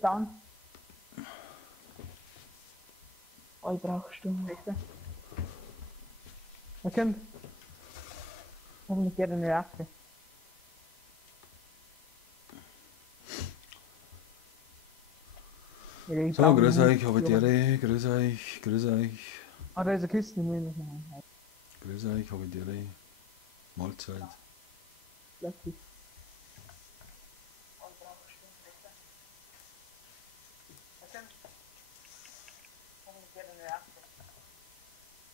ist down. Oh, ich brauche Stunden. Nächste. Was kommt? Hoffentlich geht er nicht ab. So, grüß euch, habe die Ehre, grüß euch, grüß euch. Ah, da ist eine Kiste, die muss ich noch einhalten. Grüß euch, habe die Ehre. Mahlzeit. Lass dich.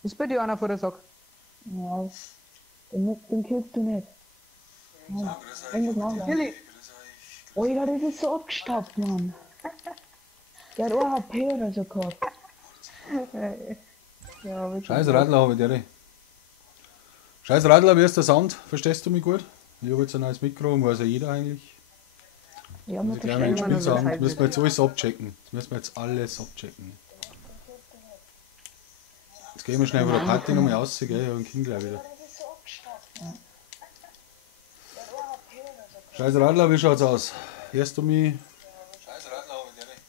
Ist bei dir einer vor der Sack? Ja, den killst du nicht. Ja, irgendwas machen. Billy! Alter, das ist so abgestaubt, Mann. Der hat 1 HP oder so gehabt. Ja, wirklich. Scheiß Radler, habe die Ehre. Scheiß Radler, wie ist der Sound? Verstehst du mich gut? Ich habe jetzt ein neues Mikro, weiß ja jeder eigentlich. Ja, Also mit gleich der mal den Stimme. Spielsound, müssen wir jetzt alles abchecken. Das müssen wir jetzt alles abchecken. Jetzt gehen wir schnell von der Party nochmal raus, gell, und Kind gleich wieder. Scheiß Radler, wie schaut's aus? Hörst du mich? Scheiß Radler, habe ich dir nicht.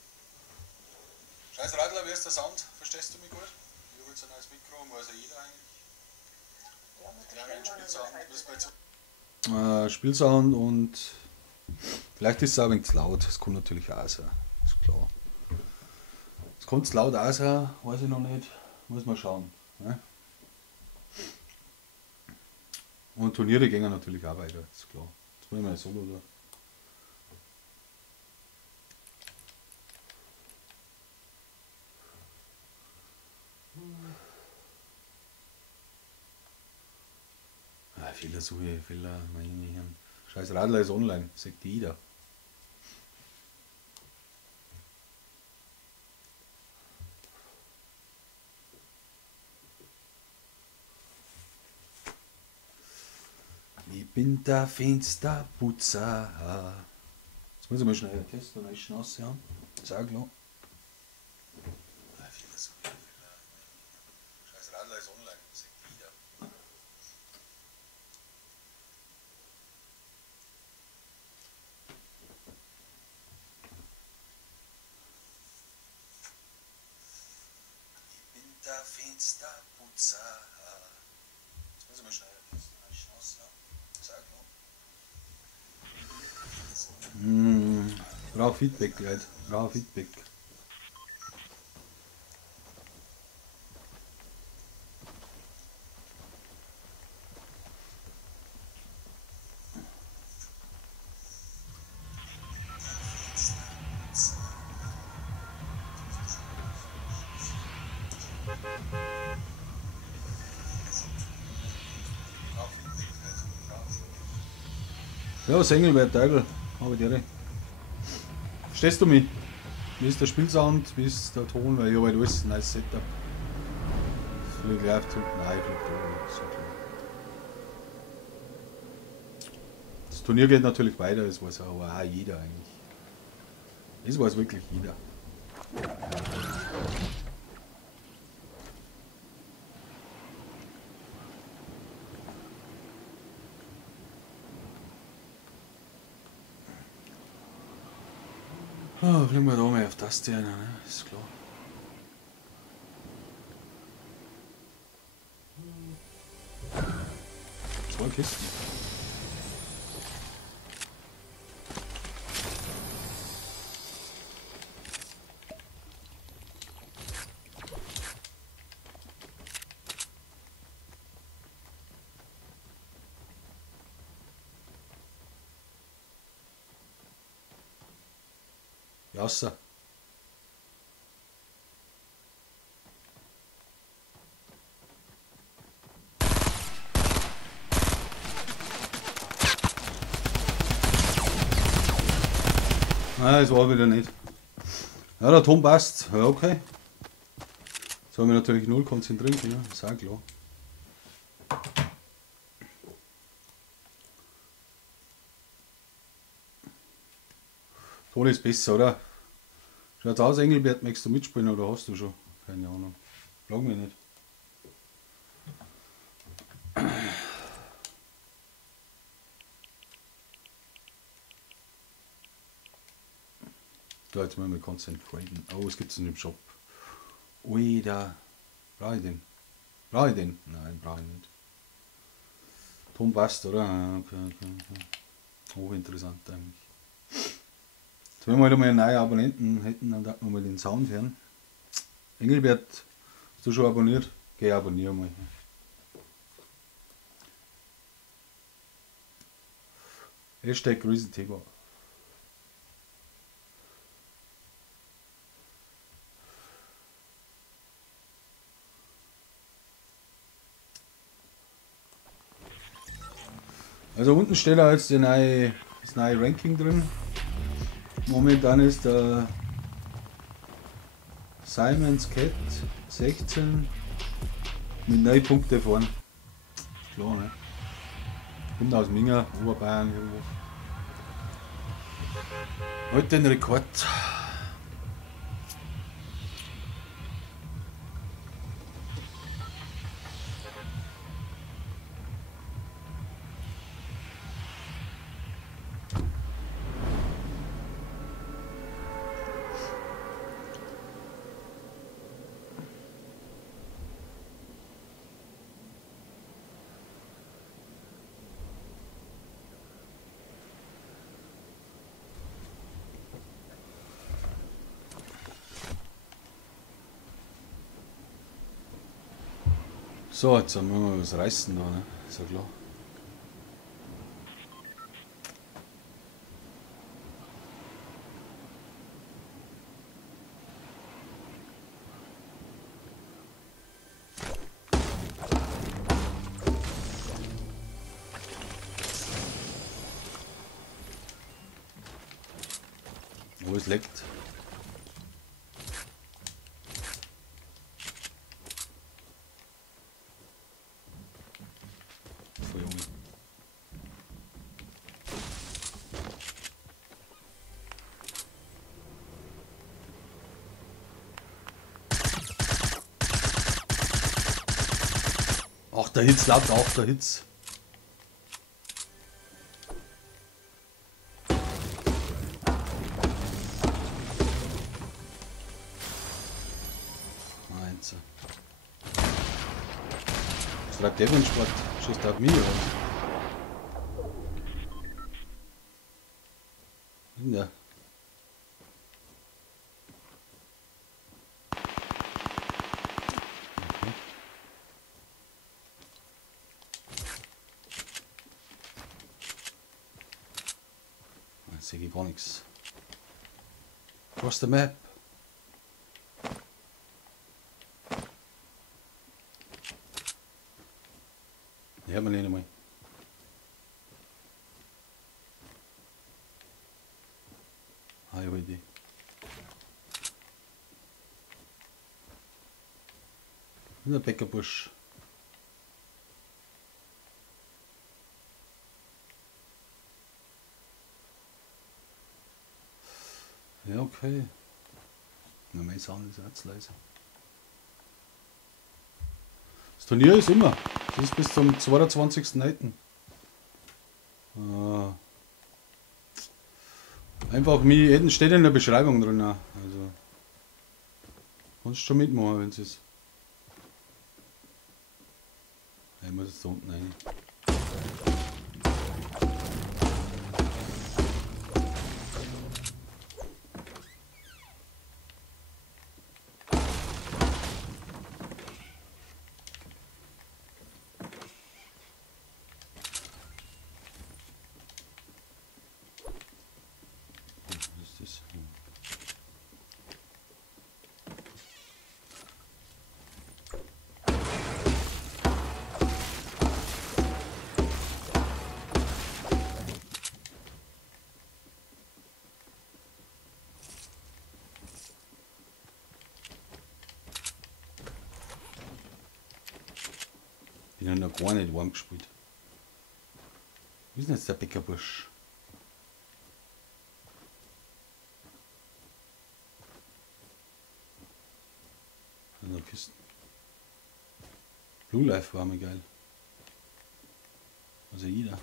Scheiß Radler, wie ist der Sound? Verstehst du mich gut? Ich habe jetzt ein neues Mikro, weiß ja jeder eigentlich. Gleich mal den Spielsound, müssen wir jetzt Spielsound und vielleicht ist es auch ein wenig zu laut, das kann natürlich auch sein, ist klar. Es kann zu laut auch sein, weiß ich noch nicht, muss man schauen. Ne? Und Turniere gehen natürlich auch weiter, ist klar. Jetzt muss ich mal solo da. Fehler suche, Fehler, meine Hirn. Scheiß Radler ist online, sagt jeder. Ich bin der Fensterputzer. Jetzt muss ich mal schnell testen, dann ist Schnauze haben. Ist auch klar. Scheiß Radler ist online, sagt jeder. Ich bin der Fensterputzer. Jetzt muss ich mal schnell testen, dann ist Schnauze haben. Ist auch klar. Brauch Feedback, Leute. Brauch Feedback. Ja, Sengelwert, Teigl, habe ich dir. Verstehst du mich? Wie ist der Spielsound, wie ist der Ton, weil ich habe halt alles ein neues Setup. Vielleicht läuft es und nein, ich glaube nicht, so klar. Das Turnier geht natürlich weiter, das weiß aber auch jeder eigentlich. Das weiß wirklich jeder. Oh, fliegen wir da mal auf Taste rein, ne? Ist klar. Zwei Kisten. Jasser. Nein, das war wieder nicht. Ja, der Ton passt. Ja, okay. Jetzt habe ich natürlich null konzentriert, ja, ist auch klar. Ton ist besser, oder? Schaut's aus, Engelbert, möchtest du mitspielen oder hast du schon? Keine Ahnung. Frag mich nicht. Da jetzt mal konzentrieren. Oh, was gibt's denn im Shop? Ui, da. Brauche ich den? Brauche ich den? Nein, brauche ich nicht. Tom passt, oder? Okay. Hochinteressant eigentlich. Jetzt, wenn wir halt einmal einen neuen Abonnenten hätten, dann darf man mal den Sound hören. Engelbert, hast du schon abonniert? Geh abonnieren mal. Hashtag Grüße Tibor. Also unten steht da jetzt das neue Ranking drin. Momentan ist der Simon's Cat 16 mit 9 Punkten vorn. Klar, ne? Kommt aus Minga, Oberbayern irgendwo. Heute den Rekord. So, jetzt müssen wir mal was reißen da, ne? Ist ja klar. Wo es leckt. Voll Junge. Ach, der Hitz, laut auch der Hitz. Eins. Was treibt der für einen Sport? Schießt der auf mich, oder? Ja. Jetzt sehe ich gar nichts. Across the map. Hört man nicht einmal. Ah, ich habe Idee. Der Bäckerbusch. Ja, okay. Na, mein Sound ist jetzt leise. Das Turnier ist immer. Das ist bis zum 22.09. Einfach mir steht in der Beschreibung drin. Also kannst schon mitmachen, wenn es ist. Ich muss jetzt da unten rein. Was ist das? Ich bin noch gar nicht warm gespielt. Wie ist denn jetzt der Bäckerbusch? An der Kiste. Blue Life war mir geil. Also jeder.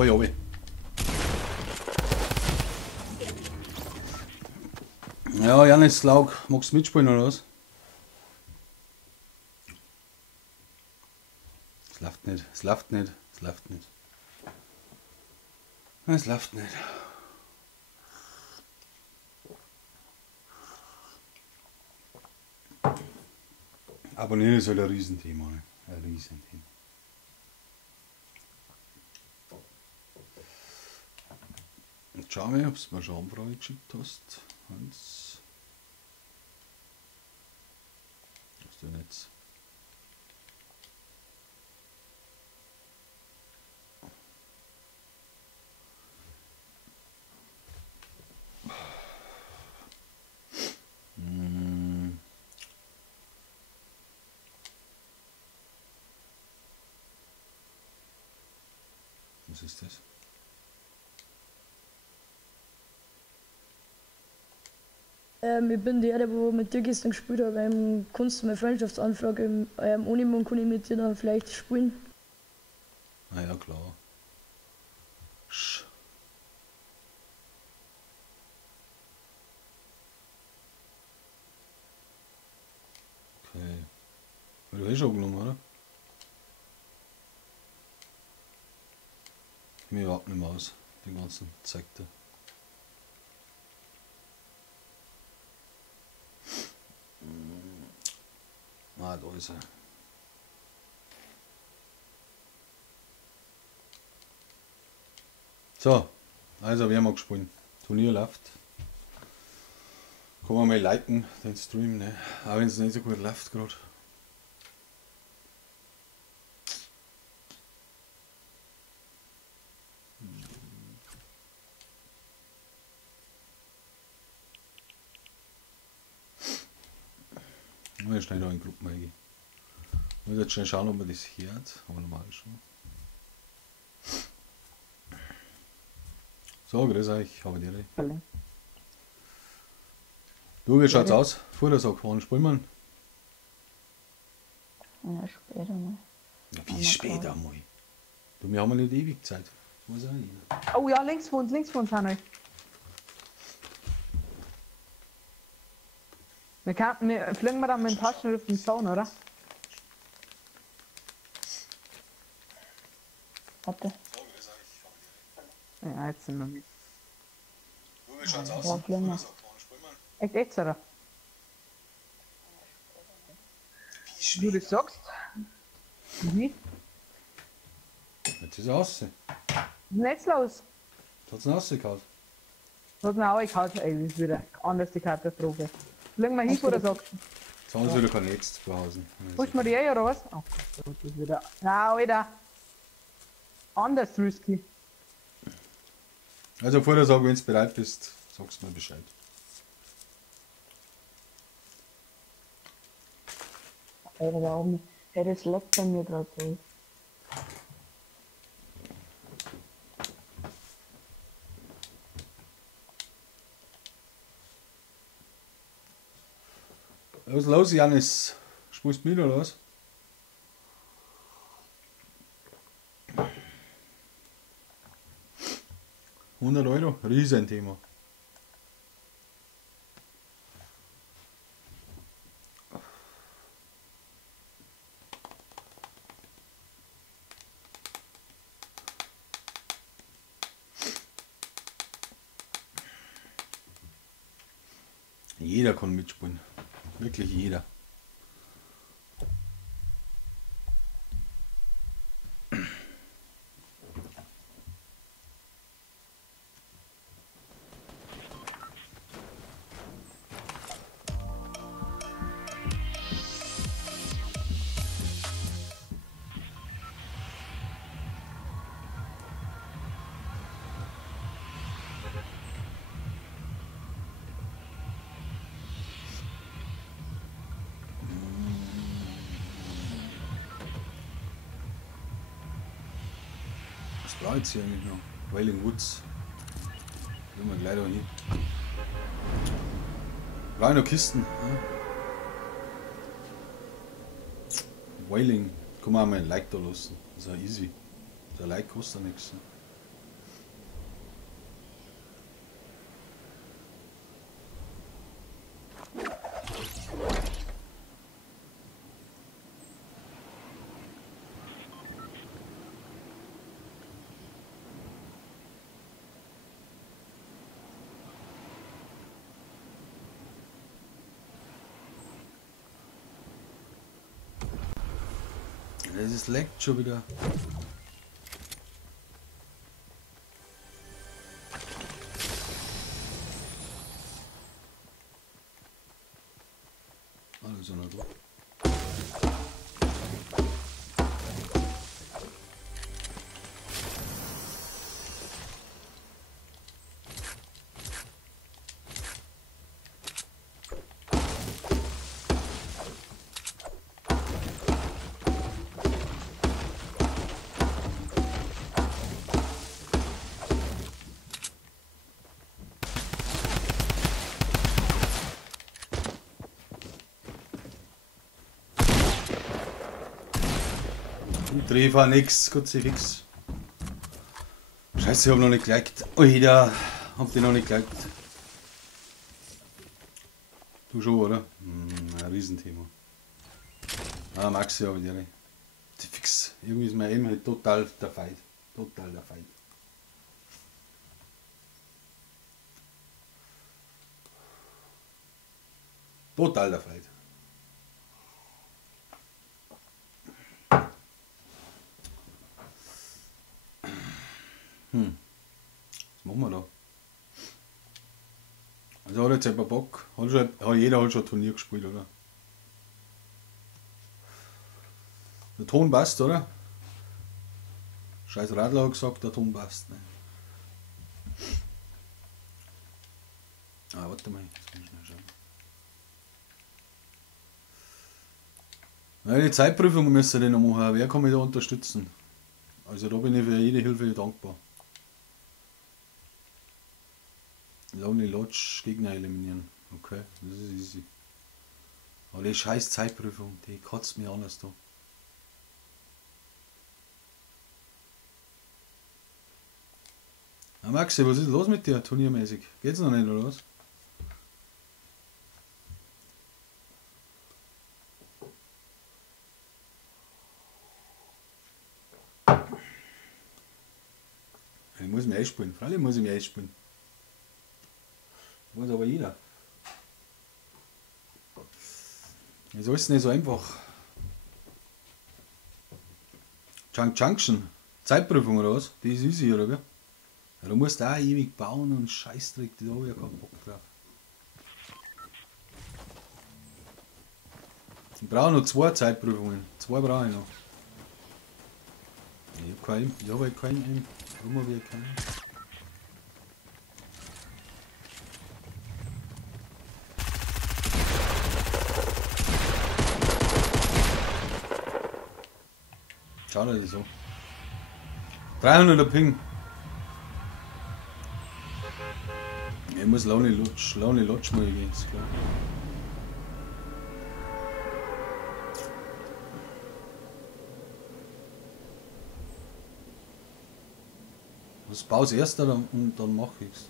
Voll runter. Ja, Janis Laug, magst du mitspielen oder was? Es läuft nicht, es läuft nicht, es läuft nicht. Es läuft nicht. Abonnieren ist halt ein Riesenthema. Ne? Ein Riesenthema. Jetzt schauen wir, ob du mir schon eine Anfrage geschickt hast. Hans. Hast du nicht? Was ist das? Ich bin der, der wo mit dir gestern gespielt hat. Kannst du meine Freundschaftsanfrage ohne man kann ich mit dir dann vielleicht spielen? Na ja, klar. Sch. Okay. Weil du eh schon genommen, oder? Ich mir überhaupt nicht mehr aus, den ganzen Zeug da. Ah, da ist er. So, also wir haben mal gespielt. Turnier läuft. Kann man mal liken, den Stream, ne? Auch wenn es nicht so gut läuft gerade. Mal schnell noch in Gruppen eingehen. Ich muss jetzt schnell schauen, ob man das hört, aber normal schon. So, grüß euch, habe dir. Hallo. Du, wie schaut's aus? Vordersack, wann spielen wir? Ja, später mal. Ja, wie später mal? Du, wir haben ja nicht ewig Zeit. Das muss auch nicht. Oh ja, links von uns, Hanoi. Wir fliegen wir dann mit dem Taschen auf den Zaun, oder? Warte. So, grüß euch, habe dir. Ja, jetzt sind wir mit. Du, wie schaut's aus? Ja, fliegen wir. Vordersack, wann spielen wir? Echt jetzt, oder? Du das sagst? Wie? Jetzt ist er raus. Nichts los. Jetzt hat's ihn rausgehauen. Was mir auch gehabt, ey, das ist wieder anders die Katastrophe. Fliegen wir hin, wo du sagst. Jetzt haben sie wieder kein Netz zu Hause. Pusht mir die oder was? Oh, das ist wieder. Na, Alter. Anders risky. Also Vordersack, wenn du bereit bist, sagst du mir Bescheid. Alter, da oben. Hey, das leckt bei mir gerade so. Was ist los, Janis? Spielst du mit oder was? €100, Riesenthema. Jeder kann mitspielen. Wirklich jeder. Was braucht jetzt hier eigentlich noch? Wailing Woods. Gehen wir gleich da hin. Brauche noch Kisten. Ja? Wailing. Kann man auch mal ein Like da lassen. Das ist ja easy. Der Like kostet ja nichts. Das ist leckt schon wieder. Ah, da ist er noch da. Ich treffe auch nix, Gott sei fix. Scheiße, ich hab noch nicht geliked. Alter, hab die noch nicht geliked. Du schon, oder? Ein Riesenthema. Ah, Maxi habe ich die nicht. Fix. Irgendwie ist mein Aim halt total der Fight. Total der Fight. Total der Fight. Was machen wir da? Also hat jetzt jemand Bock? Jeder hat schon ein Turnier gespielt, oder? Der Ton passt, oder? Scheiß Radler hat gesagt, der Ton passt. Ne? Ah, warte mal, jetzt muss ich schnell schauen. Ja, die Zeitprüfung müssen wir noch machen. Wer kann mich da unterstützen? Also da bin ich für jede Hilfe dankbar. Lonely Lodge Gegner eliminieren. Okay, das ist easy. Aber die scheiß Zeitprüfung, die kotzt mir anders da. Ja, Maxi, was ist los mit dir, turniermäßig? Geht's noch nicht, oder was? Ich muss mich einspielen, freilich muss ich mich einspielen. Muss aber jeder. Das ist alles nicht so einfach. Junction, Zeitprüfung oder was? Die ist easy, oder wie? Ja, du musst auch ewig bauen und Scheißdreck, da habe ich ja keinen Bock drauf. Ich brauche noch 2 Zeitprüfungen. 2 brauche ich noch. Ich habe halt keinen. Warum habe ich keinen? Schade, das ist so. 300er Ping. Ich muss Lonely Lodge mal gehen, ist klar. Das baust erst und dann mach ich's.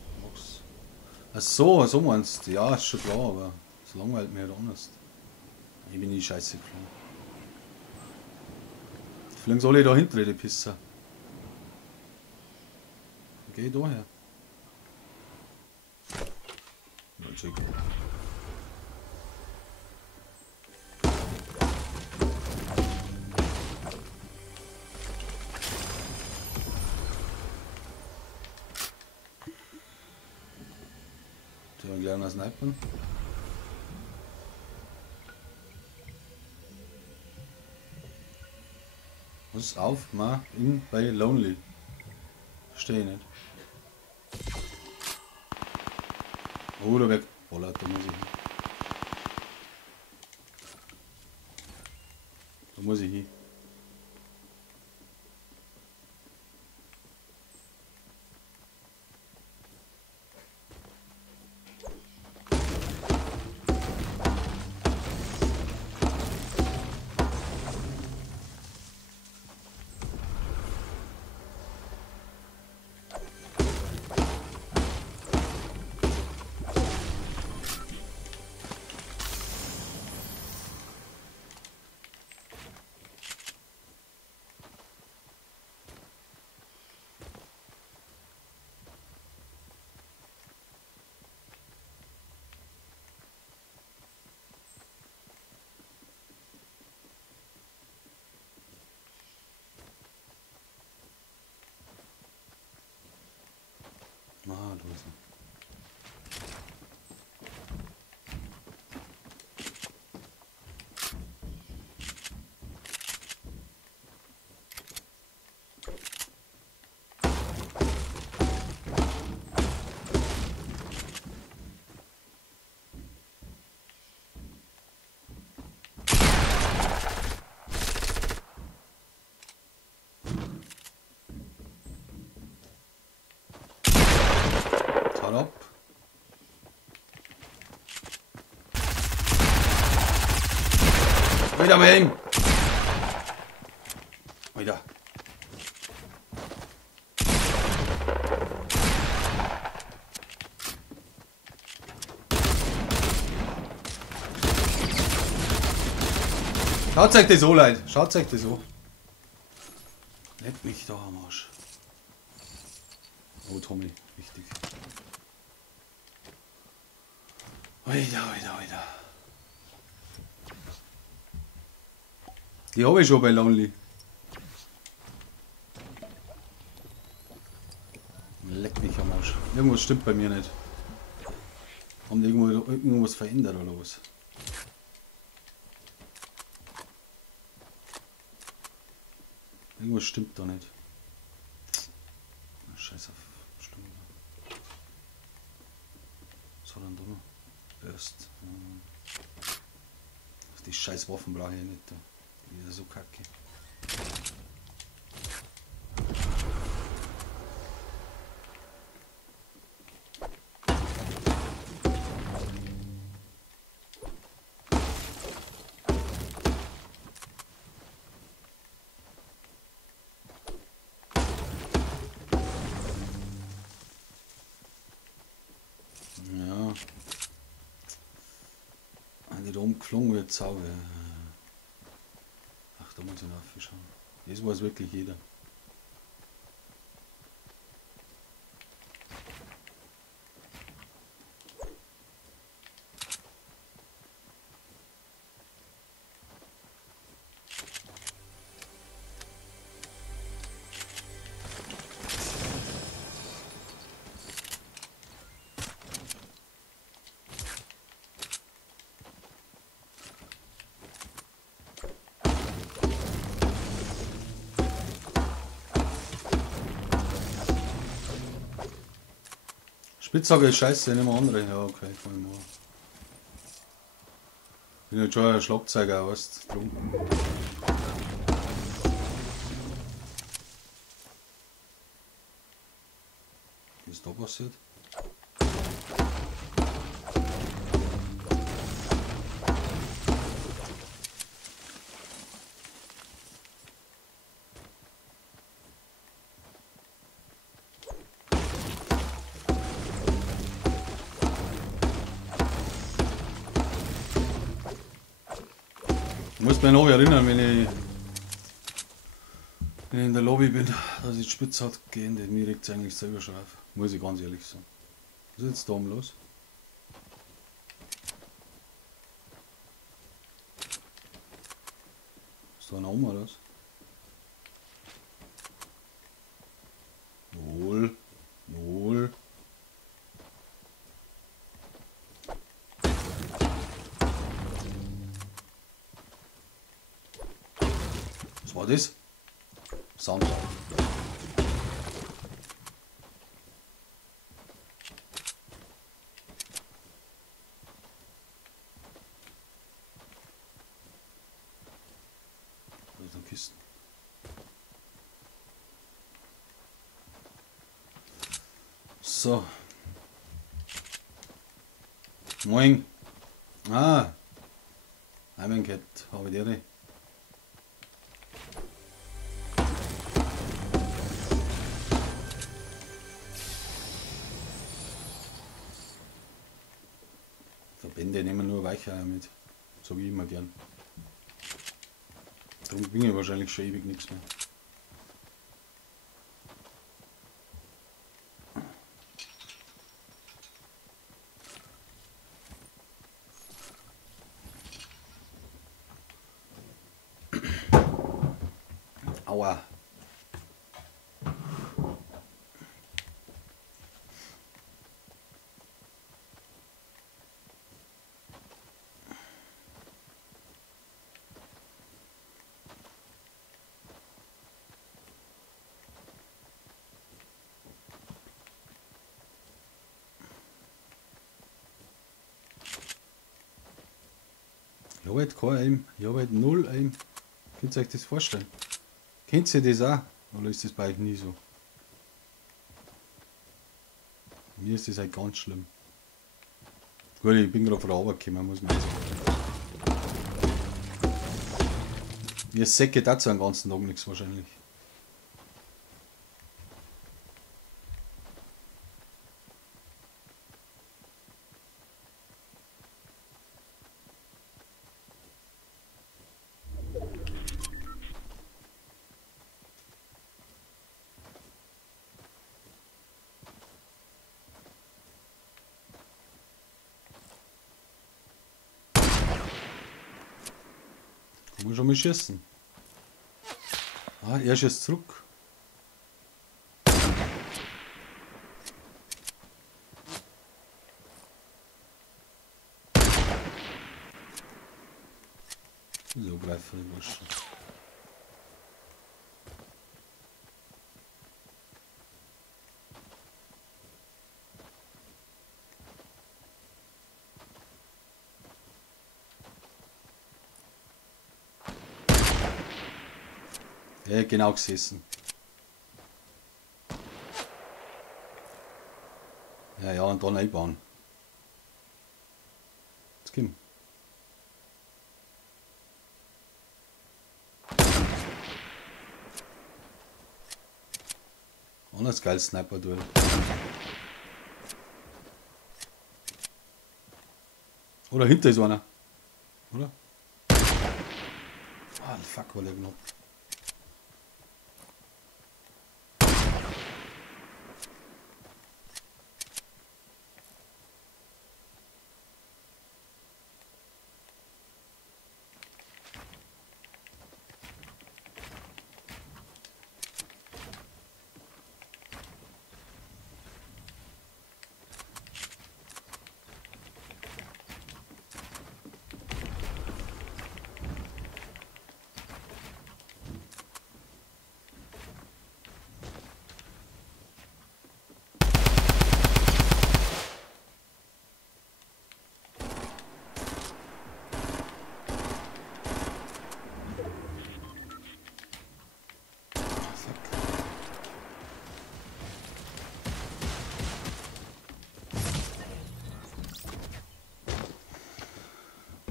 Ach so meinst du? Ja, ist schon klar, aber es langweilt mich halt anders. Ich bin nie scheiße geflogen. Fliegen alle da hinten, die Pisser. Geh da her. Ja, check. Da ein kleiner Sniper. Was auf, mal in bei Lonely. Verstehe nicht. Oder weg. Boah, da muss ich hin. Da muss ich hin. Ah, da ist er. Ab. Wieder mal hin. Wieder. Schaut euch das so, Leute. Schaut euch das so. Leck mich da am Arsch. Oh, Tommy. Wichtig. Oida. Die habe ich schon bei Lonely. Leck mich am Arsch. Irgendwas stimmt bei mir nicht. Haben die irgendwas verändert oder was? Irgendwas stimmt da nicht. Scheiß auf Stunde. Was war denn da noch? Erst. Die scheiß Waffen brauche ich nicht. Die ist so kacke. Ja. Die da umgeflogen wird, sauber. Ach, da muss ich nachschauen. Das weiß wirklich jeder. Spitzhacke ist scheiße, nicht mehr andere. Ja, okay, kann ich machen. Ich bin jetzt schon ein Schlagzeuger, weißt du, drum. Was ist da passiert? Ich muss mich noch erinnern, wenn ich in der Lobby bin, dass ich die Spitzhacke gehe, mir regt es eigentlich selber schon auf. Muss ich ganz ehrlich sagen. Was ist jetzt da oben los? Ist da ein Raum oder was? Wohl. Was war das? Sound. Da ist eine Kiste. So. Moin. Ah. Einmal Cat, habe ich dir. Verbände nehmen nur Weicheier mit. Sag ich immer gern. Darum bin ich wahrscheinlich schon ewig nichts mehr. Aua. habe halt kein Aim. Ich habe halt null Aim. Könnt ihr euch das vorstellen? Kennt ihr das auch? Oder ist das bei euch nie so? Mir ist das halt ganz schlimm. Gut, ich bin gerade von der Arbeit gekommen, muss man sagen. Mir säcke dazu den ganzen Tag nichts wahrscheinlich. Kann man schon mal schießen. Ah, er schießt zurück. So greifen wir was. Ja, genau gesessen. Ja, ja, und dann einbauen. Jetzt komm. Anders geil Sniper-Duell. Oder hinter ist einer. Oder? Ah, fuck, war der knapp.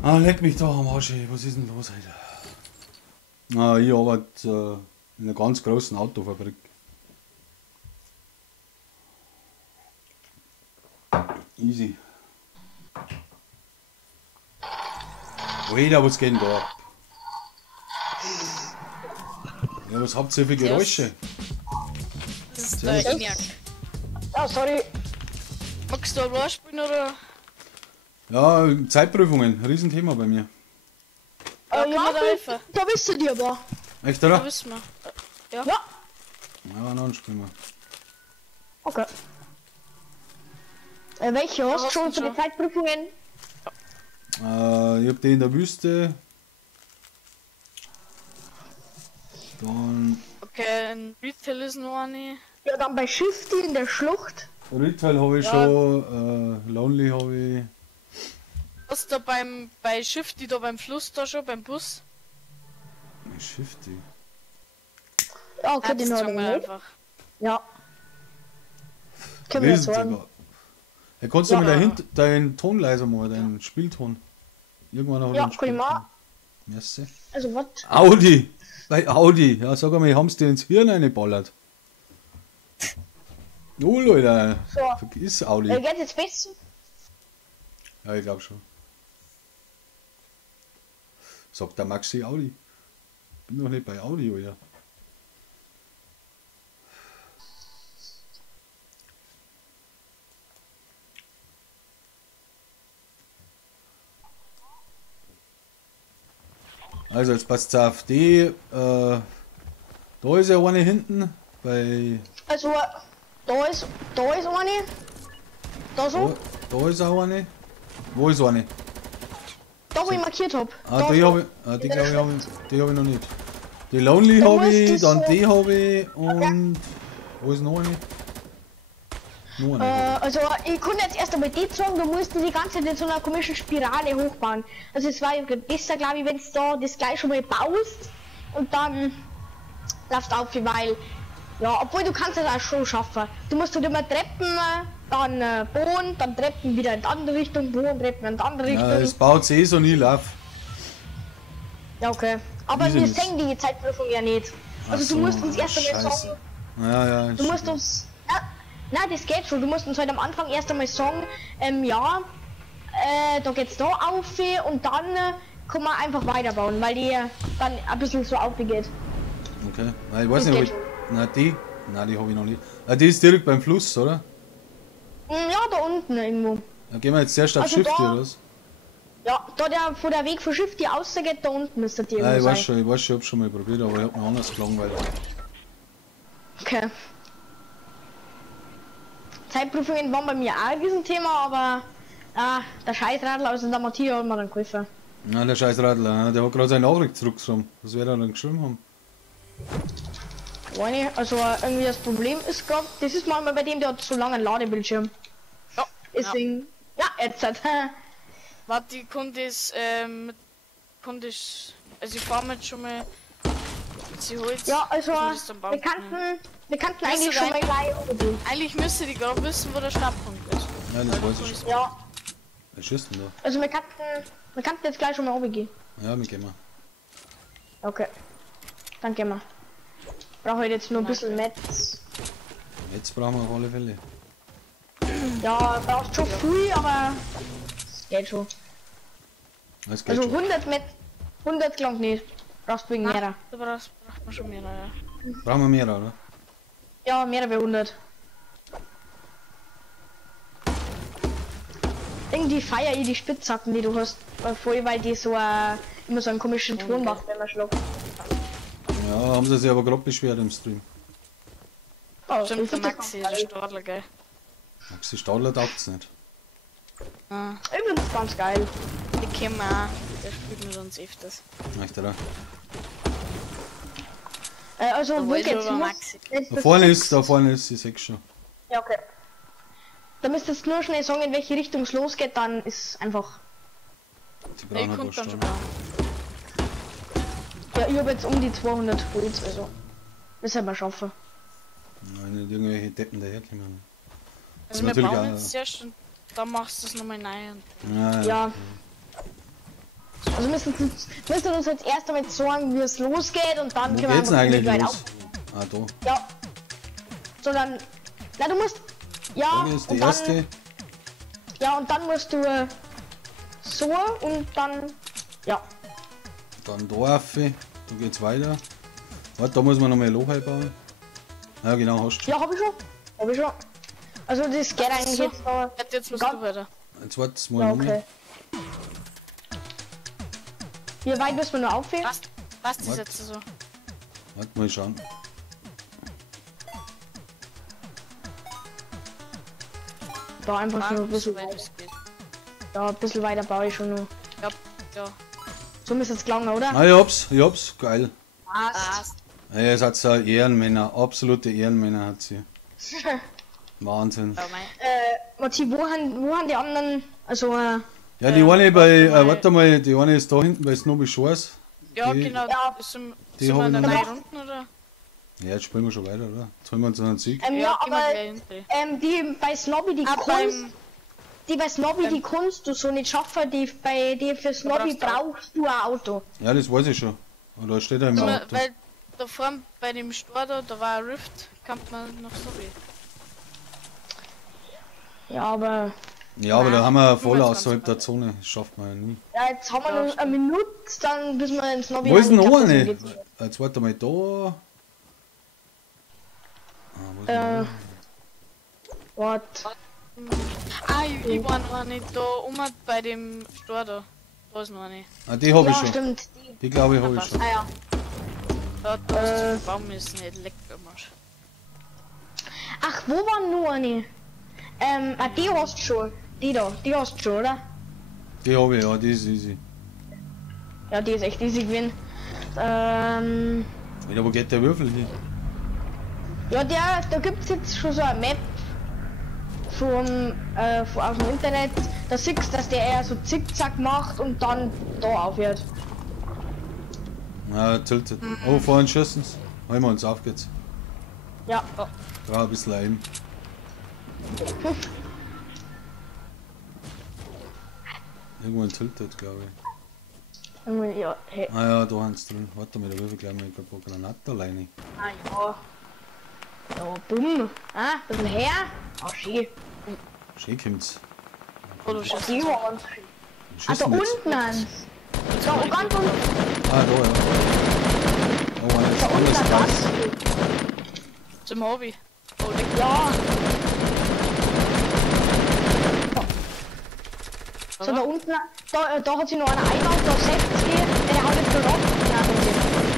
Ah, leck mich doch am Arsch, ey. Was ist denn los heute? Ah, ich arbeite in einer ganz großen Autofabrik. Easy. Alter, was geht denn da ab? Ja, was habt ihr für Geräusche? Das ist der ENIAC. Ah, sorry. Magst du allein spielen oder? Ja, Zeitprüfungen, Riesenthema bei mir. Ja, kann man da helfen? Da wisst ihr aber. Echt, Da oder? wissen wir. Ja. Ja. Ja, dann spielen wir. Okay. Welche hast du schon für die Zeitprüfungen? Ich hab die in der Wüste. Dann Okay, ein Retail ist noch eine. Ja, dann bei Shifty in der Schlucht. Ritual habe ich Ja. schon, Lonely habe ich. Was da bei Shifty da beim Fluss da schon, beim Bus? Shifty. Ja, okay, den das habe ich sagen wir nicht. einfach. Ja. Können wir Lesen sagen. sogar. Ja, kannst du Ja. mal deinen Ton leiser machen, deinen Spielton? Irgendwann hat Ja, einen kann ich machen. Merci. Also was? Audi! Bei Audi! Ja, sag einmal, haben sie dir ins Hirn reingeballert? Oh Leute, So. vergiss Audi. Geht jetzt besser? Ja, ich glaube schon. Sagt der Maxi Audi. Bin noch nicht bei Audi, Alter. Also jetzt passt auf, die, da ist ja eine hinten, bei, Also, da ist eine. Da so. da ist auch eine. Wo ist eine? Da, wo ich markiert hab. Ah, Da die so. habe ich, die glaube ich hab ich noch nicht. Die Lonely Da habe ich, musst du dann so- die habe ich und, wo ist noch eine? Nur nicht. Also ich kann jetzt erst einmal die sagen, du musst die ganze Zeit in so einer komischen Spirale hochbauen. Also es war besser, glaube ich, wenn du da das gleich schon mal baust und dann laufst du auf, weil ja, obwohl du kannst es auch schon schaffen. Du musst halt immer Treppen, dann Boden, dann Treppen wieder in die andere Richtung, Boden, Treppen in die andere Richtung. Ja, es baut sich eh so nie lauf. Ja, okay. Aber Diese wir nicht. sehen die Zeitprüfung ja nicht. Also Ach so, du musst uns erst einmal scheiße. sagen, Ja, du musst uns. Ja, nein, das geht schon. Du musst uns halt am Anfang erst einmal sagen, ja, da geht's da auf und dann kann man einfach weiterbauen, weil die dann ein bisschen so aufgeht. Okay. Nein, ich weiß Das nicht, ob geht ich. Nein, die habe ich noch nicht. Ah, die ist direkt beim Fluss, oder? Ja, da unten irgendwo. Dann gehen wir jetzt zuerst auf Also Schiff, da- oder was? Ja, da wo der Weg von Schiff die ausgeht, da unten müsste die Ja, ich irgendwo weiß sein. schon, ich hab schon mal probiert, aber ich hab mir anders gelangweilt. Okay. Zeitprüfungen waren bei mir auch ein Riesenthema, aber der Scheißradler, also der Matthias hat mir dann geholfen. Na, der scheiß Radler, der hat gerade seine Nachricht zurückgeschrieben. Was wir da dann geschrieben haben. Meine, also irgendwie das Problem ist gerade, das ist manchmal bei dem, der hat so lange einen Ladebildschirm. Ja. Deswegen, ja, jetzt hat Warte, ich konnte es, also ich fahr mit schon mal. Sie holt. ja, also das dann bauen. wir kannten Weißt eigentlich du, schon mal gleich umgehen. Eigentlich müsste die gerade wissen, wo der Startpunkt ist. Ja, das weiß ich schon. Ja, Was ist denn also wir kannten jetzt gleich schon mal umgehen. da? Ja, wir gehen mal. Okay, dann gehen wir. Brauche ich jetzt nur ein bisschen Metz. Jetzt brauchen wir auf alle Fälle. Ja, braucht schon viel, aber es geht schon. Das geht Also schon. 100 Metz, 100 klang nicht. Brauchst du wegen mehrer. Da braucht man schon mehr, ja. Brauchen wir mehr, oder? Ja, mehrer wie 100. Irgendwie feier ich die Spitzhacken, die du hast, voll, weil die so immer so einen komischen Ton macht, wenn man schlägt. Ja, haben sie sich aber gerade beschwert im Stream. Oh, Stimmt, ich der find das Maxi, ganz der geil. Stadler, gell. Maxi Stadler taugt's nicht. Ah, Ich find das ganz geil. die kennen wir auch. Der spielt mit uns öfters. Echt, oder? Also, Da wo wollte geht's aber los? Maxi. Jetzt Da das vorne Fix. ist, da vorne ist die 6 schon. Ja, okay. Da müsstest du nur schnell sagen, in welche Richtung es losgeht, dann ist einfach. Die Ja, ich brauchen halt konnte dann schon was bauen. Ja, ich habe jetzt um die 200 Holz, also. Das werden wir schaffen. Nein, nicht irgendwelche Deppen daherkommen. Also wir Natürlich bauen auch- jetzt zuerst und dann machst du es nochmal neu. Und Ja, Ja. Also müssen uns jetzt erst einmal sagen, wie es losgeht und dann Wo können wir geht's denn einfach eigentlich gleich los? auf. Ah, da. Ja. So dann. Na, du musst. Ja, Da ist die und erste. dann, ja, und dann musst du so und dann. Ja. Dann da rauf. Da geht's weiter. Warte, da muss man noch mal ein Loch einbauen. Ja, genau, hast du. Ja, hab ich schon. Hab ich schon. Also das geht eigentlich so. jetzt da. jetzt musst Ja. du weiter. Jetzt wart's mal Ja, noch. okay. Wie weit müssen wir nur aufhören? Was ist What? jetzt so? Warte mal schauen. Da einfach nur ein bisschen weit weiter. es geht. Ja, ein bisschen weiter baue ich schon noch. Ja, ja. So müsste es gelangen, oder? Ah, ich hab's. Geil. Passt. Ja, ihr seid so Ehrenmänner. Absolute Ehrenmänner hat sie. Wahnsinn. Ja, mein. Matti, wo haben die anderen. Also, Ja, die eine bei, warte mal. warte mal, die eine ist da hinten bei Snobby Shores. Ja, Die- genau. Ja. Sind Die wir hab ich dann noch drei nicht. Runden, oder? Ja, jetzt spielen wir schon weiter, oder? Jetzt holen wir uns einen Sieg. gehen ja, wir aber gleich hinter. die bei Snobby, die Ah, Kunst, beim. die bei Snobby, die kannst du so nicht schaffen, die bei dir für Snobby brauchst du auch. brauchst du ein Auto. Ja, das weiß ich schon. Und da steht er im So, Auto. weil da vorne bei dem Stor da war ein Rift, kann man noch so weh. Ja, aber Ja, aber da Nein, haben wir voll 25 außerhalb der Zone. Das schafft man ja nie. ja, jetzt haben wir Ja, noch eine Minute, dann bis wir ins Snobby Wo ist denn rein. Ich glaub, eine? das geht nicht. Jetzt warte mal da. Ah, wo ist Äh, denn What? Ah, ich war noch nicht da bei dem Stor da. Da ist noch eine. ah, die habe ich Ja, schon. stimmt. Die glaube ich habe ich schon. Ah ja. Da hast du Baum müssen nicht lecker gemacht. Ach, wo war nur eine? Die hast du schon. Die da, die hast du schon, oder? Die habe ich, ja, die ist easy. Ja, die ist echt easy gewesen. Ja, wo geht der Würfel hin? Ja, da gibt's jetzt schon so eine Map. aus dem Internet, da siehst du, dass der eher so zickzack macht und dann da aufhört. Na, tiltet. Oh, vorhin schießen's. Halten wir uns auf geht's. Ja. Ja, ein bisschen ein. Irgendwo ein tiltet, glaube ich. Ja, hey. Ah ja, da haben sie drin. Warte mal, da will ich gleich mal ein paar Granaten alleine. Ah ja. Ja, bumm. Ah, ein bisschen her. Ah, schön. Schön kommt's. Oh, du schießt. Die waren. Ah, da Schießen jetzt. unten ans. Da ganz unten. Ah, da ja. Oh, Da jetzt unten alles an drauf. was? Zum Hobby. Oh, leck. Ja. So, da unten, da hat sich noch einer eingebaut, da 60, der haut jetzt gerade ab. Ja,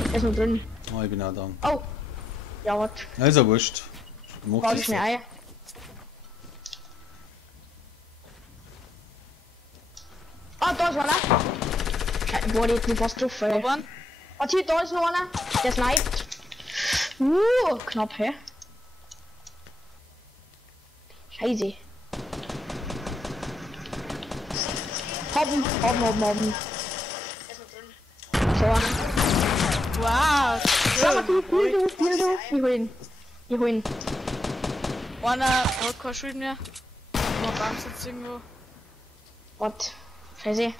da ist noch drin. Oh, ich bin auch da. Oh. Ja, warte. Ja, ist ja wurscht. Mach Warte das. schnell ein. Ah, da ist einer. Scheiße, boah, die hat mich fast drauf, ey. Aber Warte, hier, da ist noch einer. Der sniped. Knapp, hä? Scheiße. Haben. So. wow. Sag mal, ich hol ihn. Einer hat kein Schild mehr. Noch ganz jetzt irgendwo. Warte. Scheiße. Ich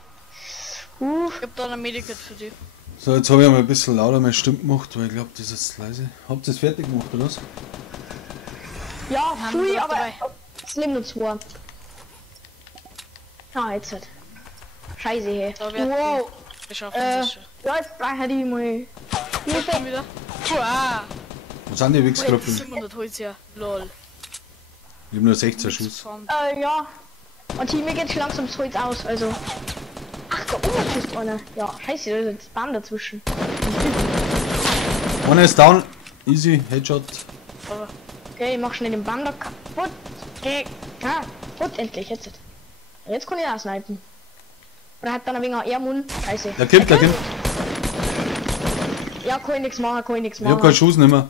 hab da ein Medikit für dich. So, jetzt habe ich mal ein bisschen lauter meine Stimme gemacht, weil ich glaube, das ist jetzt leise. Habt ihr das fertig gemacht, oder was? Ja, Haben früh, wir aber dabei. es nimmt nur 2. Ah, jetzt halt. Scheiße, hey. Da wird Wow. die schaffen das schon. Ja, jetzt brauche ich mal. Komm Hilfe. wieder. Wow. Wo sind die Wichskrüppeln? 700 Holz her. Lol. Ich habe nur 16 Schuss. Ja. Und hier, mir geht's langsam so jetzt aus, also. Ach, da oben ist einer. Ja, scheiße, da ist jetzt Bahn dazwischen. Einer ist down. Easy, Headshot. Okay, ich mach schnell den Bander kaputt. Okay, gut, endlich, jetzt. Jetzt kann ich auch snipen. Oder hat dann ein wenig Ehrmund. Scheiße. Der kommt. Ja, kann ich nichts machen, Ich hab keinen Schuss mehr.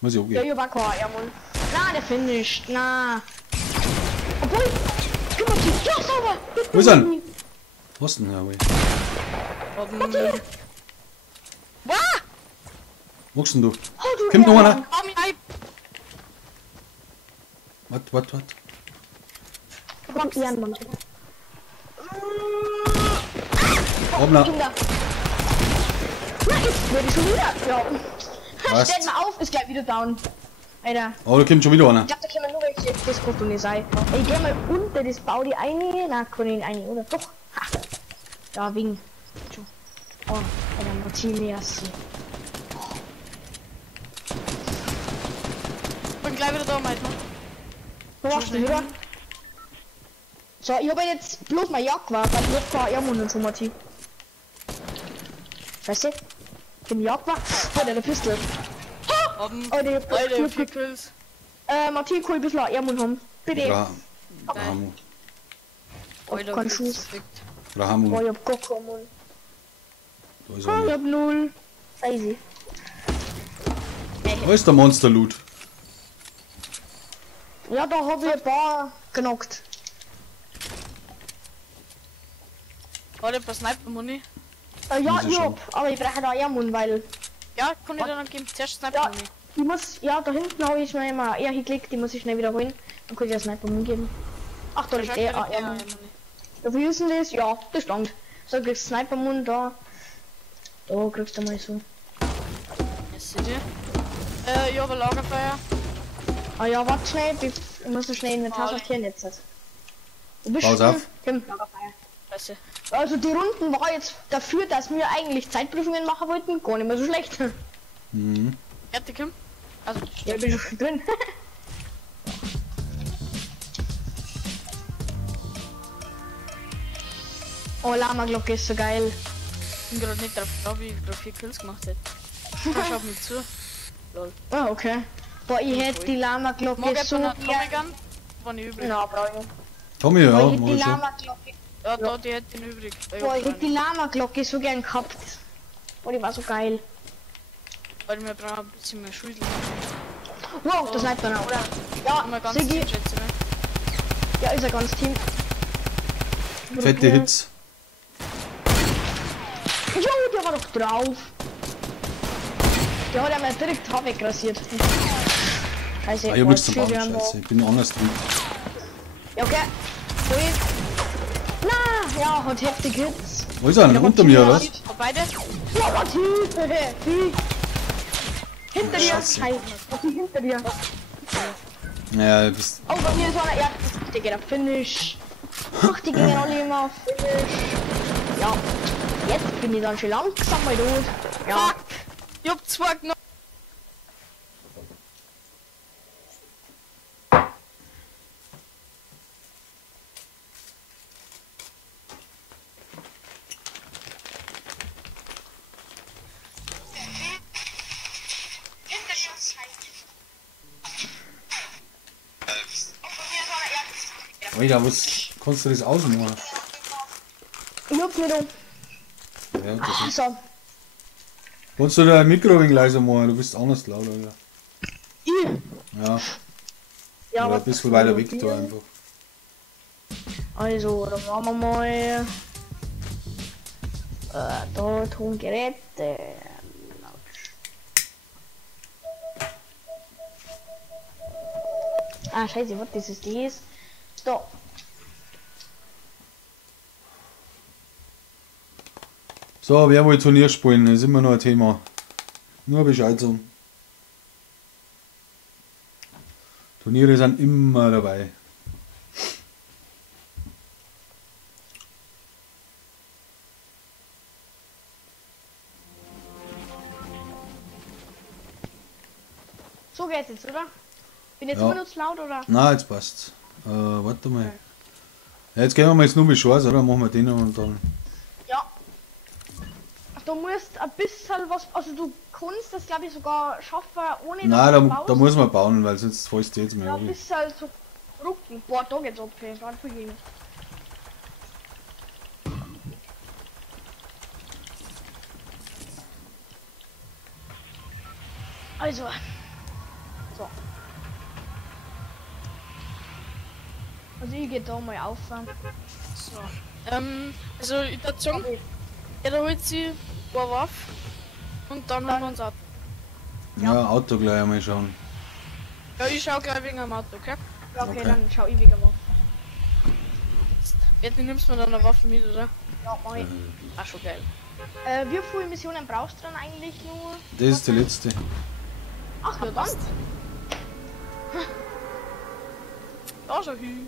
Muss ich Ja, angehen. ich hab auch keinen Ehrmund. Na, der finisht. Na. Obwohl. Guck mal, ja, sauber. Wo ist er? Was denn, Herr? Wow. Machst denn du? Oh, du Kommt noch einer? Ehrmann. Komm, ich Wart. Komm, Ehrenmann. Hoppla. Kinder. Na, jetzt werde ich schon wieder. Ja. Was? Stellt mal auf, ist gleich wieder down. Alter. Oh, da kommt schon wieder einer. Ich glaub, da können wir nur welche. Das kann doch nicht sein. Ich geh mal unter das Baudi ein. Na, kann ich ein, oder? Doch. Ha. Ja, wegen. Oh, Alter, Martinias. bin gleich wieder da, Mike. Du machst du wieder. So, ich habe jetzt bloß mal Jagdwaffe, weil ich hab keine Ehrmund schon, Martin. Scheiße. Zum Jagdwaffe. Oh, der Pistole. Haben Oh, der beide 4 Kills. Martin, kann ich ein bisschen Ehrmund haben? Bitte. Ja. Rahamu. Beide kein Kills Schuss. perfekt. Oh, Rahamu. ich hab gar keinen Mund. Da ist Ich einer. hab 0. Scheiße. Wo ist der Monster-Loot? Ja, da hab ich ein paar genockt. Warte, ein paar Sniper-Money. Ja, Muss ich ich schon. hab, aber ich brauche da Ehrmund, weil... Ja, kann ich dir dann geben. Zuerst Sniper-Money. Ich muss, ja, da hinten habe ich schnell mal eher geklickt, die muss ich schnell wieder holen. Dann kann ich das Sniper geben. Ach, da liegt der Ehrmund. Ja, wie ist denn das? Ja, das stand. So, kriegst Sniper-Mund da. Da kriegst du mal so. Jetzt seht ihr. Ich habe Lagerfeuer. Ah ja, warte schnell, ich muss noch schnell Inventar sortieren jetzt. Du bist Paus auf. Kim, Lagerfeuer. Scheiße. Also die Runden war jetzt dafür, dass wir eigentlich Zeitprüfungen machen wollten, gar nicht mehr so schlecht. Mhm. Fertig, Kim? Also, Ja, bin schon drin. Oh, Lama-Glocke ist so geil. ich bin gerade nicht drauf, wie ich gerade 4 Kills gemacht hätte. Schau mir zu. Lol. Ah, okay. Boah, ich hätte die Lama-Glocke Mag so jemand einen Tommy gern. Gun? War nicht übrig. Na, brauch ich nicht. Tommy, ja, Boah, ich hätte mach die ich schon. Lama-Glocke. Ja, da, die hätte ihn übrig. Boah, ich hätte die Lama-Glocke so gern gehabt. Boah, die war so geil. Weil wir brauchen ein bisschen mehr Schulden. Wow, das bleibt dann auch, oder? Ja, Mal ganz Sigi. schätze, ne? Ja, ist ein ganz Team. Fette Hits. Jo, der war doch drauf. Der hat ja mal direkt Haar wegrasiert. Scheiße, Ah, ich hab nichts zum shit, Bauen, wir haben scheiße. Ich bin anders drin. Ja, okay. Wo ist? Na, ja, hat heftig Hits. Wo ist er denn? Unter mir, oder was? Beide? Ja, warte, hinter dir. Scheiße. Scheiße, warte, hinter dir. Naja, du bist. Oh, bei mir ist einer. Ja, der geht auf Finish. Ach, die gingen alle immer auf Finish. Ja, jetzt bin ich dann schon langsam mal tot. Ja. Fuck! Ich hab 2 genommen. Alter, was kannst du das ausmachen? Ich hab's nicht um. Ja, das ist. So, Kannst du dein Mikro ein wenig leiser machen? Du bist anders laut, Alter. ich. Ja, Ja, aber ein bisschen weiter weg da einfach. Also, dann machen wir mal. Da Tongeräte. Ah, scheiße, was das ist das? So. So, wer will Turnier spielen? Das ist immer noch ein Thema. Nur Bescheid sagen. Turniere sind immer dabei. So geht's jetzt, oder? Bin jetzt Ja. immer noch zu laut, oder? Na, jetzt passt's. Warte mal. Ja, jetzt gehen wir mal jetzt nur Chance, oder? Machen wir den und dann. Ja. Du musst ein bisschen was, also du kannst das glaube ich sogar schaffen, ohne Nein, dass du da baust. muss man bauen, weil sonst fällst du jetzt mehr Ja, runter. ein bisschen so rucken. Boah, da geht's ab, ey. Da für ihn. Also. So. Also ich geh da mal auf. So. Also ich würde sagen, jeder holt sich ein paar Waffen und dann haben wir uns Auto. Ja, Auto gleich einmal schauen. Ja, ich schau gleich wegen am Auto, okay? Ja, okay, Okay. dann schau ich wieder mal. Jetzt nimmst du mir dann eine Waffe mit, oder? Ja, mach ich. Ach, schon geil. Wie viele Missionen brauchst du dann eigentlich nur? Das ist die letzte. Ach, ja, dann. Da schon hü.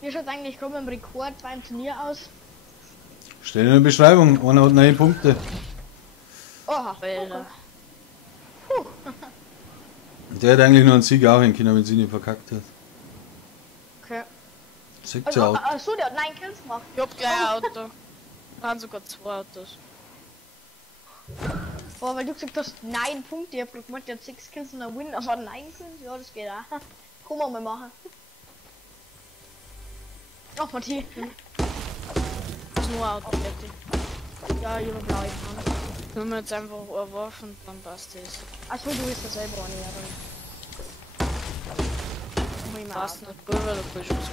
Wie schaut eigentlich gerade beim Rekord beim Turnier aus? Steht in der Beschreibung, einer hat 9 Punkte. Oha, Alter. Der hat eigentlich nur einen Sieg auch hin können, wenn sie nicht verkackt hat. okay. Sagt Also, ja auch. achso, der hat 9 Kills gemacht. Ich hab gleich ein Auto. Da haben sogar 2 Autos. Boah, weil du gesagt hast 9 Punkte, ich hab grad gemeint, der hat 6 Kills und ein Win, aber 9 Kills, ja, das geht auch. Kann man mal machen. Ach, Matthias. Das ist nur ein Auto, fertig. Ja, ich hab blaue Fahne. Dann haben wir jetzt einfach eine Waffe und dann passt das. Achso, du bist da selber eine, ja, dann. Mach ich mal Passt aus. nicht gut, weil du kannst was können.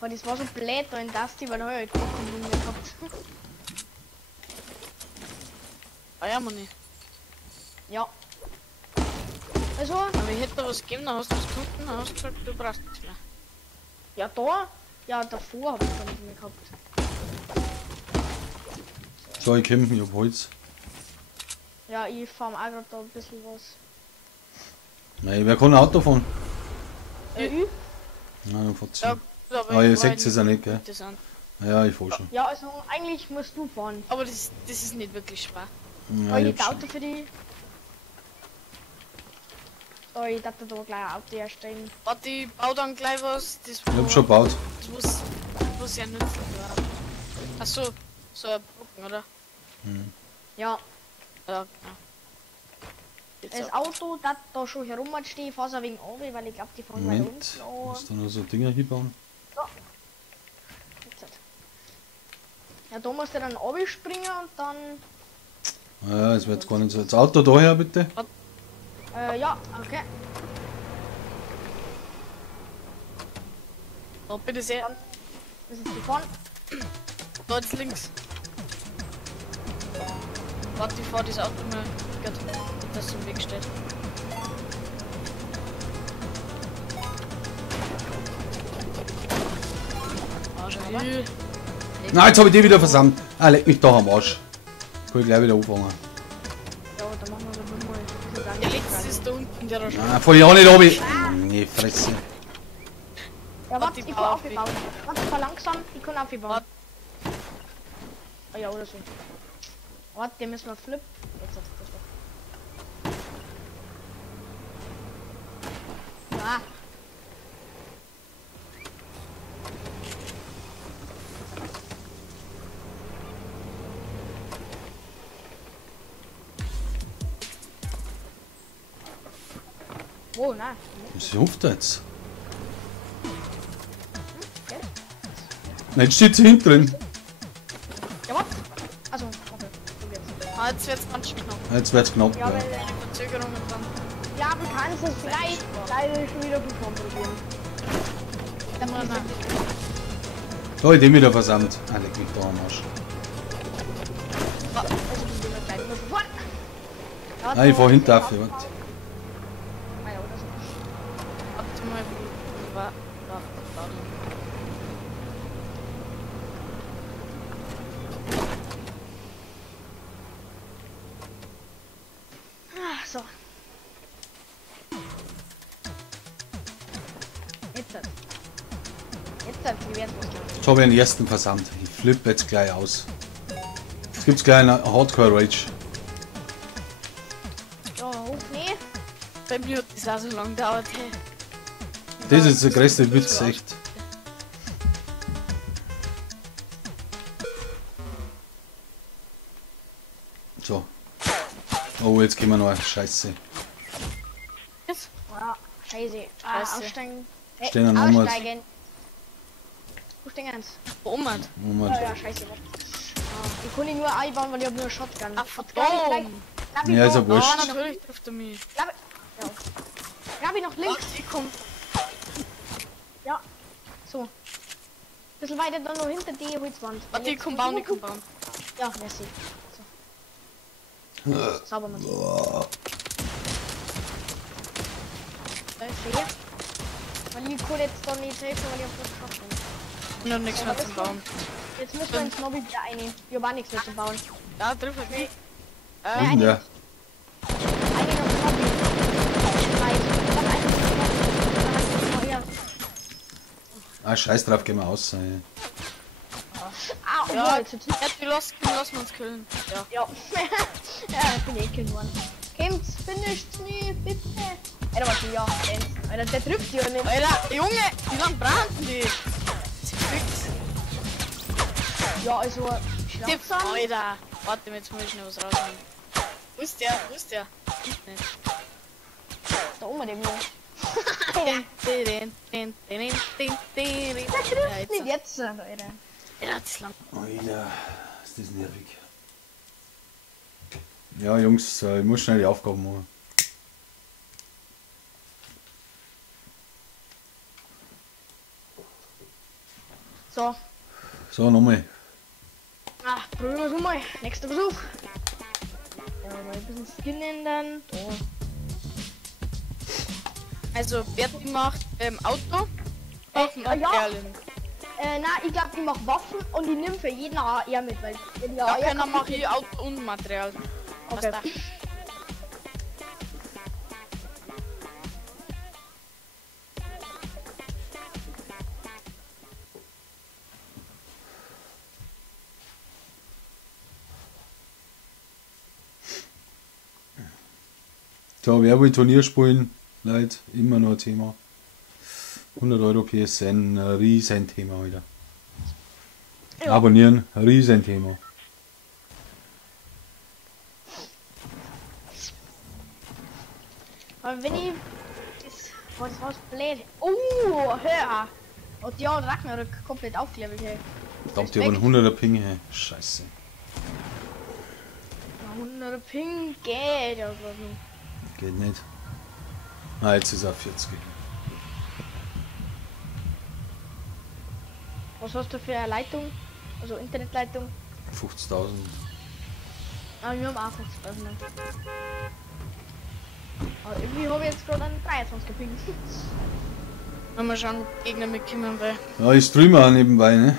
Boah, das war so blöd da in Dusty, weil da hab ich halt keinen Win mehr gehabt. Ah ja, Manni. Ja. Also, Aber ich hätte da was gegeben, dann hast du was gefunden, dann hast du gesagt, du brauchst nichts mehr. ja, da. Ja, davor hab ich gar nicht mehr gehabt. So, ich kämpfe, ich hab Holz. Ja, ich farm auch grad da ein bisschen was. Nein, wer kann ein Auto fahren? Ich? Nein, dann fährt's Ja, schon. gut, aber Ah, ihr ich war seht es ja nicht, gell? interessant. Ja, ich fahr schon. Ja, also eigentlich musst du fahren. Aber das ist nicht wirklich schwer. Ja, Ja, ich ich hab Auto für die. So, ich dachte da gleich ein Auto erstellen. Warte, ich baue dann gleich was, das ich hab schon gebaut. muss ja nützlich werden. Achso, so ein Brücken, oder? Ja, Ja, genau. Jetzt das auch. Auto, das da schon herumsteht, ich fahr's ein wenig an, weil ich glaube, die fahren weiter Moment, unten ich an. muss da noch so Dinger hinbauen. Jetzt halt. Ja, da musst du dann springen und dann. Ja, das wird gar nicht so. Das Auto daher bitte. Ja, okay. Oh, bitte sehr. Das ist gefahren. Da jetzt links. Warte, ich fahr das Auto mal. Gott, das im Weg steht. Arsch, Hill. Nein, jetzt habe ich die wieder versammelt. Ah, leck mich doch am Arsch. Kann ich gleich wieder anfangen. Ja, dann machen wir das nochmal. Der letzte ist da unten, der da steht. Ah, voll ich auch nicht oben. Nee, Fresse. Ja, warte, die ich kann Bauch aufgebaut. Warte, fahr langsam, ich kann aufgebaut. Ah ja, oder so. Warte, den müssen wir flippen. Jetzt hat das doch. Ah. Oh, nein. Was ruft er jetzt? Nein, jetzt steht sie hinten drin. Ja, warte. Also, okay. Probier's. Ah, jetzt wird's ganz knapp. Jetzt wird's knapp. Ja, Ja. weil, Verzögerungen dran. ja, du kannst es vielleicht leider schon wieder gut probieren. Nein. Da hab ich den wieder versammelt. Ah, leck mich da am Arsch. Also, du willst gleich nur sofort. Ja, Ah, ich fahr hinten auf. Ah, Warte. ja, oder so. Warte mal, wo war da? Ah, so. Jetzt, wie wär's was klar. Jetzt habe ich den ersten versammelt. Ich flippe jetzt gleich aus. Jetzt gibt's gleich einen Hardcore Rage. Ja, hoch, nee. Bei mir hat das auch so lange gedauert, hey. Das ist der größte Witz, echt. So. Oh, jetzt gehen wir noch. Scheiße. Ja, scheiße. Scheiße. Aussteigen. Stehen wir nochmal. Aussteigen. Wo stehen wir jetzt? Moment. Moment. Ja, scheiße. Ich kann ihn nur einbauen, weil ich habe nur Shotgun. Ach, verdammt. Ja, ist ja wurscht. Ah, natürlich trifft er mich. Grab ihn noch links. Warte, ich komm. Ja. So. Bisschen weiter dann noch hinter die Holzwand. Warte, ich komm bauen, ich komm bauen. Ja, merci. So. Sauber machen. Okay. Weil ich kann jetzt da nicht helfen, weil ich auf das geschafft bin. Ich hab nichts mehr zum Bauen. Jetzt müssen wir ins Lobby wieder rein. Ich hab auch nichts mehr zu bauen. Ja, trifft er mich. Und ja. Eine noch ins Lobby. Weit. Dann eine noch hier. Ah, scheiß drauf, gehen wir aus. Ey. Ah, Ja, jetzt jetzt lassen wir uns killen. Ja. Ja. Ja, ich bin eh gekillt worden. Kommt's, finisht's nie, bitte. Alter, was ja, Alter, der trifft ja nicht. Alter, Junge, wie lang brannten die? Sie kriegt's. Ja, also, Tipp, schlagsam. Alter. Warte, jetzt muss ich schnell was rausnehmen. Wo ist der? Wo ist der? Nicht. Da oben dem hier. Der Der trifft nicht jetzt, Alter. Ja, das ist lang. Alter, ist das nervig. Ja, Jungs, ich muss schnell die Aufgaben machen. So, So, nochmal. probieren wir es mal. Nächster Versuch. Ja, mal ein bisschen Skin ändern. Oh. Also, wer die macht Auto, Waffen ja. und Perlen. Na, ich glaube, ich mache Waffen und ich nehme für jeden AR mit, weil wenn die Ja, AR dann mache ich Auto und Material. Was Okay. da? So, wer will Turnier spielen? Leute, immer noch ein Thema. 100 Euro PSN, ein Riesenthema heute. Ja. Abonnieren, ein Riesenthema. Aber wenn ich das was blöd. Oh, hör! Und ja, Ragnarök komplett aufgelevelt, hey. Verdammt, die haben einen 100er Ping, hey. Scheiße. 100er Ping geht, aber nicht. Geht nicht. Ah, jetzt ist er 40. Was hast du für eine Leitung? Also Internetleitung? 50.000. Ah, wir haben auch 50.000. Aber irgendwie habe ich jetzt gerade einen 23 gepinkt. Wenn wir schauen, ob Gegner mitkommen, weil. Ja, ich streame auch nebenbei, ne?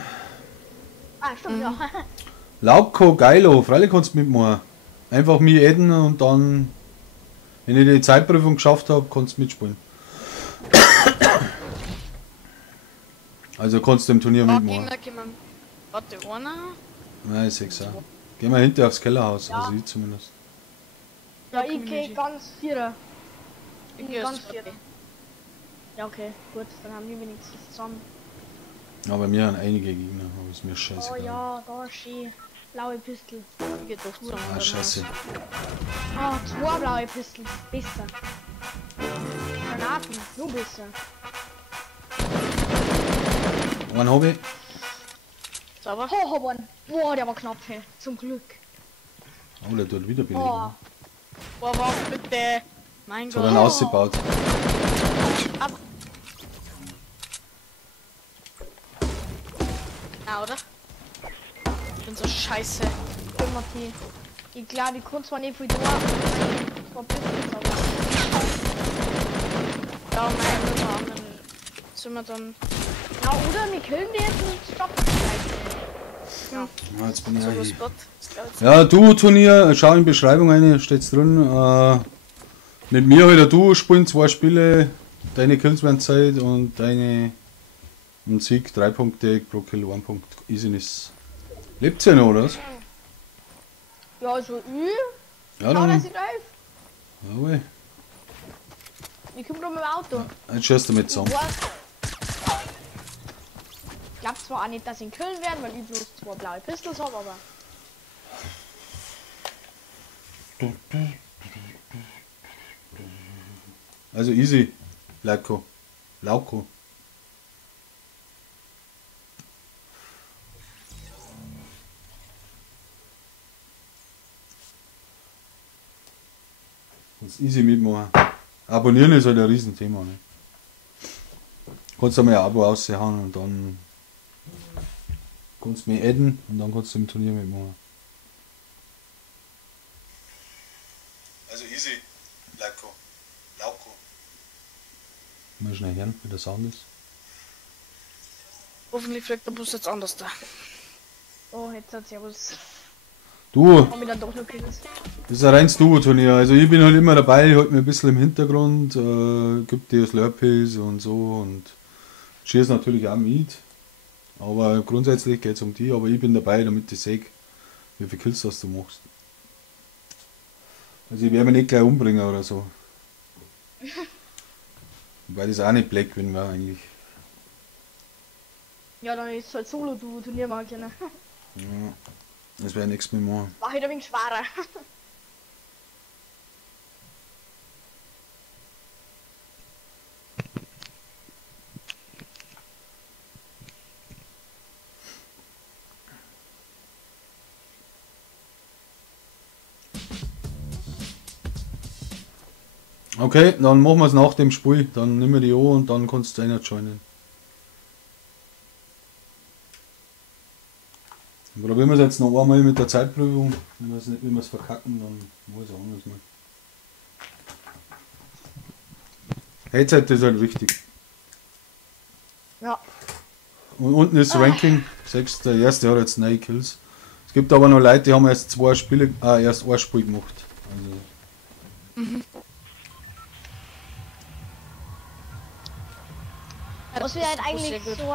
Ah, stimmt, ja. Laubko, geilo, freilich kannst du mitmachen. Einfach mich adden und dann, wenn ich die Zeitprüfung geschafft habe, kannst du mitspielen. Also kannst du im Turnier Oh, mitmachen. Gegner kommen. Warte, einer? Nein, ich seh's auch. Gehen wir hinter aufs Kellerhaus, also ich zumindest. Ja, ich gehe ganz vierer. Ich gehe gehe ganz erst vierer. Ja, okay, gut, dann haben wir wenigstens zusammen. Aber mir haben einige Gegner, aber ist mir scheiße. Oh ja, da schön. Blaue Pistel. Ich gehe doch zusammen. Ah, scheiße. Ah, 2 blaue Pistel. Besser. Granaten, nur besser. Ein Hobby. Sauber. Oh, hab einen. Boah, der war knapp, hey. Zum Glück. Oh, der tut wieder belegen. Boah. Boah, was bitte? Mein Jetzt hat er ihn Gott. ausgebaut. Na, oder? Ich bin so scheiße. Matti. Ich glaube, ich kann zwar nicht viel tun. Das war Pistel, aber. Ja, mein Gott, sind wir dann. Ja, oder wir killen die jetzt und stoppen. Ja, jetzt bin ich So auch was hier. Gott. Ist, glaub ich, Ja, du Turnier, schau in die Beschreibung rein, steht's drin. Mit mir oder du spielen 2 Spiele, deine Kills werden Zeit und deine und Sieg 3 Punkte pro Kill, 1 Punkt Easiness. Lebt's ja noch, oder was? Ja, also ich. Ja, Schau, dass dann. ich drauf. Jawohl. Ich komm doch mit dem Auto. Jetzt schaust du mit zusammen. Ich glaube zwar auch nicht, dass ich ihn killen werde, weil ich bloß 2 blaue Pistols habe, aber. Also easy, Lauko. Lauko. Das ist easy mitmachen. Abonnieren ist halt ein Riesenthema. Ne? Kannst du mal ein Abo aushauen und dann kannst du mich adden und dann kannst du im Turnier mitmachen. Also easy, Lauko. Lauko. Mal schnell hören, wie der Sound ist. hoffentlich fliegt der Bus jetzt anders da. Oh, jetzt hat servus. Du, Haben wir dann doch noch gekillt. das ist ein reines Duo-Turnier. Also ich bin halt immer dabei, halt mir ein bisschen im Hintergrund, gibt dir Slurpees und so und schieß natürlich auch mit. Aber grundsätzlich geht es um die, aber ich bin dabei, damit ich sehe, wie viele Kills das du machst. Also ich werde mich nicht gleich umbringen oder so. Weil das auch nicht Black Win war eigentlich. Ja, dann ist halt Solo-Turnier machen können. Ja, das wäre nichts mehr machen. War halt ein wenig schwerer. Okay, dann machen wir es nach dem Spiel. Dann nehmen wir die an und dann kannst du einer joinen. Probieren wir es jetzt noch einmal mit der Zeitprüfung. Wenn wir es verkacken, dann muss es anders mal. Headset ist halt wichtig. Ja. Und unten ist Ranking 6. Der erste hat jetzt 9 Kills. Es gibt aber noch Leute, die haben erst 2 Spiele, erst ein Spiel gemacht. Also, Was wird halt eigentlich sehr gut. so.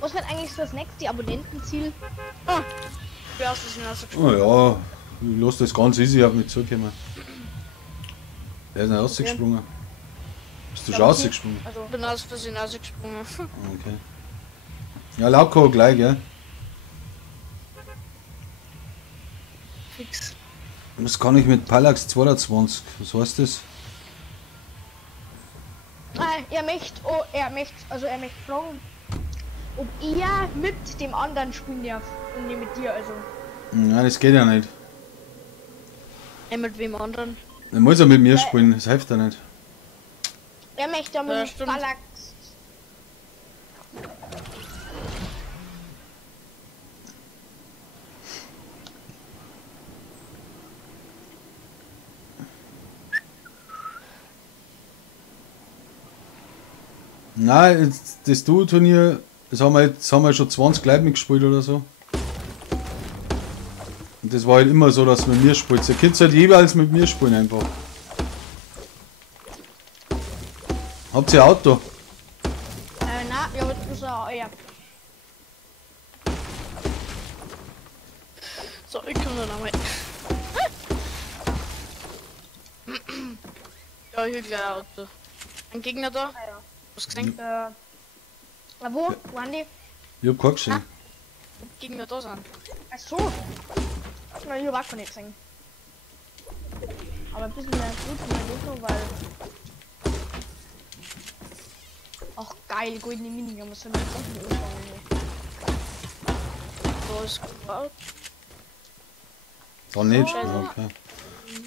Was wird eigentlich so das nächste Abonnentenziel? Du hast es mir also oh ja, ich lasse das ganz easy auf mich zukommen. Der ist nicht rausgesprungen. Bist du schon rausgesprungen? Also, Ich bin aus Versehen rausgesprungen. Okay. Ja, Lauko gleich, gell? Fix. Was kann ich mit Palax 22? Was heißt das? er möchte fragen, ob er mit dem anderen spielen darf und nicht mit dir, also. Nein, das geht ja nicht. Mit wem anderen? Dann muss er mit mir spielen, das hilft ja nicht. Er möchte ja mit Ja, dem stimmt. Galax. Nein, das Du-Turnier, das haben wir schon 20 Leute mitgespielt oder so. Und das war halt immer so, dass man mit mir spielt. Ihr könnt halt jeweils mit mir spielen einfach. Habt ihr ein Auto? Na, ja, das ist ja. So, ich komme dann einmal. Ja, hier gleich ein Auto. Ein Gegner da? Was gesehen? Wo? Wo haben die? Ich hab keinen gesehen. Gegner da sind. Ach so. Na, ich hab auch nicht gesehen. Aber ein bisschen mehr gut von weil. Ach geil, goldene Minigun, was soll ich jetzt nicht anfangen? Da ist gebaut. Dann nicht? Ja, okay.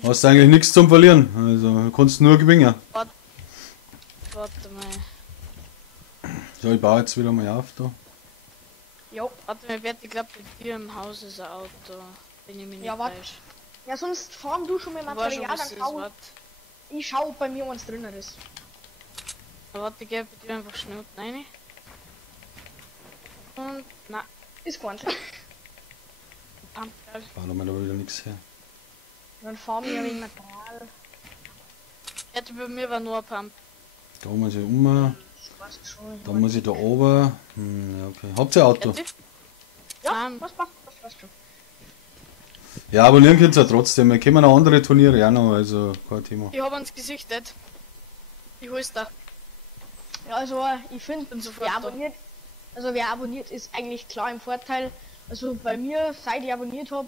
Hast eigentlich nichts zum Verlieren, also du kannst nur gewinnen. Warte mal. So, ich baue jetzt wieder mal auf da. Jo. Warte mal, ich glaube, bei dir im Haus ist ein Auto. Wenn ich mich nicht Ja, warte. täusche. Ja, sonst fahren du schon mit Ich weiß schon, Material, was dann das ist. schau. Warte. Ich schau, ob bei mir was drin ist. Warte, ich geh bei dir einfach schnell unten rein. Und, na, Ist gar nicht. Pump, geil. Bauen wir da wieder nichts her. Dann fahren wir wegen Material. Hätte bei mir war nur ein Pump. Da muss ich um, Passt schon. da muss ich da oben. Ja, okay. Habt ihr ein Auto? Hätte? Ja, Nein. was passt schon. Ja, abonnieren könnt ihr trotzdem. Wir können noch andere Turniere auch noch, also kein Thema. Ich hab uns gesichtet. Ich hol's da. Ja, also ich finde, Bin sofort wer da. abonniert, also wer abonniert, ist eigentlich klar im Vorteil. Also bei mir, seit ich abonniert habe,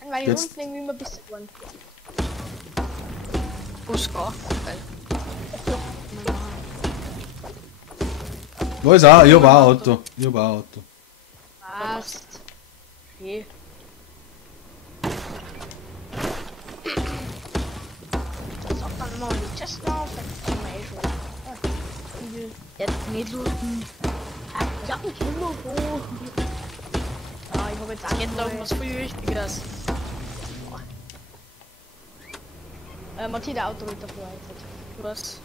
dann war die Jetzt- Runden irgendwie immer besser geworden. Oscar. Geil. Da ist auch, ich hab auch ein Auto. Ich hab auch ein Auto. Passt. Okay. Sag dann mal die Chest auf, dann kann man eh schon. Jetzt nicht looten. Ja, ich will nur hoch. Ja, ich habe jetzt Es geht da um auch was viel Wichtigeres. Matthias, der Auto runter vor jetzt. Was?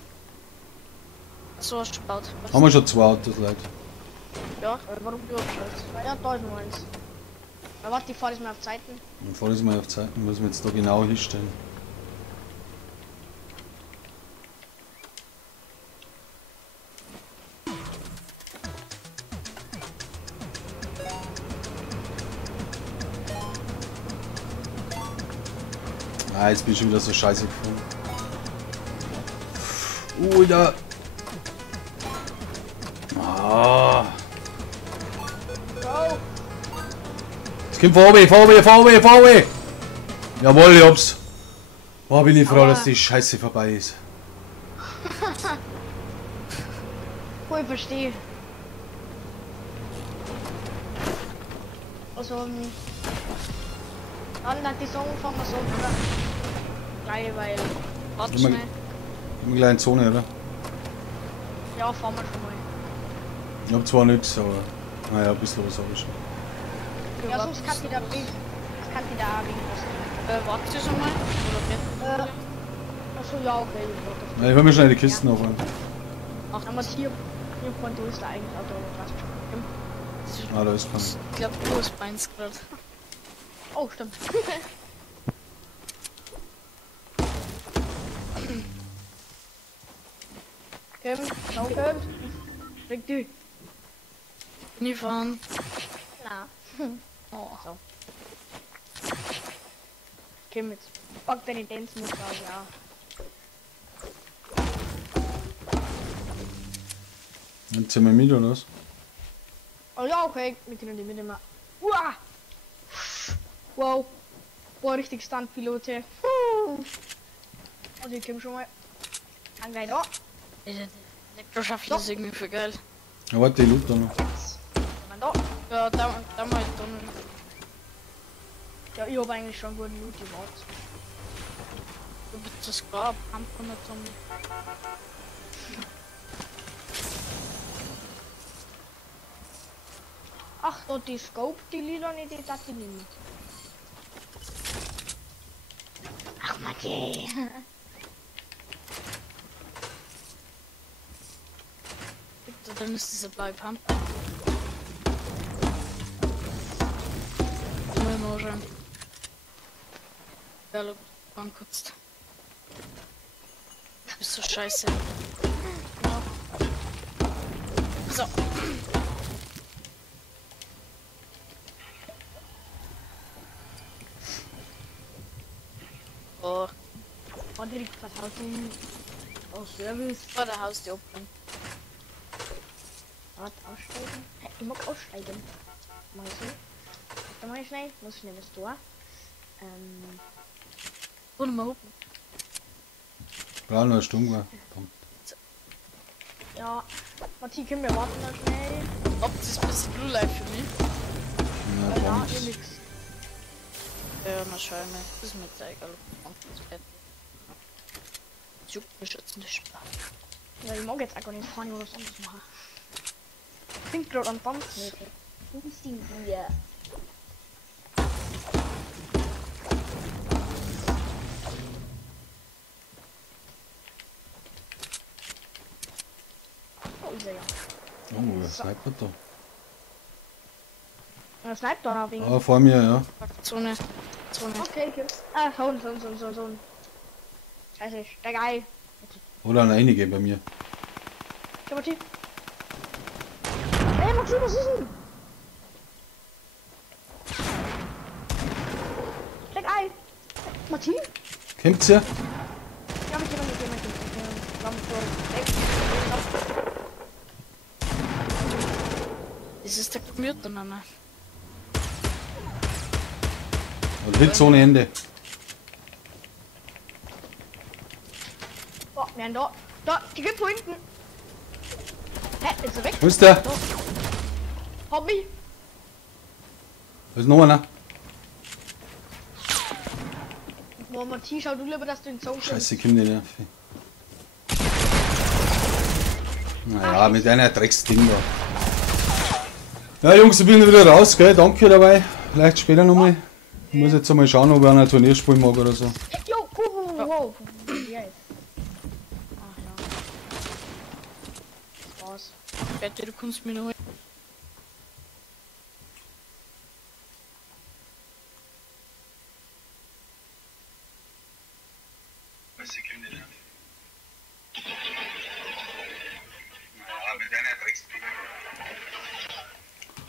So hast du gebaut. Was? Haben wir schon zwei Autos, Leute. Ja, warum du abschaust? Ja, da ist noch eins. Ja, warte, ich fahr das mal auf Zeiten. Dann fahr ich mal auf Zeiten, muss man jetzt da genau hinstellen. Ah, jetzt bin ich schon wieder so scheiße gefahren. Da. Ah. Es kommt vorbei! Jawohl, ich hab's. Boah, bin ich froh, dass die Scheiße vorbei ist. Cool, verstehe. Also, dann hat die Song von mir so, oder? Gleich, weil, Warte Immer- schnell. Immer gleich in Zone, oder? ja, fahren wir schon mal. Ich hab zwar nichts, aber naja, ein bisschen was hab ich schon. Ja, sonst kann die da wegen, was. Warte schon mal. Oder nicht? Achso, ja, okay, ich wollte. Na, ich hol mir schnell die Kisten auf. Ach, Aber hier Konto ist da eigentlich auch da, passt schon. Ah, da ist kein. ich glaube, du hast meins gerade. Oh, stimmt. Kevin, schau Kevin. Bring die. Nie fahren. Na. Oh. So. Kim, jetzt pack deine Dance-Muster auf, ja. Jetzt sind wir mit, oder was? Oh ja, okay, wir können die mitnehmen. Uah! Wow. Boah, richtig Stuntpilot hier. Also ich komm schon mal. Dann gleich da. Elektroschaft ist irgendwie für geil. Ja, warte, ich loot da noch. Man da. Ja, da mal dann. Ja, ich hab eigentlich schon guten Loot gemacht. Du bist das Grab, Pumpen und Zombie. Ach, dort die Scope, die Lieder nicht, die darf ich nehmen. Ach, Matti. Bitte, dann ist diese Supply Pump. Mal schauen. Ja, look, ankotzt. Du bist so scheiße. Ja. So. Oh, Und die Vertauschung aus Service. vor der Haustür open. Warte, aussteigen. Hey, ich mag aussteigen. Mach ich so. Warte mal schnell. Muss schnell was tun. Und mal hoppen. Brauch noch eine Stunde. Ja. Matti, können wir warten noch schnell? Ob das ist ein bisschen Blue Life für mich? Ja, Weil da komm. ist nix. Ja, mal schauen. Das ist mir jetzt egal. Das Bett. Zugbeschützende Spaß. Ja, ich mag jetzt auch gar nicht fahren, oder was anderes machen. Ich bin gerade am Tanzen. Wo ist die hier? Oh, ist er ja. Oh, wer Sniper da? Er sniped da noch wegen. Ah, vor mir, ja. Zone. Okay, okay. Ah, so. Scheiße, der geil. Oder an einige bei mir. Schau mal, Matti. Ey, Matti, was ist denn? Der geil. Matti? Kämpft's ja? Ja, mit jemandem. Das ist der Computer, Nana. Und Hitzone Ende. Oh, wir haben da. Da, die gibt hinten. Hä, ist er weg? Wo ist der? Hobby. Da ist noch einer. Boah, Matti, schau du lieber, dass du den Zug Scheiße, ich komm nicht nerv. Naja, mit einer Drecksding da. Ja, Jungs, ich bin wieder raus, gell? Danke dabei. Vielleicht später nochmal. Ich muss jetzt einmal schauen, ob ich ein Turnier spielen mag oder so. Jo, wow. Ja, jetzt. Ach ja. Das war's. Bitte, du kannst mir noch holen.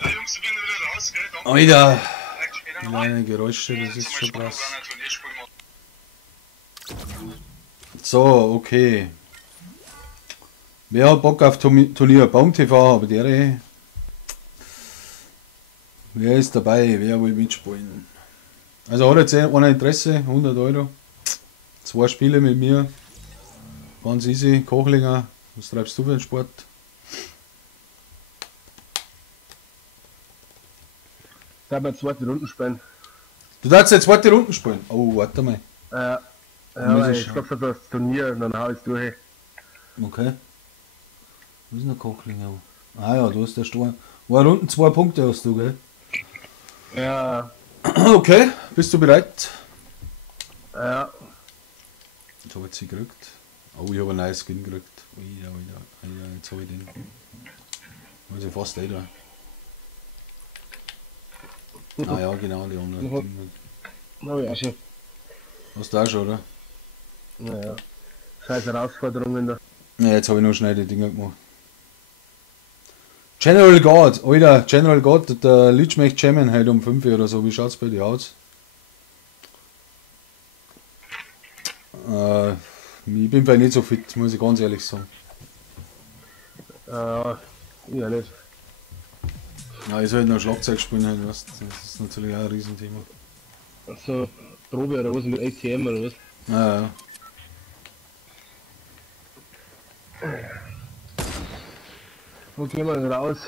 Ja, Jungs, ich bin wieder raus, gell? Alter! Kleine Geräusche, das ist schon krass. So, okay. Wer hat Bock auf Turnier? Baum TV, aber der. Wer ist dabei? Wer will mitspielen? Also hat jetzt einer Interesse, 100 Euro. 2 Spiele mit mir. Ganz easy. Kochlinger, was treibst du für den Sport? Da haben wir zweite Runden spielen. Du darfst jetzt zweite Runden spielen. Oh, warte mal. Ja, Muss weil ich ich schauen. glaube, das Turnier, dann hau ich durch. Okay. Wo ist denn der Kochlinger? Ah ja, du hast der Sturm. War Runden 2 Punkte hast du, gell? Ja, Okay, bist du bereit? ja. Jetzt habe ich sie gekriegt. Oh, ich habe einen neuen Skin gekriegt. Ui, jetzt habe ich den. Muss ich fast da. Ah ja, genau, die anderen. Oh ja, schon. Hast du auch schon, oder? Naja. Scheiß Herausforderungen da. Ja, jetzt habe ich noch schnell die Dinger gemacht. General Guard, Alter, General Guard, der Lich möchte jammen heute um 5 Uhr oder so. Wie schaut's bei dir aus? Ich bin vielleicht nicht so fit, muss ich ganz ehrlich sagen. Ja, nicht. Ja, ich soll noch Schlagzeug spielen, halt, weißt du, das ist natürlich auch ein Riesenthema. So, Probe oder was mit ATM oder was? Ja, ja. Wo gehen wir denn raus?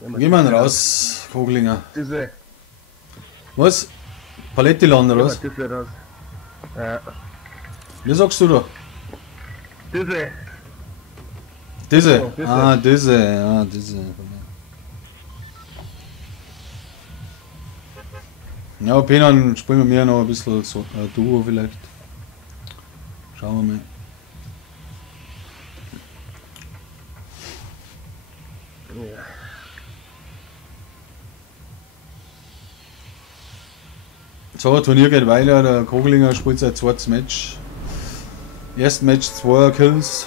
Gehen wir denn raus, Kogelinger? Diese. Was? Palettiland oder was? Diese raus. Ja. Wie sagst du da? Diese. Diese? Oh, diese. Ah, diese, ja, diese. Ja, Penan spielen wir mir noch ein bisschen so Duo vielleicht. Schauen wir mal. Ja. So, Turnier geht weiter, der Kogelinger spielt sein zweites Match. Erstes Match 2 Kills,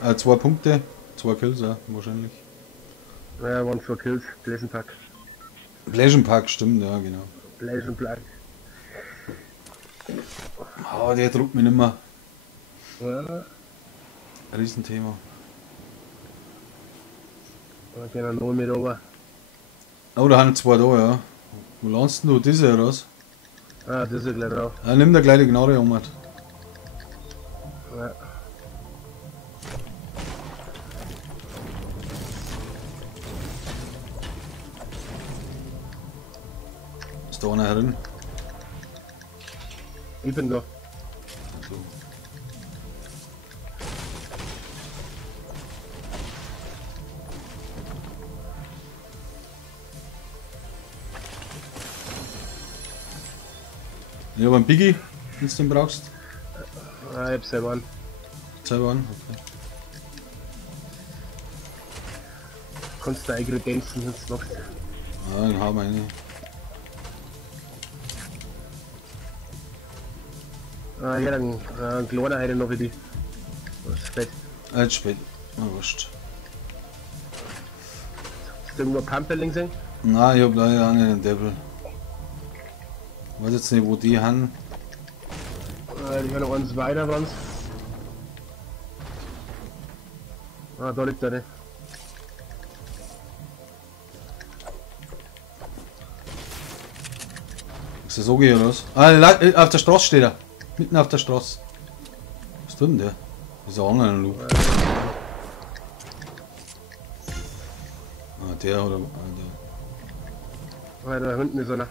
2 Punkte, 2 Kills auch wahrscheinlich. Ja, waren 2 Kills, Blazing Pack. Blazing Pack, stimmt, ja genau. Blazing Pack. Ah, der druckt mich nicht mehr. Ja. Riesenthema. Da gehen wir noch mit runter. Oh, da haben 2 da, ja. Wo landest du diese oder was? Ah, das ist gleich drauf. Ja, nimm da gleich die Gnade um. Ja. Ist da einer herin? Ich bin da. Ich hab einen Biggie, wenn du den brauchst. Ah, ich hab selber an. Selber an, okay. Kannst du eigene Tänzen jetzt noch. Ja, den haben wir einen. Ah, ja, dann ein kleiner heute noch für dich. Das ist spät. Jetzt spät. Na, wurscht. Hast du irgendwo Pumperling gesehen? Nein, ich hab leider auch nicht den Devil. Ich weiß jetzt nicht, wo die haben. Ich kann noch eins weiter, waren's. Ah, da liegt er nicht. Ist das okay oder was? Ah, auf der Straße steht er. Mitten auf der Straße. Was tut denn der? Ist er online, Lu? Ah, der oder. Ah, der. Ah, da hinten ist einer.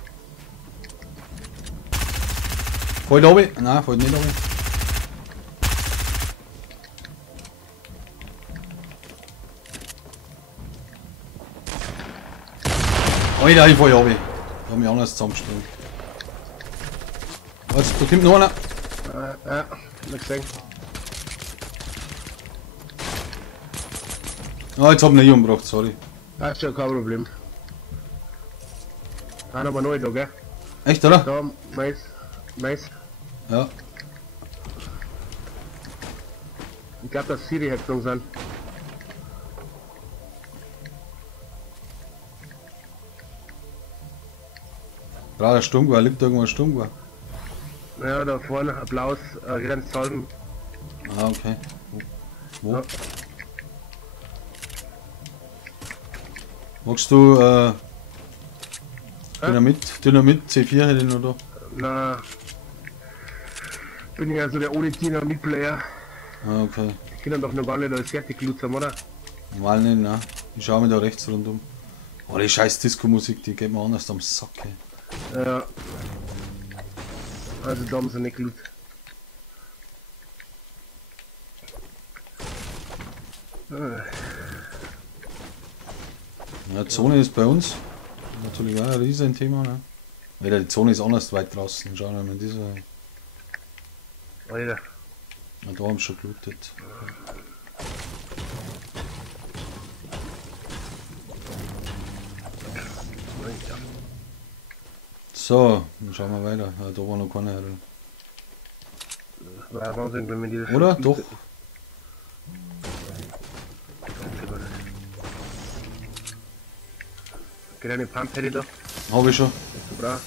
Fällt oben? Nein, fällt nicht oben. Alter, ich fall oben. Da hab ich anders zusammengestellt. Was? Da kommt noch einer. Ja, nicht gesehen. Ah, jetzt hab ich ihn nicht umgebracht, sorry. Ah, ist ja kein Problem. Einer aber neu da, gell? Echt, oder? Da, nice. Nice. Ja. Ich glaube, dass Siri-Hetzung sind. Gerade stumm war, liegt irgendwo stumm war. Ja, da vorne, Applaus, Grenzsalben. Ah, okay. Wo? Ja. Magst du Dynamit C4 hätte ich noch da. Na, bin ich also der ohne Dynamit-Player. Ah, okay. Die können doch noch gar nicht als fertig lutschen, oder? Normal nicht, ne? Ich schau mir da rechts rundum. Oh, die scheiß Disco-Musik, die geht mir anders am Sack, ey. Ja. Also da haben sie nicht gelut. Ja, die Zone ist bei uns natürlich auch ein riesen Thema, ne? Weil die Zone ist anders weit draußen. Schauen wir mal, diese. Alter. Ja, da haben sie schon gelootet. So, dann schauen wir weiter. Ja, da war noch keiner herin. War Wahnsinn, wenn wir die das Oder? schon- Doch. Geht eine Pump hätte ich da. Habe ich schon. Bra.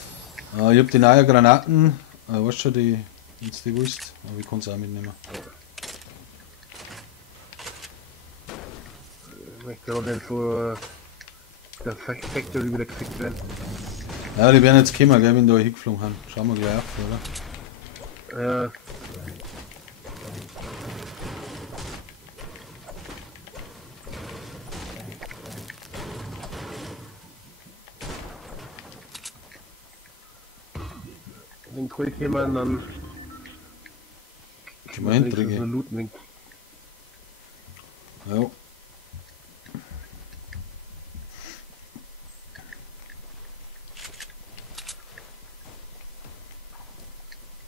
Ich hab die neuen Granaten. Weißt du, die jetzt die wusst, aber ich kann sie auch mitnehmen. Ich möchte gerade nicht so der Factory wieder gefickt werden. Ja, die werden jetzt kommen, gell, wenn da hingeflogen haben. Schauen wir gleich auf, oder? Wenn Kohl kommen, dann Können wir hinkriegen. einen Looten. Ja.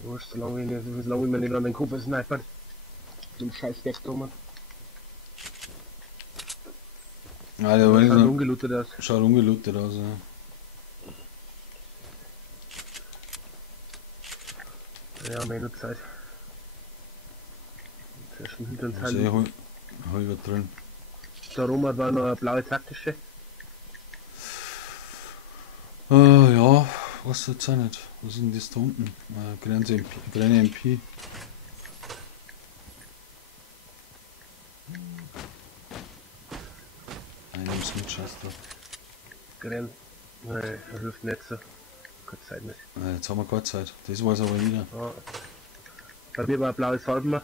Wurscht, solange ich mir nicht an den Kopf snipert. Dem scheiß Backdommer. Alter, wenn ich Schaut so, ungelootet aus. schaut ungelootet aus, ja. Ja, meine Zeit. Zuerst hinter uns Also, ich halten. hol was drin. Da rum war noch eine blaue taktische. Ja, was jetzt auch nicht. Was ist denn das da unten? Grüne MP. Nein, nimm's mit, scheiß drauf. Grenz. Nein, das hilft nicht so. Keine Zeit nicht. Jetzt haben wir keine Zeit. Das war's aber wieder. Ja. Bei mir war ein blaues Salben.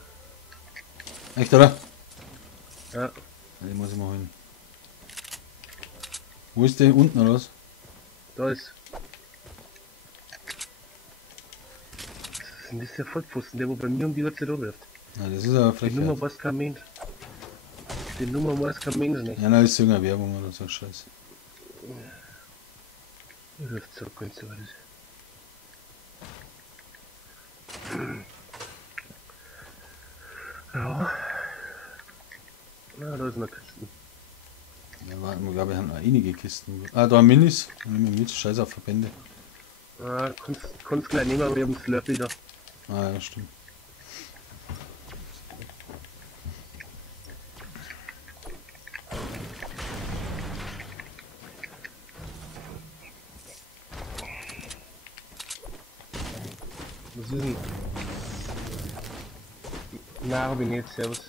Echt, oder? Ja. Den muss ich mal holen. Wo ist der? Unten oder was? Da ist. Was sind das für Vollpfosten, der wo bei mir um die Uhrzeit anruft? Ja, das ist ja Die Nummer frech. weiß kein Mensch. Die Nummer weiß kein Mensch nicht. Ja, na, ist irgendeine Werbung oder so Scheiße. Er ruft zurück, wenn es so weit ist. Ja. Na, da ist noch Kisten. Ja, warten wir, glaube ich, haben noch einige Kisten. Ah, da Minis. Nehmen wir mit. Scheiß auf Verbände. Ah, kannst gleich nehmen, aber wir haben das Slurpee da. Ah, ja, stimmt. Was ist denn? Nein, hab ich nicht. Servus.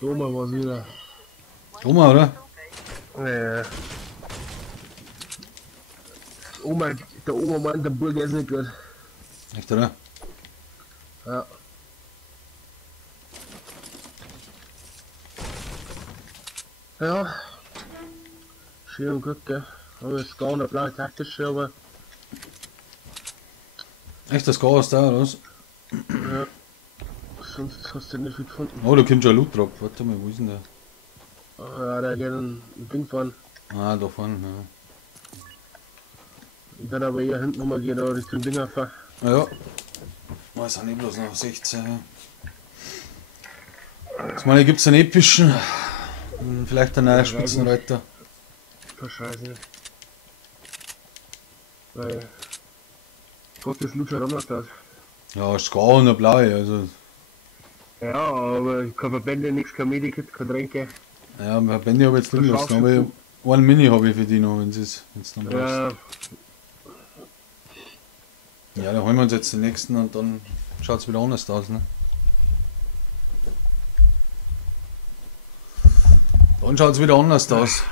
Oma war's wieder. Oma, oder? Oma, der Oma meint, der Burger ist nicht gut. Echt, oder? Ja. Ja. Schön und gut, gell. Aber es ist gar nicht blau taktisch, aber Echt, das Gas da, oder was? ja. Sonst hast du nicht viel gefunden. Oh, da kommt schon ein Loot drauf. Warte mal, wo ist denn der? Ja, der geht ein Ding fahren. Ah, da vorne, ja. Ich werde aber eher hinten nochmal gehen, da Richtung Dinger fahren. Ja. Oh, es sind eh bloß noch 16. Ja. Jetzt meine, gibt's einen epischen. Vielleicht einen neuen Spitzenreiter. Verscheiße. Weil. Gott, das Loot schon anders aus. Ja, ist gar und eine blaue, also. Ja, aber kein Verbände, nichts, kein Medikit, kein Tränke. Ja, Verbände habe ich jetzt drin gelassen, aber einen Mini habe ich für die noch, wenn es dann passt. Ja, Ja, dann holen wir uns jetzt den nächsten und dann schaut es wieder anders aus, ne? Dann schaut es wieder anders aus.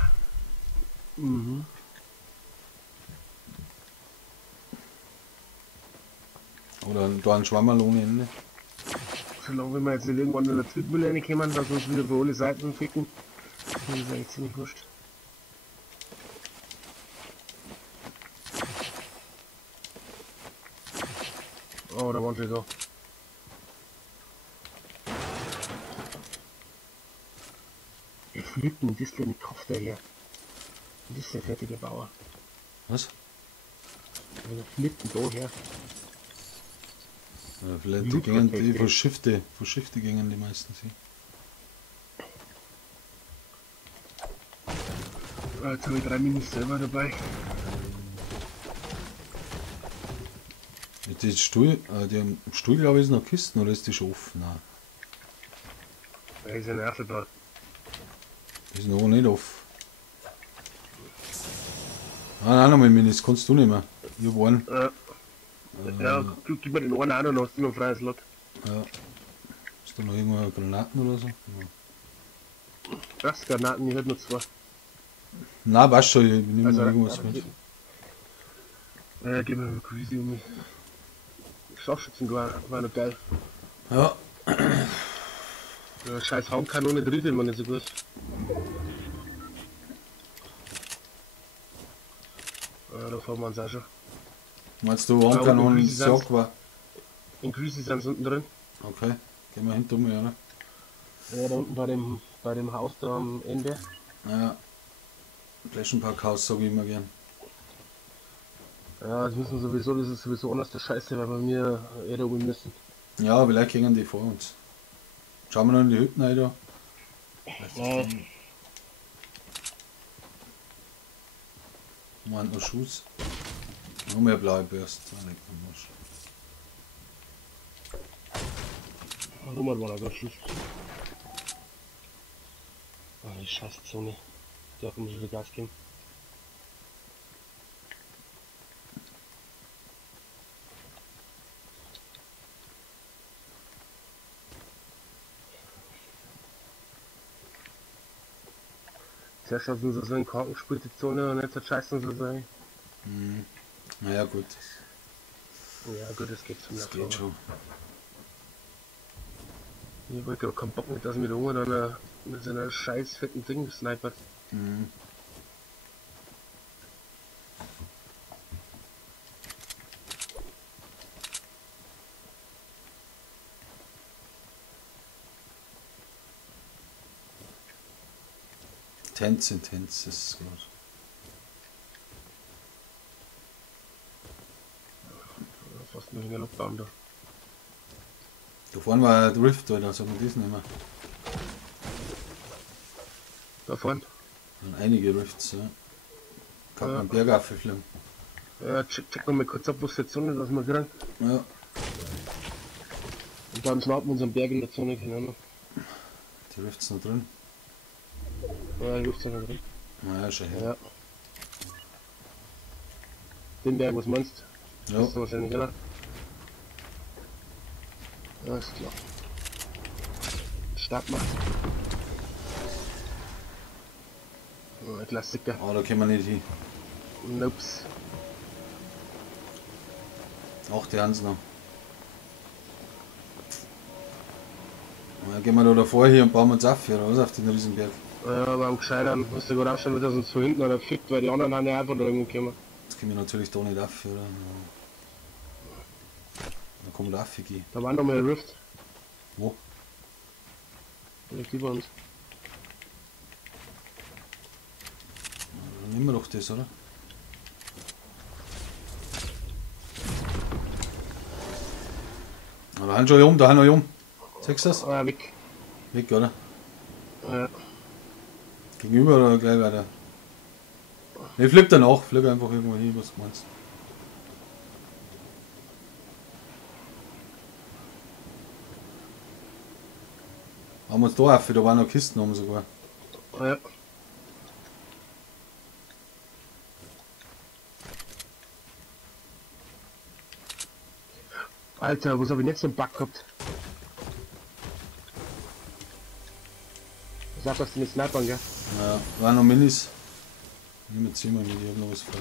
mhm. Oder da ein Schwammerl ohne Ende. Solange wir jetzt nicht irgendwann in der Zwickmühle reinkommen, dass wir uns wieder für alle Seiten ficken, das ist eigentlich ziemlich wurscht. Oh, da waren sie da. Der fliegt ein bisschen mit Kopf daher. Das ist der fertige Bauer. Was? Der fliegt daher. Ja, vielleicht die gingen die von Schifte gingen die meisten sie. Jetzt habe ich 3 Minis selber dabei. Die Stuhl, der Stuhl glaube ich ist noch Kisten oder ist die schon offen? Nein, Da ist ein erster da. die ist noch nicht offen. Ah, nein, nochmal Minis, kannst du nicht mehr. Ich hab einen. Ja, du gib mir den einen an und hast du noch ein freies Lot. Ja. Ist da noch irgendwo Granaten oder so? Ja. Das Granaten, ich hätte noch 2. Nein, weißt schon, ich nehme Also, noch irgendwas mit. Gib mir mal Greasy um mich. Scharfschützen war noch geil. Ja. Ja, scheiß Raumkanone trifft immer nicht so gut. Ja, da fahren wir uns auch schon. Meinst du, warum kann man nicht Sack war? In Greasy sind unten drin. Okay, gehen wir hinter mir, oder? Ja, da unten bei dem Haus da am Ende. Ja. Flaschenparkhaus, sag ich immer gern. Ja, das ist sowieso anders der Scheiße, weil wir mir da oben müssen. Ja, vielleicht gingen die vor uns. Schauen wir noch in die Hütten rein da. Ja. Man noch Schuss. Noch mehr blaue Bürste. Warum war da gar Schuss? Oh, die Scheißzone. Da muss ich wieder Gas geben. Zuerst hatten sie so eine Korkenspritzzone und jetzt hat Scheiße so sein. Mhm. Naja, gut. Ja, gut, das geht schon. Das geht schon. Ich wollte auch keinen Bock mit, dass mir der Junge dann mit so einer scheiß fetten Ding gesnipert. Mhm. Intens ist es gut. Fast nur in der Luftbahn da. Da vorne war ein Drift, oder? Sagen wir das nicht mehr. Da vorne? Und einige Rifts, ja. Kann man Bergaffe fliegen. Ja, check mal kurz ab, was für Zone das wir kriegen. Ja. Und dann schnappen wir unseren Berg in der Zone, keine Ahnung. Die Rifts noch drin. Ja, die Luft sind noch drin. Naja, schon her. Ja. Den Berg, was meinst du? Ja. Das ist wahrscheinlich, oder? Ja, ist klar. Start mal. Oh, Klassiker. Oh, da können wir nicht hin. Nops. Auch die haben sie noch. Ja, gehen wir da davor hier und bauen wir uns auf hier, oder was, auf den Riesenberg. Ja, aber am Gescheitern musst du gut aufstellen, dass uns so hinten einer fickt, weil die anderen haben ja einfach da irgendwo gekommen. Jetzt können wir natürlich da nicht auf, oder? Ja. Da kommt der Affigi. Da war noch mal ein Rift. Wo? Vielleicht über uns. Dann nehmen wir doch das, oder? Da haben schon um, da haben wir um. Siehst du das? Ah, weg. Weg, oder? Ja. Gegenüber oder gleich weiter? Ne, flieg danach, flieg einfach irgendwo hin, was du meinst. Haben wir uns da auf, da waren noch Kisten oben sogar. Ja. Alter, was habe ich jetzt für einen Bug gehabt? Sag das den Snipern, gell? Ja, waren noch Minis. Nehmen wir Zimmer mit, ich hab noch was vor.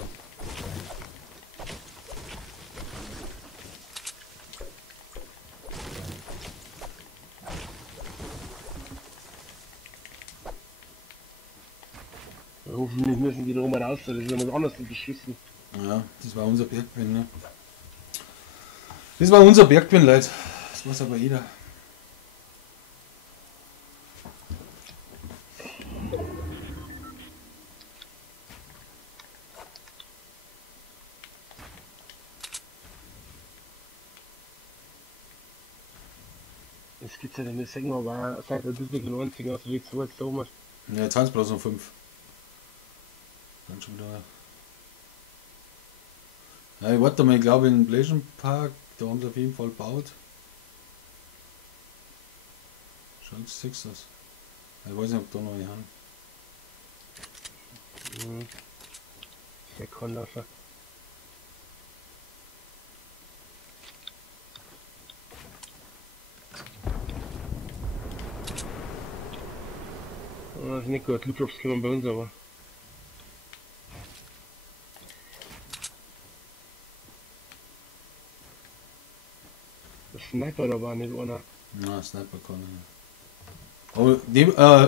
Hoffentlich müssen die da oben raus, das ist ja was anderes beschissen. Ja, das war unser Bergwind, ne? Das war unser Bergwind, Leute. Das weiß aber jeder. Das gibt's ja nicht sagen, aber seit der Disney 90 aus wie 2 jetzt da oben. Ja, jetzt haben es bloß noch 5. Dann schon wieder. Ja, ich warte mal, ich glaube in Pleasure Park, da haben sie auf jeden Fall gebaut. Schaut, siehst du das? Ich weiß nicht, ob da noch eine haben. Der kann das ja. Das ist nicht gut, Lootdrops kommen bei uns aber. Der Sniper da war nicht einer. Na, Sniper kann ich nicht. Aber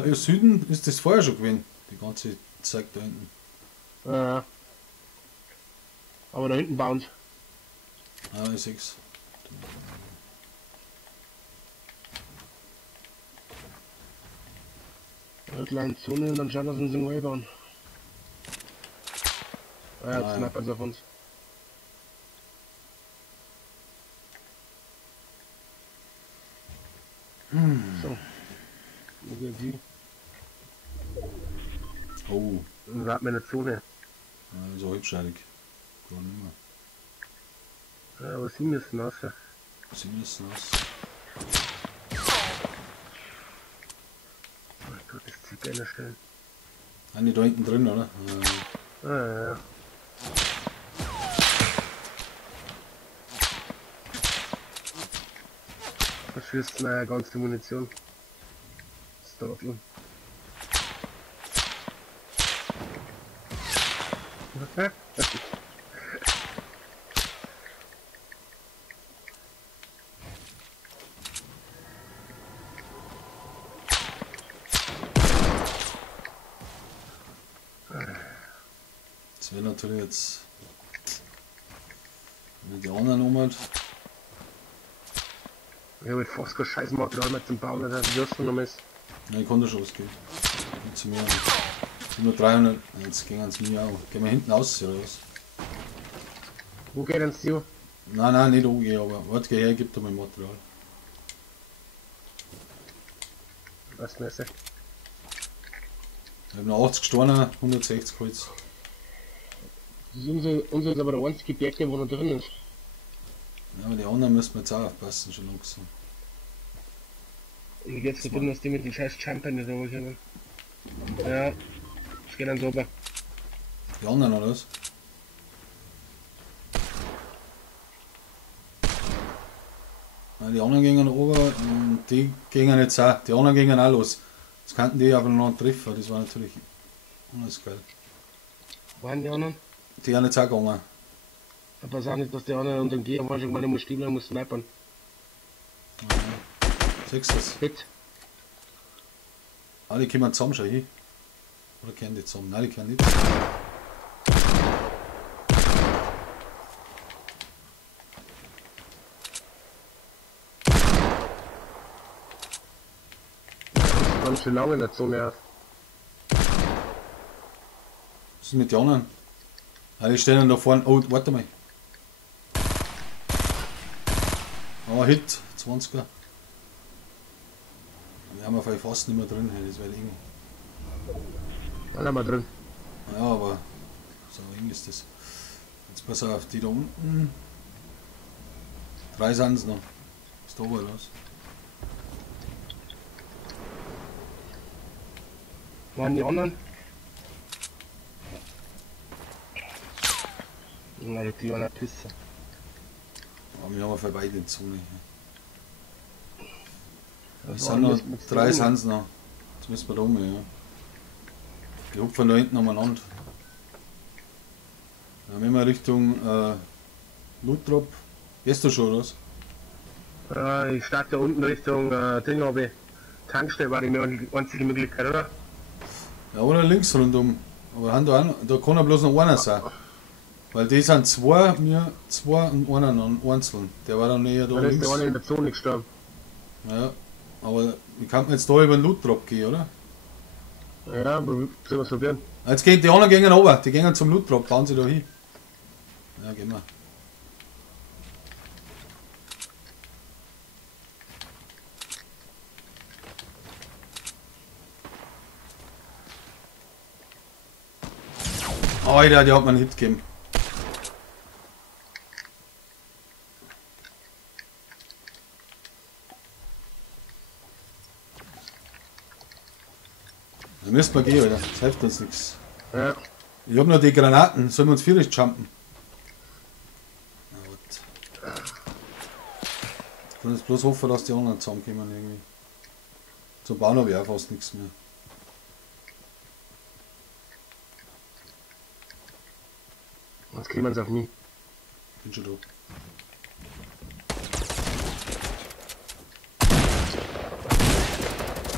im Süden ist das vorher schon gewesen, die ganze Zeit da hinten. Ja. Aber da hinten bauen sie. Ah, ich seh's. Eine kleine Zone und dann schauen, dass wir uns neu bauen. Ah ja, jetzt knapp auf uns. So. Wo geht sie? Oh, Und warten wir eine Zone. so hübscheidig. Gar nicht mehr. Ja, aber sie müssen raus. Sie müssen aus. Ich tue das Ziel gerne stellen. Eine da hinten drin, oder? Ja. Verschießt naja ganze Munition. Das dauert lang. Das wäre natürlich jetzt. Wenn die anderen umhat. Ich habe fast kein Scheißmaterial mehr zum Bauen, dass das Just noch ist. Nein, ich kann da schon was geben. Nicht zu mir. Nur 300. Jetzt gehen es mir auch. Gehen wir hinten aus oder was? Wo geht denn Steve? Nein, nicht umgehen, aber warte, geh her, gib dir mein Material. Was Messer? Ich habe noch 80 Steine, 160 Holz. Das ist unser ist aber der einzige Berg, der wo noch drin ist. Ja, aber die anderen müssen wir jetzt auch aufpassen, schon langsam. Und jetzt drin, dass die mit den scheiß Jumpern nicht so können. Ja, es geht dann so rüber. Die anderen oder was? Ja, die anderen gingen runter und die gingen jetzt auch. Die anderen gingen auch los. Das kannten die aber noch treffen, das war natürlich alles geil. Waren die anderen? Die haben jetzt auch gegangen. Aber sag nicht, dass die anderen unter dem Geher waren, schon mal muss stehen bleiben, muss snipern. Siehst du das? Hit. Alle kommen zusammen schon hin. Oder kennen die zusammen? Nein, die kennen nicht. Ganz schön lange in der Zone aus. Was ist mit den anderen? Ah, die stehen da vorne. Oh, warte mal. Oh, Hit, 20er. Wir haben auf fast nicht mehr drin, das wäre eng. Dann haben wir drin. Ja, aber so eng ist das. Jetzt pass auf, die da unten. 3 sind es noch. Ist da wohl was? Waren die anderen? Na, die kleine Pisse. Aber wir haben auf beide in Zone. Das Es sind noch 3 sind es noch. Jetzt müssen wir da um, ja. Die hupfen da hinten umeinander. Dann wenn wir Richtung Lutrop. Gehst du schon, oder was? Ich starte da unten Richtung Ding, aber Tankstelle war die einzige Möglichkeit, oder? Ja, oder links rundum. Aber haben da kann ja bloß noch einer sein. Weil die sind 2, wir 2 und einer noch einzeln. Der war dann eher da Dann ist links. der eine in der Zone gestorben. Ja, aber ich kann jetzt da über den Loot-Drop gehen, oder? Ja, aber sollen wir es probieren? Jetzt gehen die anderen gehen runter, die gehen zum Loot-Drop, bauen sie da hin. Ja, gehen wir. Alter, die hat mir einen Hit gegeben. Da müssen wir gehen, Alter. Das hilft uns nichts. Ja. Ich hab noch die Granaten, sollen wir uns vierig jumpen? Na gut. Ich kann jetzt bloß hoffen, dass die anderen zusammenkommen irgendwie. Zum Bauen habe ich auch fast nichts mehr. Jetzt kriegen wir es auf mich. Bin schon da.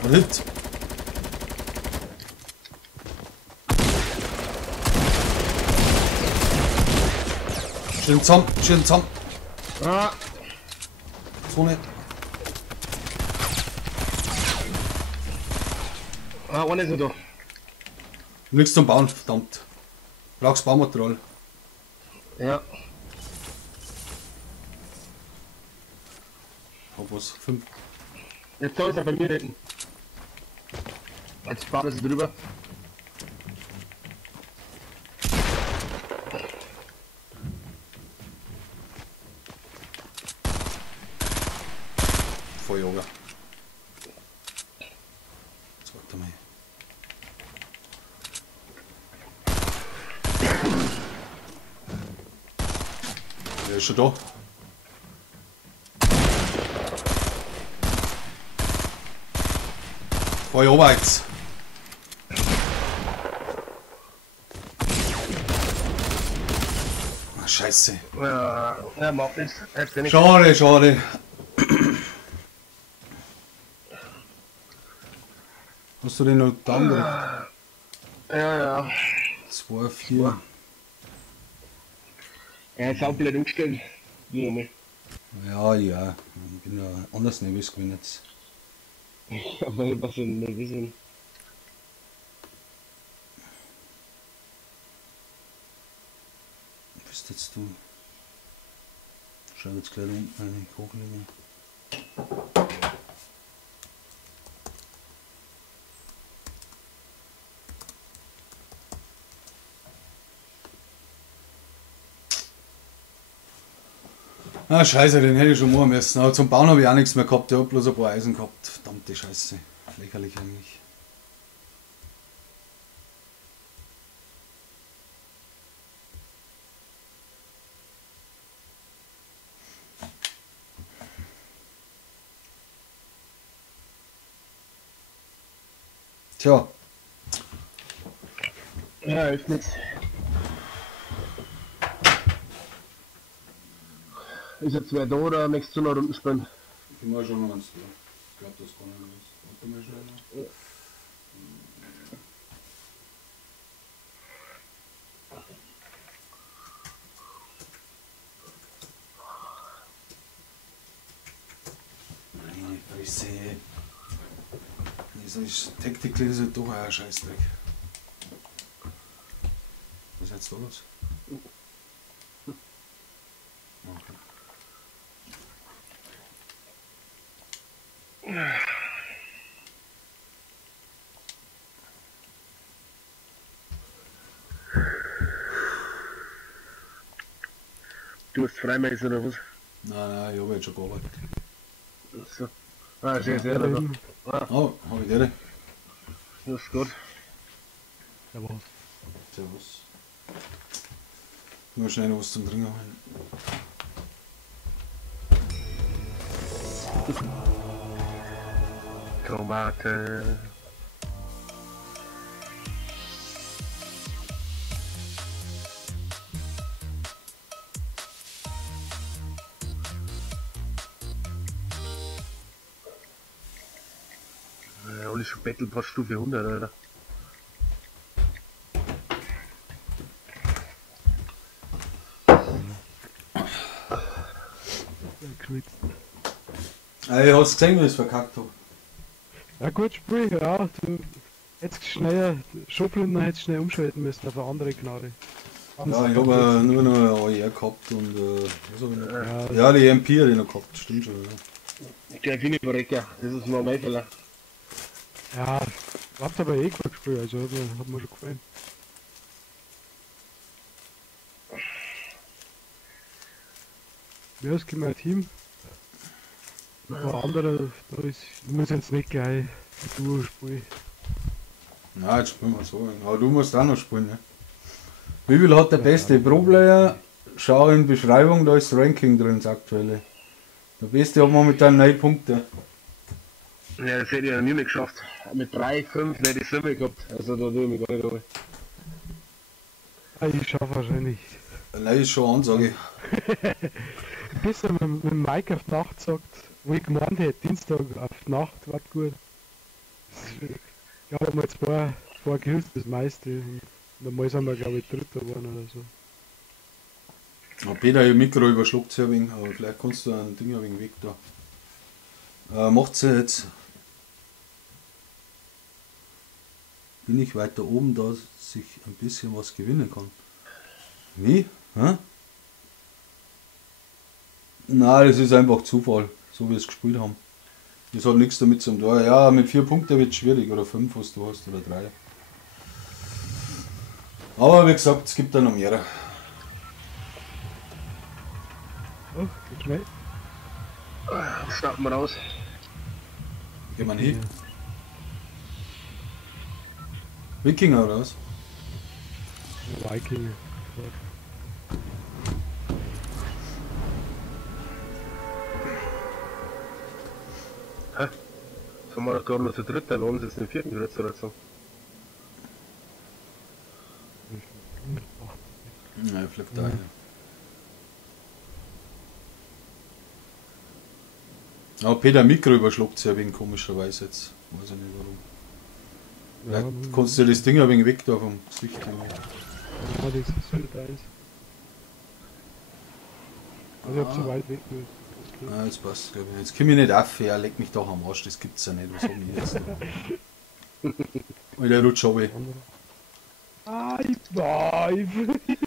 Und nicht. Schön zusammen, schön zusammen. Ah, So nicht. einer ist er da. Nichts zum Bauen, verdammt. Brauchst Baumaterial. Ja. Hab was, 5. Jetzt da ist er bei mir hinten. Jetzt fahren sie drüber. Voll Yoga. Jetzt warte mal. Der ist schon da. Voll Yoga jetzt. Ah, Scheiße. Ja, er macht nichts. Er hat ja nichts. Schade, schade. Hast du den noch da gedrückt? Ja, ja. 2, 4. Er ist auch blöd umgestellt. Ja, ne. Ja, ja. Ich bin ja anders nervös gewesen jetzt. Aber was denn nervös sind. Bist jetzt du? Schau jetzt gleich da unten eine Kugel. Ah, scheiße, den hätte ich schon machen müssen. Aber zum Bauen habe ich auch nichts mehr gehabt. Ich habe bloß ein paar Eisen gehabt. Verdammte Scheiße. Lächerlich eigentlich. Tja, Ja, ist nichts. Ist jetzt wer da oder möchtest du noch Runden spielen? ich mal schon noch eins da. Ich glaube, das kann ich nicht. Warte mal schnell. Meine Fresse. Das ist Tactical ist doch ein Scheißdreck. Was ist jetzt da los? Okay. Du hast Freimeis oder was? Nein, ich habe jetzt schon gearbeitet. So. Ah, sehr, sehr, da. Oh, habe ich dir? Das ist gut. Servus. Nur schnell was zum Trinken holen. Tomate. Ja, alles schon Battle Pass Stufe 100, oder? Ey, hast du gesehen, wie ich es verkackt habe? Ja gut, Spiel, ja, du hättest schneller, Schubladen hättest schnell umschalten müssen auf eine andere Gnade. Ja, ich habe nur noch eine AER gehabt und was hab ich noch? Ja, die MP hatte ich noch gehabt, stimmt schon. Ja. Der Finiverrecker, das ist mal mein Fehler. Ja, habt aber eh gut gespielt, also hat mir schon gefallen. Ja, es gibt mein Team. Ein paar andere, da ist, ich muss jetzt nicht gleich du spielen. Na, jetzt spielen wir so. Aber du musst auch noch spielen, ne? Wie viel hat der beste Pro-Player? Schau in die Beschreibung, da ist das Ranking drin, das aktuelle. Der beste hat momentan 9 Punkte. Ja, das hätte ich ja nie mehr geschafft. Mit 3, 5 hätte ich es nicht mehr gehabt. Also da tue ich mich gar nicht rein. Ja, ich schaffe wahrscheinlich. Nein, ist schon eine Ansage. Bis er mit dem Mike auf Nacht sagt, wo ich gemeint hätte, Dienstag auf Nacht, war gut. Ich habe mal zwei Kills, das meiste. Und normal sind wir, glaube ich, Dritter geworden oder so. Ja, Peter, ihr Mikro überschluckt sich ein wenig, aber vielleicht kannst du ein Ding ein wenig weg da. Macht sie jetzt. Bin ich weiter oben, da sich ein bisschen was gewinnen kann. Wie? Hä? Nein, das ist einfach Zufall, so wie wir es gespielt haben. Das hat nichts damit zu tun. Ja, mit 4 Punkten wird es schwierig, oder 5, was du hast, oder 3. Aber wie gesagt, es gibt da noch mehrere. Oh, geht schnell. Starten wir raus. Gehen wir hin. Wikinger oder was? Viking. Sind wir doch gerade noch zu dritt, dann uns jetzt den vierten Gritz oder so. Ja, flippt da. Aber Peter Mikro überschluckt sich ein wenig komischerweise jetzt. Weiß ich nicht warum. Vielleicht kannst du das Ding ein wenig weg da vom Gesicht. Ja, das ist halt eins. Also ich hab so weit weg. Ah, jetzt passt, glaube ich. Jetzt komme ich nicht auf, ja, leck mich doch am Arsch, das gibt's ja nicht. Was hab ich jetzt? Und der rutscht runter. Ich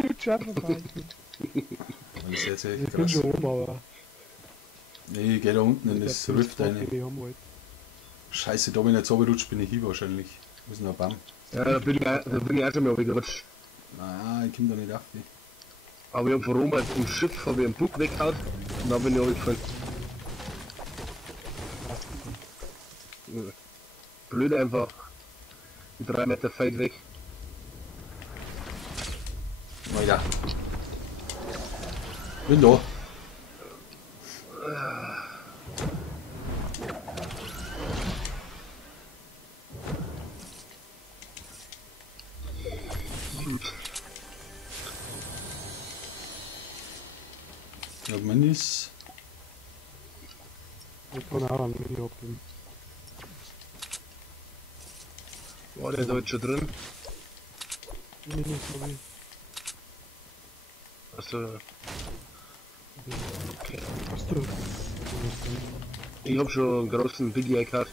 rutsche einfach rein. Das ist jetzt echt Ich bin krass. schon oben, aber... Nee, ich geh da unten in das Rift rein. Halt. Scheiße, da wenn ich jetzt runterrutscht, bin ich hin wahrscheinlich. Wo ist denn der Baum? Ja, da bin ich auch schon mal gerutscht. Nein, ich komm da nicht auf. Aber ich hab von oben im Schiff hab ich einen Bug weggehauen und dann bin ich runtergefallen. Blöd einfach. 3 Meter weit weg. Alter. Bin da. Ich hab Minis. Ich kann auch einen Mini abgeben. War der da jetzt schon drin? Mini nicht, glaube ich. Also, Hast du? ich hab schon einen großen Biggie gehabt.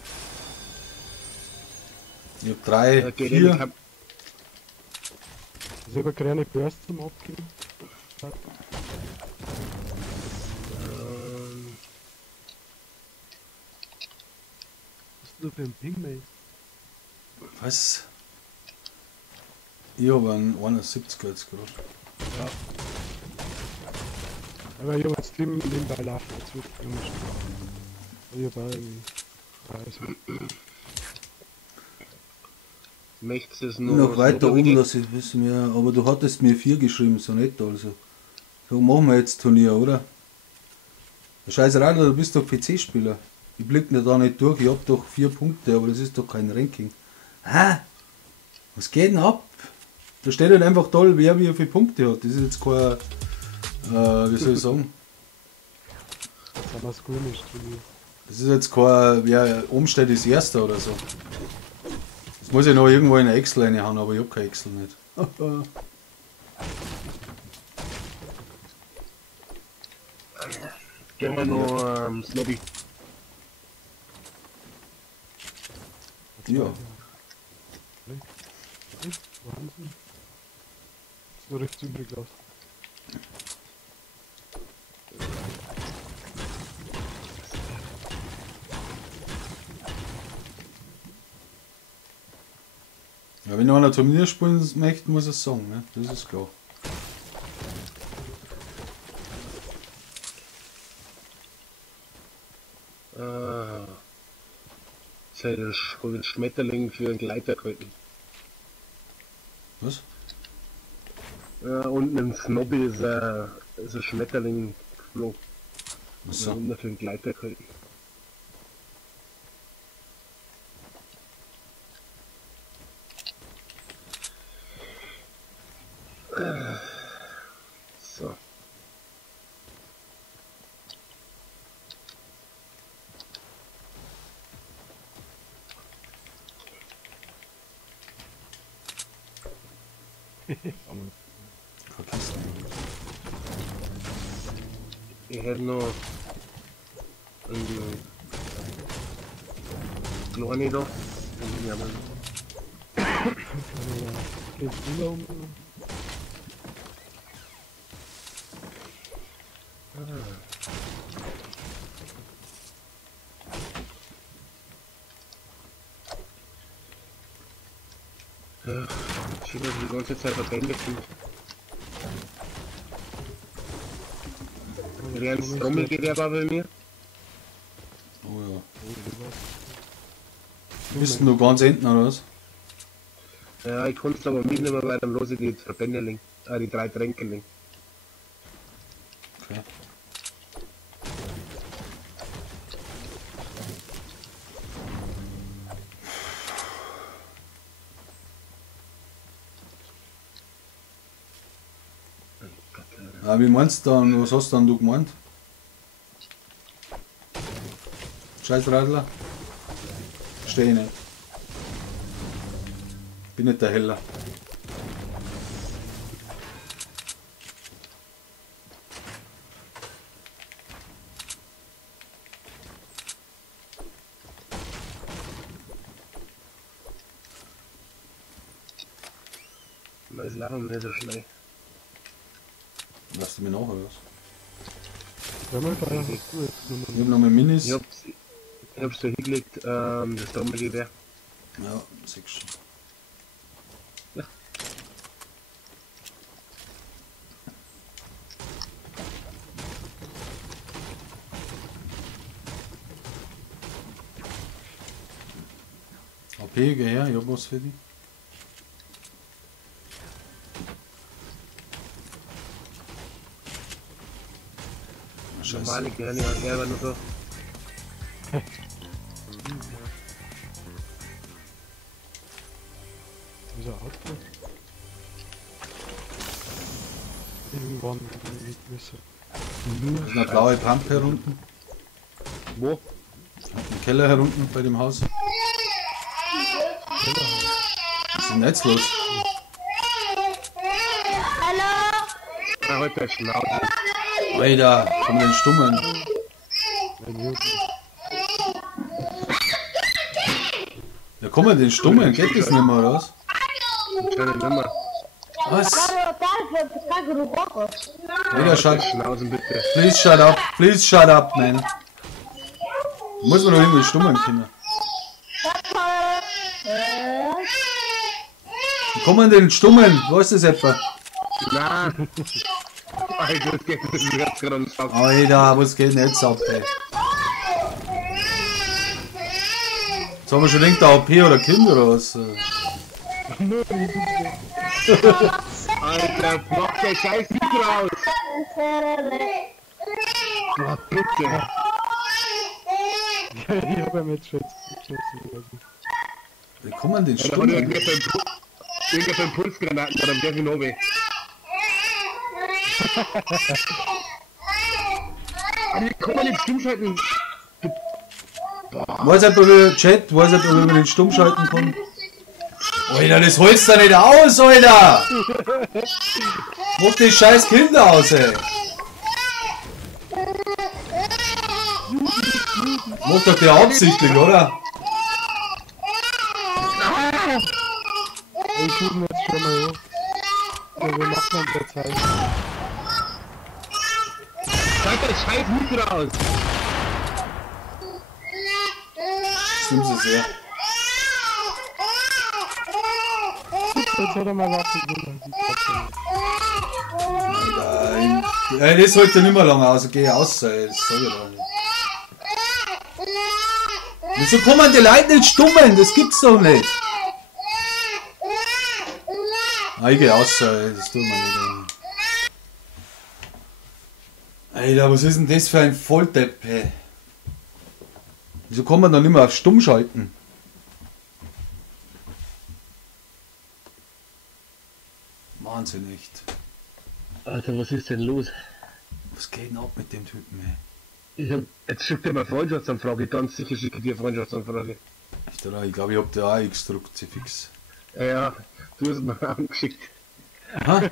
Ich hab 3, Der geht 4. Ich habe eine kleine Burst zum Abgeben. Was ist denn für ein Ping, Was? Ich hab einen 71 jetzt gerade. Aber ich habe jetzt nebenbei laufen, jetzt wird es nicht. Ich habe auch irgendwie... Möchtest du es noch? Noch weiter oben lasse ich wissen, ja. Aber du hattest mir 4 geschrieben, so nicht also. So machen wir jetzt Turnier, oder? Scheiß Radler, du bist doch PC-Spieler. Ich blick mir da nicht durch, ich hab doch 4 Punkte, aber das ist doch kein Ranking. Hä? Was geht denn ab? Da steht halt einfach toll, wer wie viele Punkte hat. Das ist jetzt kein, wie soll ich sagen? Das haben wir es komisch Turnier. Das ist jetzt kein, wer oben steht, ist Erster oder so. Das muss ich noch irgendwo in eine Excel reinhauen, aber ich hab kein Excel nicht. Gehen wir noch Snobby. Ja. Wahnsinn. Ist nur rechts übrig lassen. Ja, wenn einer Turnier spielen möchte, muss es sagen, ne? Das ist klar. Das ist ein Schmetterling für einen Gleiter gehalten. Was? Unten im Snobby ist ein Schmetterling geflogen. Achso. Unten für einen Gleiter gehalten. So. Vergiss nicht. Ich hätte noch eine kleine da. Ja, aber Geht's wieder um? ja, ich habe die ganze Zeit Verbände sind. Während das Trommelgewehr war bei mir. Oh ja. Bist du ganz hinten oder was? Ja, ich konnte es aber mitnehmen, weil dann los ich die Verbände legen. Die 3 Tränke legen. Okay. Ja, wie meinst du dann, was hast dann du gemeint? Scheiß Radler? Steh ich nicht. Bin nicht der Heller. Das lachen wir nicht so schnell. Lass du mir noch oder was? Ja, mal Feuer hast du jetzt Ich hab noch mal Minis. Ich hab's da hingelegt, das Trommelgewehr. Ja, siehst du. Ja. AP, geh her, ich hab was für dich. Scheiße. Normale gerne ja selber nur so. Dieser Auto. Irgendwann liegt Messer. Da ist eine blaue Pumpe herunten. Wo? Im Keller herunten bei dem Haus. Was ist denn jetzt los? Ah, heute der Schnauze. Alter, komm den Stummen. Ja, komm mal den Stummen, geht das nicht mehr oder was? Schöne Nummer. Was? Alter, Der shut. Schnauzen bitte. Please shut up, man. Muss man doch irgendwie Stummen können. Komm mal den Stummen, wo ist das etwa? Na. Alter, das geht mir jetzt gerade ums Kopf. Alter, was geht denn jetzt ab, ey? Jetzt haben wir schon denkt, der AP oder Kind oder was? Alter, mach der Scheiß nicht raus. Oh, bitte. Ich hab ja mit Schätzen gelassen. Wie kommen den Da hat Stummen? irgendein Pulsgranaten oder der sind oben. Aber wie kann man nicht stummschalten? Weiß nicht, ob wir Chat, weiß nicht, ob wir den stumm schalten können. Alter, das holst du nicht aus, Alter! Mach die scheiß Kinder aus, ey! Mach doch der absichtlich, oder? Ich tue mir jetzt schon mal hoch. Ja, wir machen dann der Zeit. Schalt der Scheiß nicht raus! Stimmt es sehr. Jetzt hat er mal lachen. Alter, das hält ja nicht mehr lange aus, geh aus, ey. Das sag ich doch nicht. Wieso kommen die Leute nicht stummen? Das gibt's doch nicht. Ah, ich geh aus, ey. Das tut mir nicht, ey. Alter, was ist denn das für ein Volldepp, ey? Wieso kann man dann nicht mehr auf stumm schalten? Wahnsinn, echt. Alter, was ist denn los? Was geht denn ab mit dem Typen, ey? Jetzt schickt er mal Freundschaftsanfrage, ganz sicher schickt er dir Freundschaftsanfrage. Ich glaube, ich hab da auch X gedruckt, fix. Ja, du hast mir angeschickt. Aha.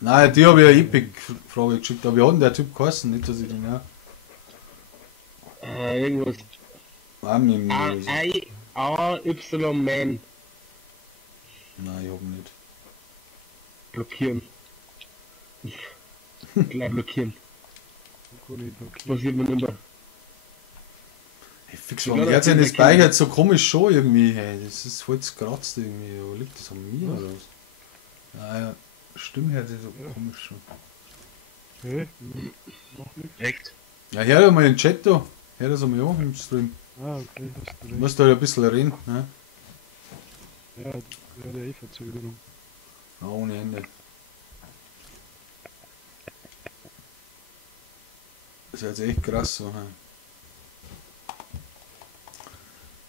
Nein, die habe ich eine Epic-Frage geschickt, aber wie hat denn der Typ geheißen? Nicht, dass ich den ja. Irgendwas. A-Y-Man. Nein, ich hab nicht. Blockieren. Gleich blockieren. Was sieht man immer? Hey, fix, warum hört sich das speichert so komisch schon irgendwie? Hey, das ist voll gekratzt irgendwie. Wo liegt das an mir oder was? Naja, Stimme hört sich so komisch schon. Hey, noch nicht. Echt? Ja, hör doch mal den Chat da. Hör das einmal an im Stream. Ah, okay, hast du Du recht. musst da ein bisschen reden, ne? Ja, der eh Verzögerung. Ja, ohne Ende. Das ist jetzt echt krass so. He.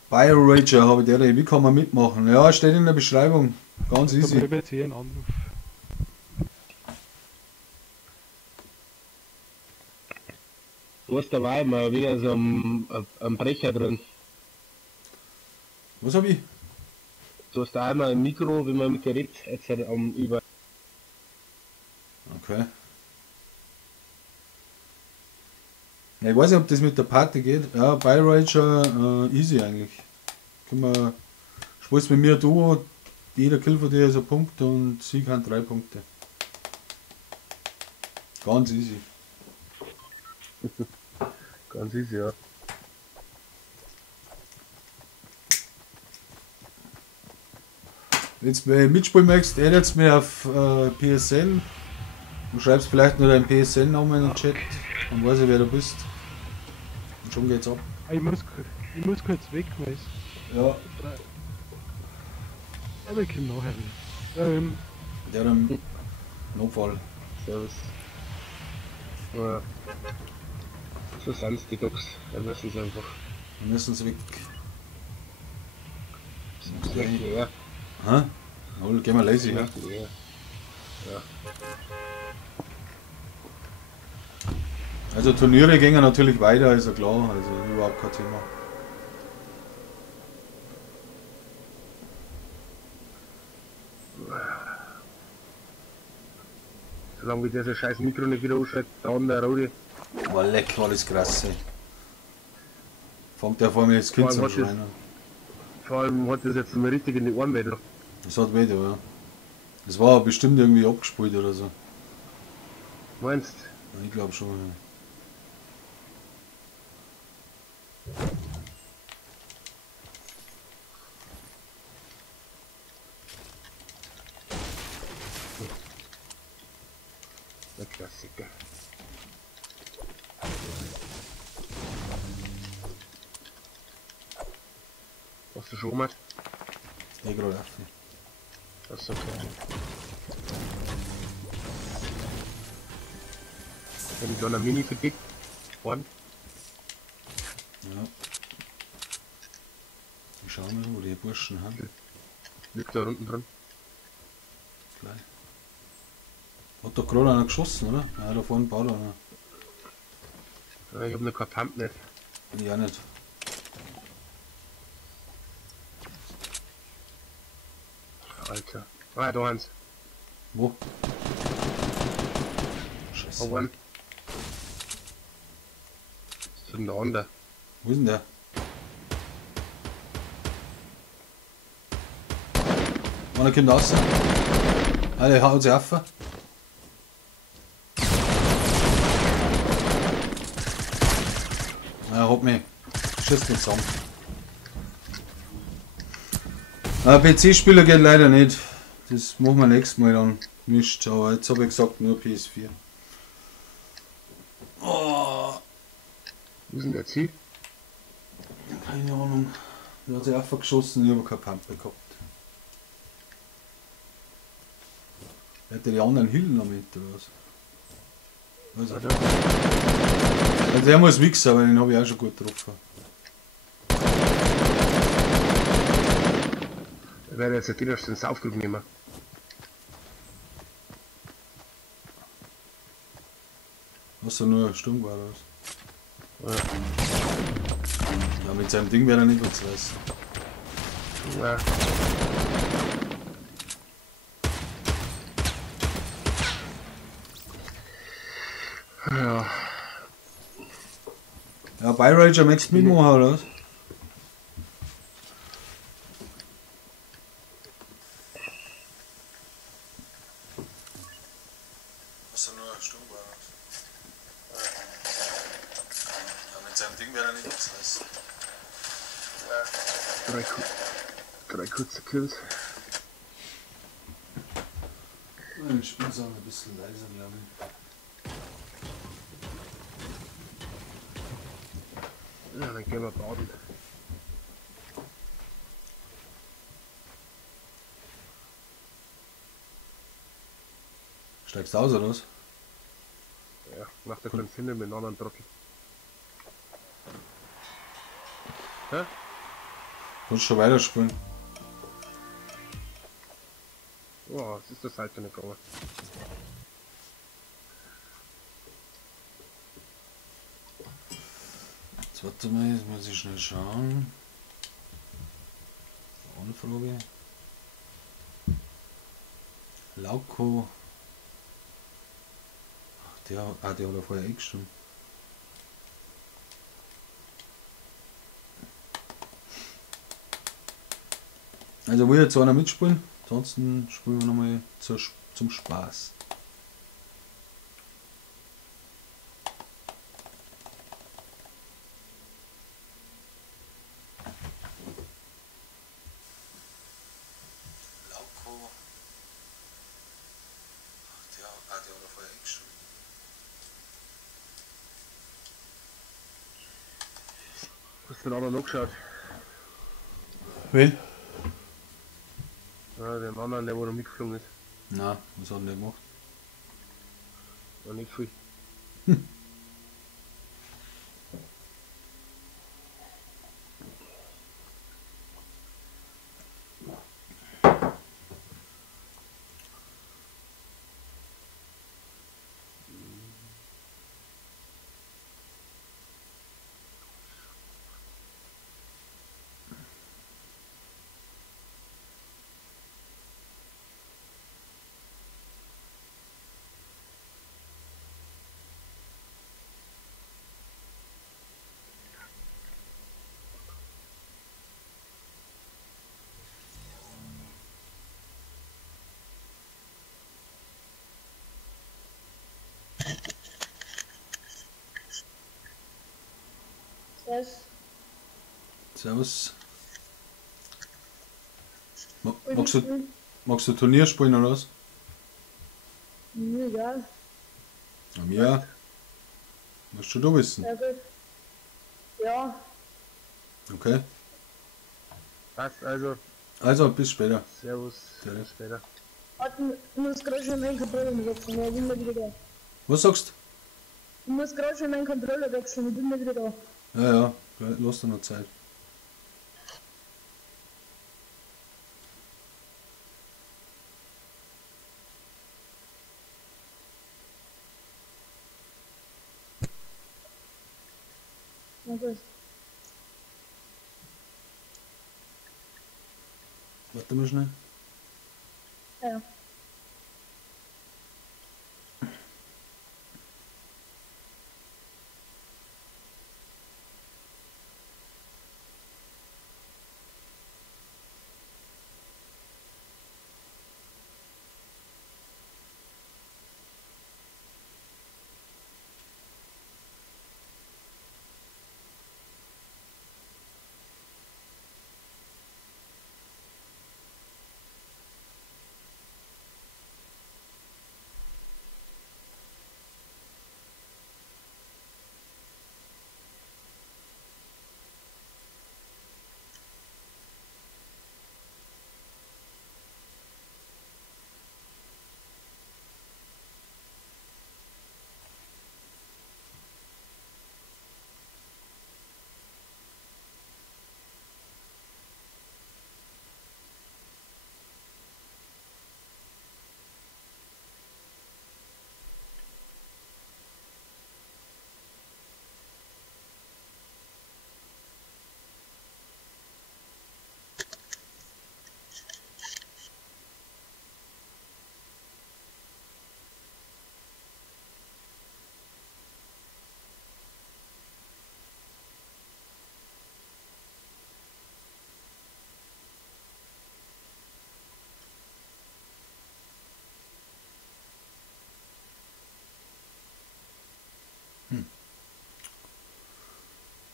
Biorager habe ich der, wie kann man mitmachen? Ja, steht in der Beschreibung. Ganz Ich easy. habe jetzt hier einen Anruf. Du hast dabei mal wieder so einen Brecher drin. Was habe ich? Du hast da einmal ein Mikro, wenn man mit der redet, jetzt halt über. Okay. Ja, ich weiß nicht, ob das mit der Party geht. Ja, Biorager, easy eigentlich. Können wir, spielst mit mir Duo, jeder Kill von dir ist ein Punkt und Sieg hat 3 Punkte. Ganz easy. Ganz easy, ja. Jetzt, wenn du mitspielen möchtest, addest mir auf PSN. Du schreibst vielleicht nur deinen PSN-Namen in den Chat. Dann weiß ich, wer du bist. Und schon geht's ab. Ah, ich muss kurz weg, weißt Ja. du. Wir kommen nachher wieder. Der im Notfall. Servus. Ja. So sind's die Dogs. Dann müssen sie einfach. Wir müssen sie weg. Ja. Hä? Hol, geh mal lazy, ja. Ja. Also Turniere gehen natürlich weiter, ist ja klar, also überhaupt kein Thema. Solange wie dieser scheiß Mikro nicht wieder ausschaltet, dauert der Rode. War leck, war das krass, ey. Fängt der vor mir das Kind Vor allem zum hat das- Schreien. Vor allem hat das jetzt mal richtig in die Ohren wieder. Das hat weh, ja. Das war bestimmt irgendwie abgespielt oder so. Meinst Ich glaube schon, ja. der Klassiker. Hast du schon gemacht? Ich gerade auf. Das ist okay. Wenn ich da eine Mini für dich worden. Ja. Ich schau mal, wo die Burschen haben. Liegt da unten dran. Gleich. Hat doch gerade einer geschossen, oder? Ja, da vorne baut einer. Ja, ich hab noch kein Pump nicht. Ich auch nicht. Alter. Ah, da eins. Wo? Scheiße. Oh, one. Was ist denn der andere? Wo ist denn der? Einer kommt raus. Ah, der haut sich auf. Er hat mich. Schießt nicht zusammen. PC-Spieler geht leider nicht. Das machen wir nächstes Mal dann. Nicht, aber jetzt habe ich gesagt nur PS4. Oh, Wo ist denn der Ziel? keine Ahnung. Der hat sich einfach geschossen, ich habe keine Pumpe gehabt. Hätte die anderen Hillen noch mit oder was? Also, also der muss wichsen, aber den habe ich auch schon gut getroffen. Ich werde jetzt den ersten Saufdruck nehmen. Was er nur Sturm war oder was? Ja, mit seinem Ding wäre er nicht was reißen. Ja. Ja, Ja, Byrager möchtest du mitmachen, oder was? Hast du nur eine Stunde gebraucht? Ja, mit seinem Ding wäre er nicht das heißt. drei kurze Kills. Ich spiele es auch ein bisschen leiser, glaube ich. Ja, dann gehen wir baden. Steigst du aus, oder was? Ja, macht ja keinen Sinn mit einem anderen Trottel. Hä? Kannst schon weiterspielen. Oh, es ist der Seite nicht gegangen. Jetzt warte mal, jetzt muss ich schnell schauen. Anfrage. Lauko. Ach, der hat ja vorher eingestimmt. Also will jetzt einer mitspielen, ansonsten spielen wir nochmal zum Spaß. Lauko. Ach, der hat ja vorher eingestimmt. Hast du den anderen angeschaut? Wen? Ja, den anderen, der wo noch mitgeflogen ist. Na, was hat denn der gemacht? Ja, nicht viel. Was? Servus. Magst du Turnier spielen oder was? Mir egal. Na mir. Möchtest du da wissen? Ja, gut. Ja. Okay. Passt also. Also bis später. Servus. Ja. Bis später. Warte, ich muss gerade schon meinen Controller wechseln, ich bin wieder da. Was sagst Ich muss gerade schon meinen Controller wechseln, ich bin wieder da. du? Ja, lass dir noch Zeit. Na gut. Warte mal schnell. Ja.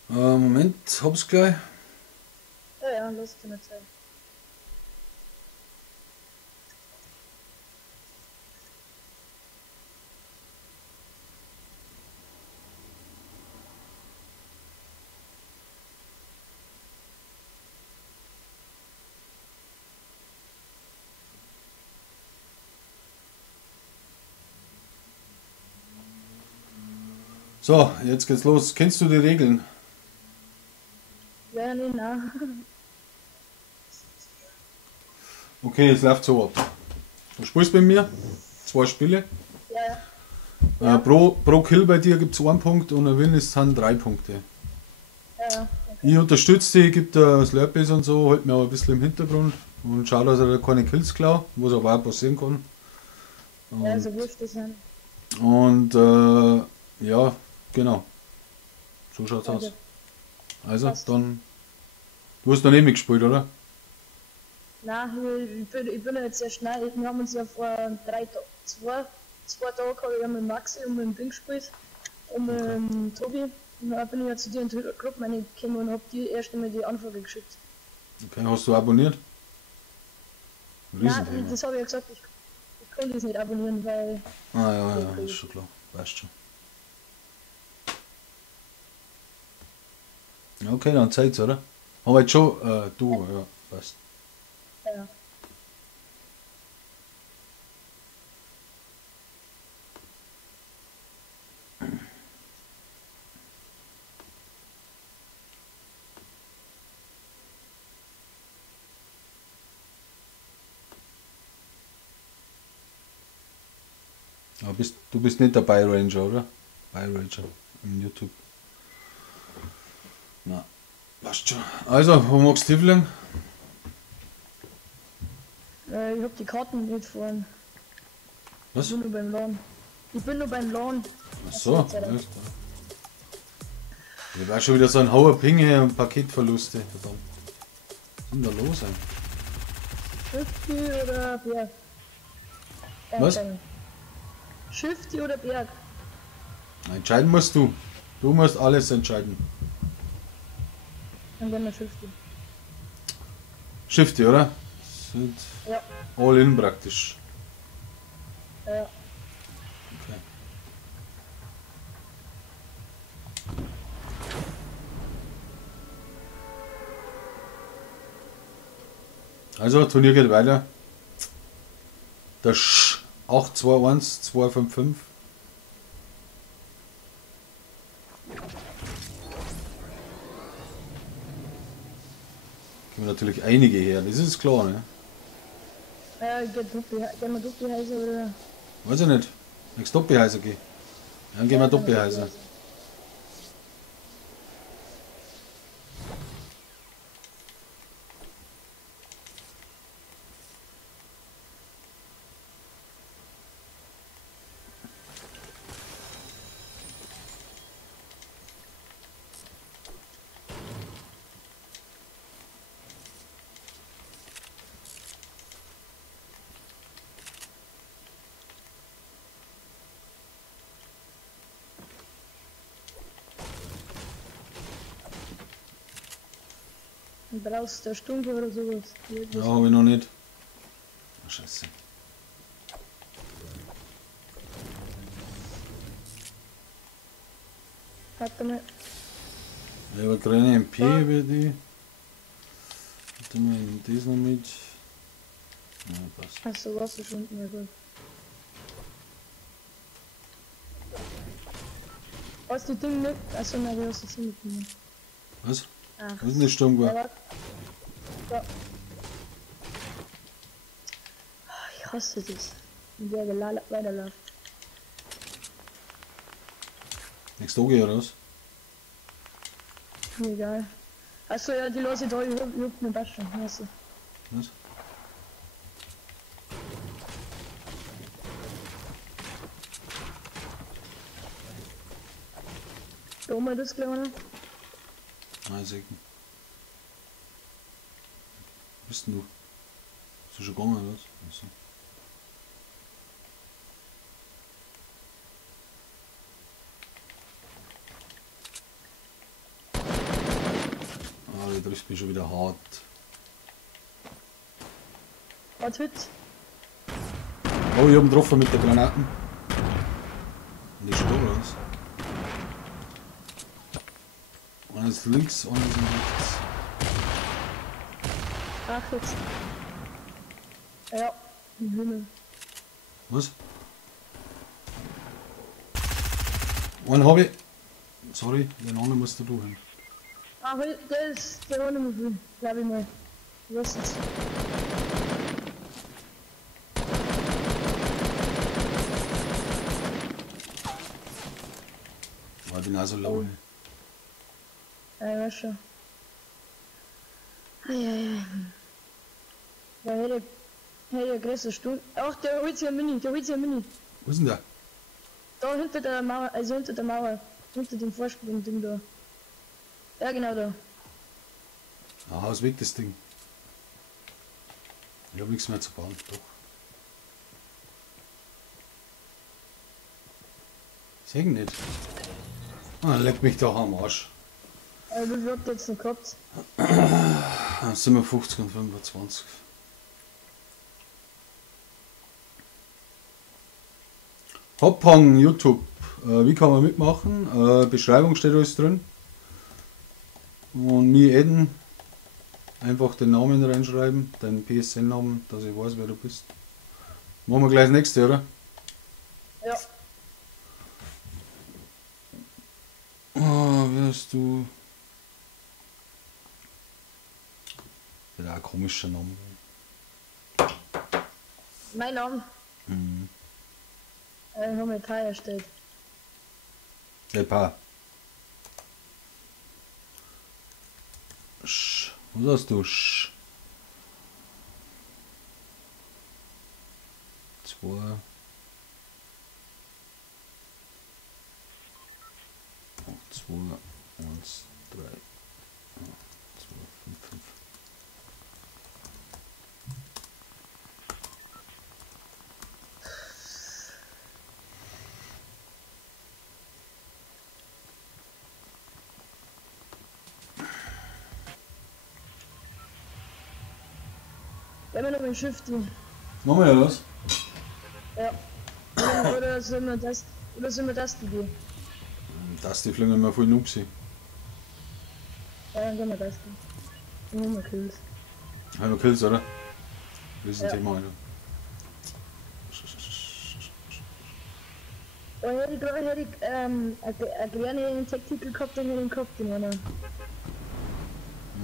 Moment, hab's gleich. Ja, ja, lass dir nicht Zeit. So, jetzt geht's los. Kennst du die Regeln? Ja, nee, nein. Okay, es läuft so ab. Du spielst bei mir 2 Spiele. Ja, ja. Pro Kill bei dir gibt es 1 Punkt und ein Win ist dann 3 Punkte. Ja, ja. Ich unterstütze dich, gebe da Slurpees und so, halt mir auch ein bisschen im Hintergrund und schau, dass er da keine Kills klaut, was aber auch passieren kann. Ja, so wurscht das sein. Und ja, genau. So schaut's aus. Okay. Also, Passt. dann. Du hast noch nicht mitgespielt, oder? Nein, ich bin jetzt sehr schnell. Wir haben uns ja vor 2 Tagen habe ich mit Maxi und mit dem Ding gespielt. Und mit dem Tobi. Und dann bin ich ja zu dir in die Gruppe reingekommen und hab dir erst einmal die Anfrage geschickt. Okay, hast du abonniert? Nein, Riesenthema. das habe ich ja gesagt, ich konnte es nicht abonnieren, weil. Ah ja, ja, ist schon klar. Weißt schon. Okay, dann zeigt's, oder? Aber jetzt schon, du, ja, weißt. Ja. Aber du bist nicht der By-Ranger, oder? By-Ranger im YouTube. Na, passt schon. Also, wo magst du Tiefling? Ich hab die Karten nicht vorhin. Was? Ich bin nur beim Laden. Ich bin nur beim Laden. Ach so, alles klar. Ich war schon wieder so ein Hauer Pinge und Paketverluste. Verdammt. Was ist denn da los? Schifti oder Berg? Was? Schifti oder Berg? Entscheiden musst du. Du musst alles entscheiden. Dann gehen wir Schifti. Shifty, oder? Sind Ja. all in praktisch. Ja. Okay. Also, Turnier geht weiter. Der 821 255. Kommen natürlich einige her, das ist klar, ne? Gehen wir durch die Häuser oder? Weiß ich nicht. Nächstes Doppelheiser gehen. Dann gehen wir Doppelheiser. Brauchst du eine Stunde oder sowas? Ja, habe ich noch nicht. Oh, Scheiße. Warte mal. Ich habe grüne MP über die. Warte mal, ich nehme das noch mit. Ja, passt. Achso, warst du schon? Ja gut. Hast du die Dinge nicht? Achso, nein, du hast das mitgenommen. Was? Ach. Was ist denn das Sturmgewehr? Ja. Ja. Ich hasse das. Und der weiterläuft. Nächstes Auge oder was? Egal. Achso, ja, die lasse ich da, ich hab eine Bastion. Weißt du. Was? Da oben das Kleine. Nein, sag nicht. Wo bist denn du? Bist du schon gegangen oder was? Achso. der trifft mich schon wieder hart. Was Hüt? Oh, ich hab ihn getroffen mit der Granaten. Und die ist da raus. Einer ist links, einer ist rechts. Ach, jetzt. Ja, im Himmel. Was? Einen hab ich. Sorry, den anderen musst du hin. Ach, der ist der ohne Mobil, glaub ich mal. Was ist? War die Nase lau. Ja, weiß schon. Eieiei. Ja, hätte eine größere Stunde. Ach, der holt sich ein Mini, Wo ist denn der? Da hinter der Mauer, also hinter der Mauer. Hinter dem Vorsprung-Ding da. Ja, genau da. Ah, ist weg das Ding. Ich hab nichts mehr zu bauen, doch. Sehen nicht. Ah, leck mich doch am Arsch. Wie viel habt ihr jetzt noch gehabt? 57 und 25. Hophang YouTube. Wie kann man mitmachen? Beschreibung steht alles drin. Und mir adden. Einfach den Namen reinschreiben, deinen PSN-Namen, dass ich weiß, wer du bist. Machen wir gleich das nächste, oder? Ja. Wer hast du? Das ist auch ein komischer Name. Mein Name? Mhm. Ich habe mir Teil erstellt. Hey, Pa. Sch. Was hast du? Sch. 2. 2, 1, 3, 2, 5, 5. Wir haben noch ein Schiff, die. Machen wir ja das? Ja. Oder sollen wir das gehen? Das die fliegen wir voll nupsi. Ja, dann gehen wir das gehen. Dann haben wir Kills. Ja, du killst, oder? Das ist ein Ja. Thema, Alter. Da hätte ich glaube ich eine kleine Taktik gehabt, den hätte ich gehabt, den einen.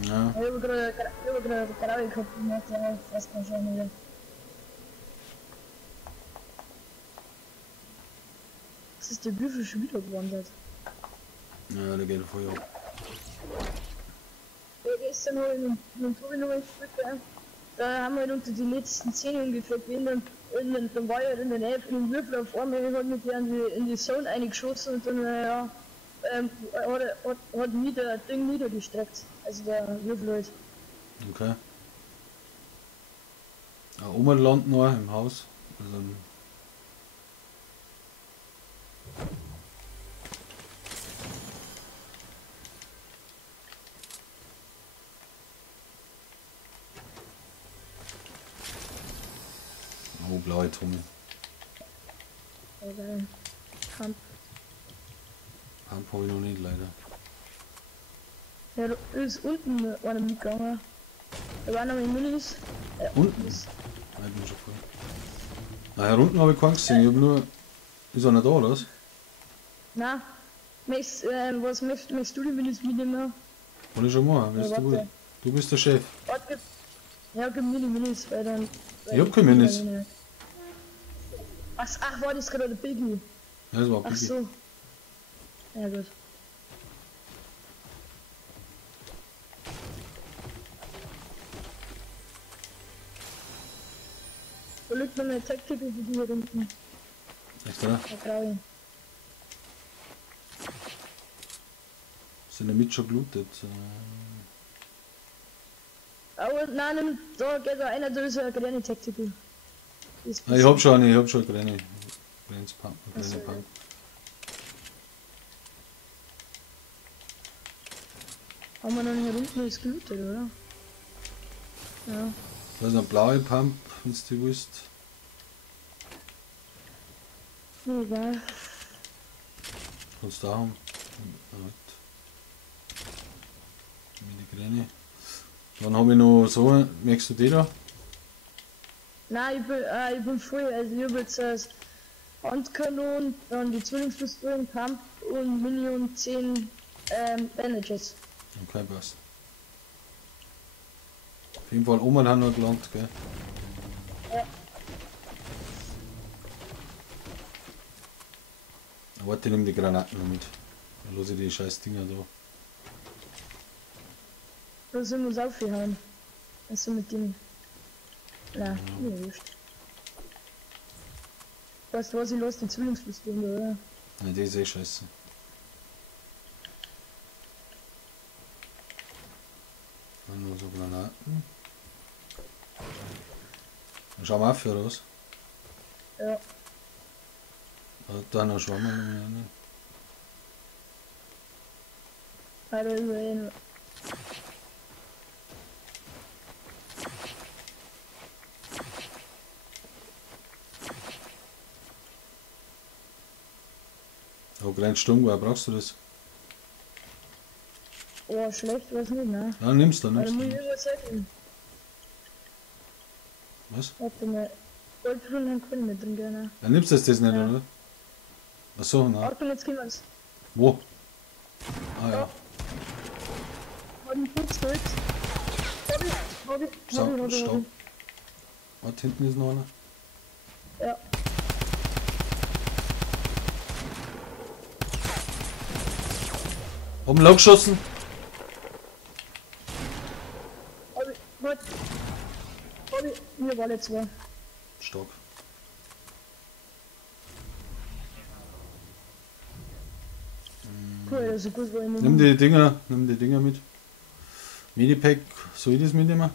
Ja. Ich habe gerade eine graue gehabt, die macht ja auch fast keinen Schaden mehr. Das ist der Büffel schon wieder gewandert. Ja, der geht voll ab. Ja, gestern habe ich mit dem Tobi noch gespielt, da haben wir halt unter die letzten 10 ungefähr gewesen und dann war ich halt in der Nähe von dem Würfel auf einmal, ich hab mit der in die Zone eingeschossen und dann hat mich der Ding niedergestreckt, also der Würfel halt. Okay. Ja, oben landen noch im Haus. Also, oh, blaue Tummel. Also, Kampf. Pump habe ich noch nicht, leider. Ja, da ist unten einer mitgegangen. Da waren noch Minis. Unten? Ist- Nein, ich bin schon voll. Na, hier unten habe ich keinen gesehen. Ich habe nur. Ist einer da, oder was? Na, was möchtest du denn Minis mitnehmen? Kann ich schon mal, weißt Ja, du warte. gut. Du bist der Chef. Warte, ja, gib Minis, weil dann. Ich hab keine Minis. Ach, war das gerade der Biggie? Ja, das war Ach Piggy. so. Ja, gut. Da liegt noch eine Taktik für die hier unten. Echt, oder? Der Graue. Sind damit schon gelootet? Aber nein, da geht da einer, da ist eine kleine Taktik. Ich hab schon eine kleine. Kleines Pump. Ach so, Kleine Pump. Haben wir noch hier unten nichts gelootet, oder? Ja. Da ist eine blaue Pump, wenn du die willst. Egal. Kannst du da haben. Mini-Gräne. Dann habe ich noch so, merkst du die da? Nein, ich bin voll. Also ich habe jetzt das Handkanon, dann die Zwillingspistolen, Pump und Mini und 10 Bandages. Okay, passt. Auf jeden Fall oben haben wir gelangt, gell? Ja. Warte, ich nehme die Granaten noch mit. Dann lasse ich die scheiß Dinger da. Da sind wir uns aufgehauen. Also mit dem. Nein, mir wurscht. Weißt du was, ich lasse die Zwillingspistolen, oder? Ne, die ist eh scheiße. Dann noch so Granaten. Dann schauen wir auf für raus. Ja. Da noch Schwammerl. Alter, überall. Da kein Sturm, woher brauchst du das? Ja, schlecht war's nicht, ne? Ja, nimmst du, Aber nimmst muss ich du. irgendwas sagen. Was? Warte mal. Goldbrunn haben keine mit drin, gerne. Ja, nimmst du das nicht, Ja. oder? Achso, nein. Achtung, jetzt gehen wir's. Wo? Ah ja. Hab einen Fuchs geholt. Hab ich. Stopp. Warte, hinten ist noch einer. Ja. Hab ihn laut geschossen. Hab ich. Warte. Hab ich. Mir waren jetzt zwei. Stark. Cool, also gut war ich nicht. Nimm die Dinger mit. Medipack, soll ich das mitnehmen?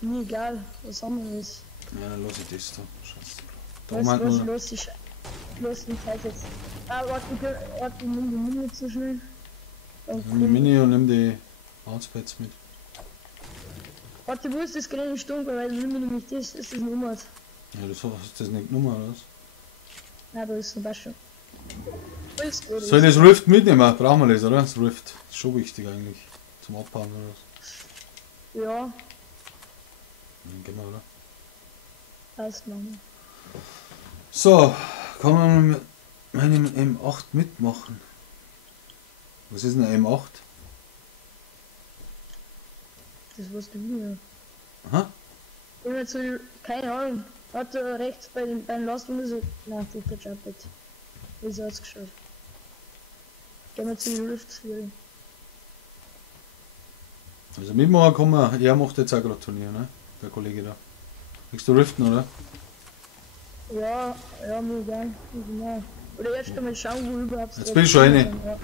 Mir egal. Was haben wir jetzt? Ja, dann lass ich das da. Scheiße. Da Weißt haben du wir was, halt nur. los den Scheiß jetzt. Ah, warte, nimm die Mini zu schnell. Nimm die Mini und nimm die Bouncepads mit. Warte, wo ist das kleine Stunkel, weil nimm mir nämlich das, ist das ein Umwelt. Ja, das hast das nicht genommen, oder was? Na, da ist ein Beispiel. Wo ist gut? Soll ich das Rift mitnehmen? Brauchen wir das, oder? Das Rift. Ist schon wichtig eigentlich. Zum Abhauen oder was? Ja, Dann gehen wir, oder? passt machen. So, kann man mit meinem M8 mitmachen? Was ist ein M8? Das warst du mir. Aha. Ich hab jetzt so, keine Ahnung. Hat er rechts bei den Lastung so. Na, der Jumpet. Wie ist er ausgeschaut? Gehen wir zu den Rift. Also mitmachen kann man, er macht jetzt auch gerade Turnier, ne? Der Kollege da. Kriegst du Riften, oder? Ja, mir egal. Oder erst einmal schauen, wo überhaupt. Jetzt bin ich schon rein. Ja.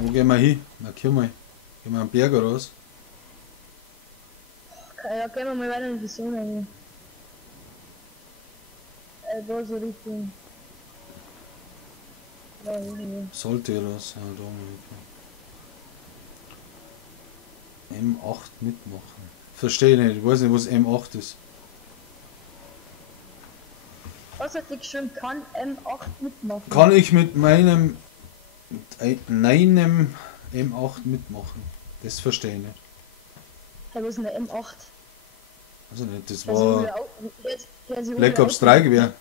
Wo gehen wir hin? Na, hier mal. Gehen wir am Berg raus. Ja, gehen wir mal weiter in die Sonne rein. Da so Richtung. Ja, irgendwie. Sollte raus. Ja, da mal. M8 mitmachen. Verstehe nicht, ich weiß nicht, was M8 ist. Was hat dich schon kann M8 mitmachen? Kann ich mit meinem M8 mitmachen? Das verstehe ich nicht. Hey, was ist eine M8? Also nicht, das Der sie war wohl der sie Black wohl Ops 3 Gewehr.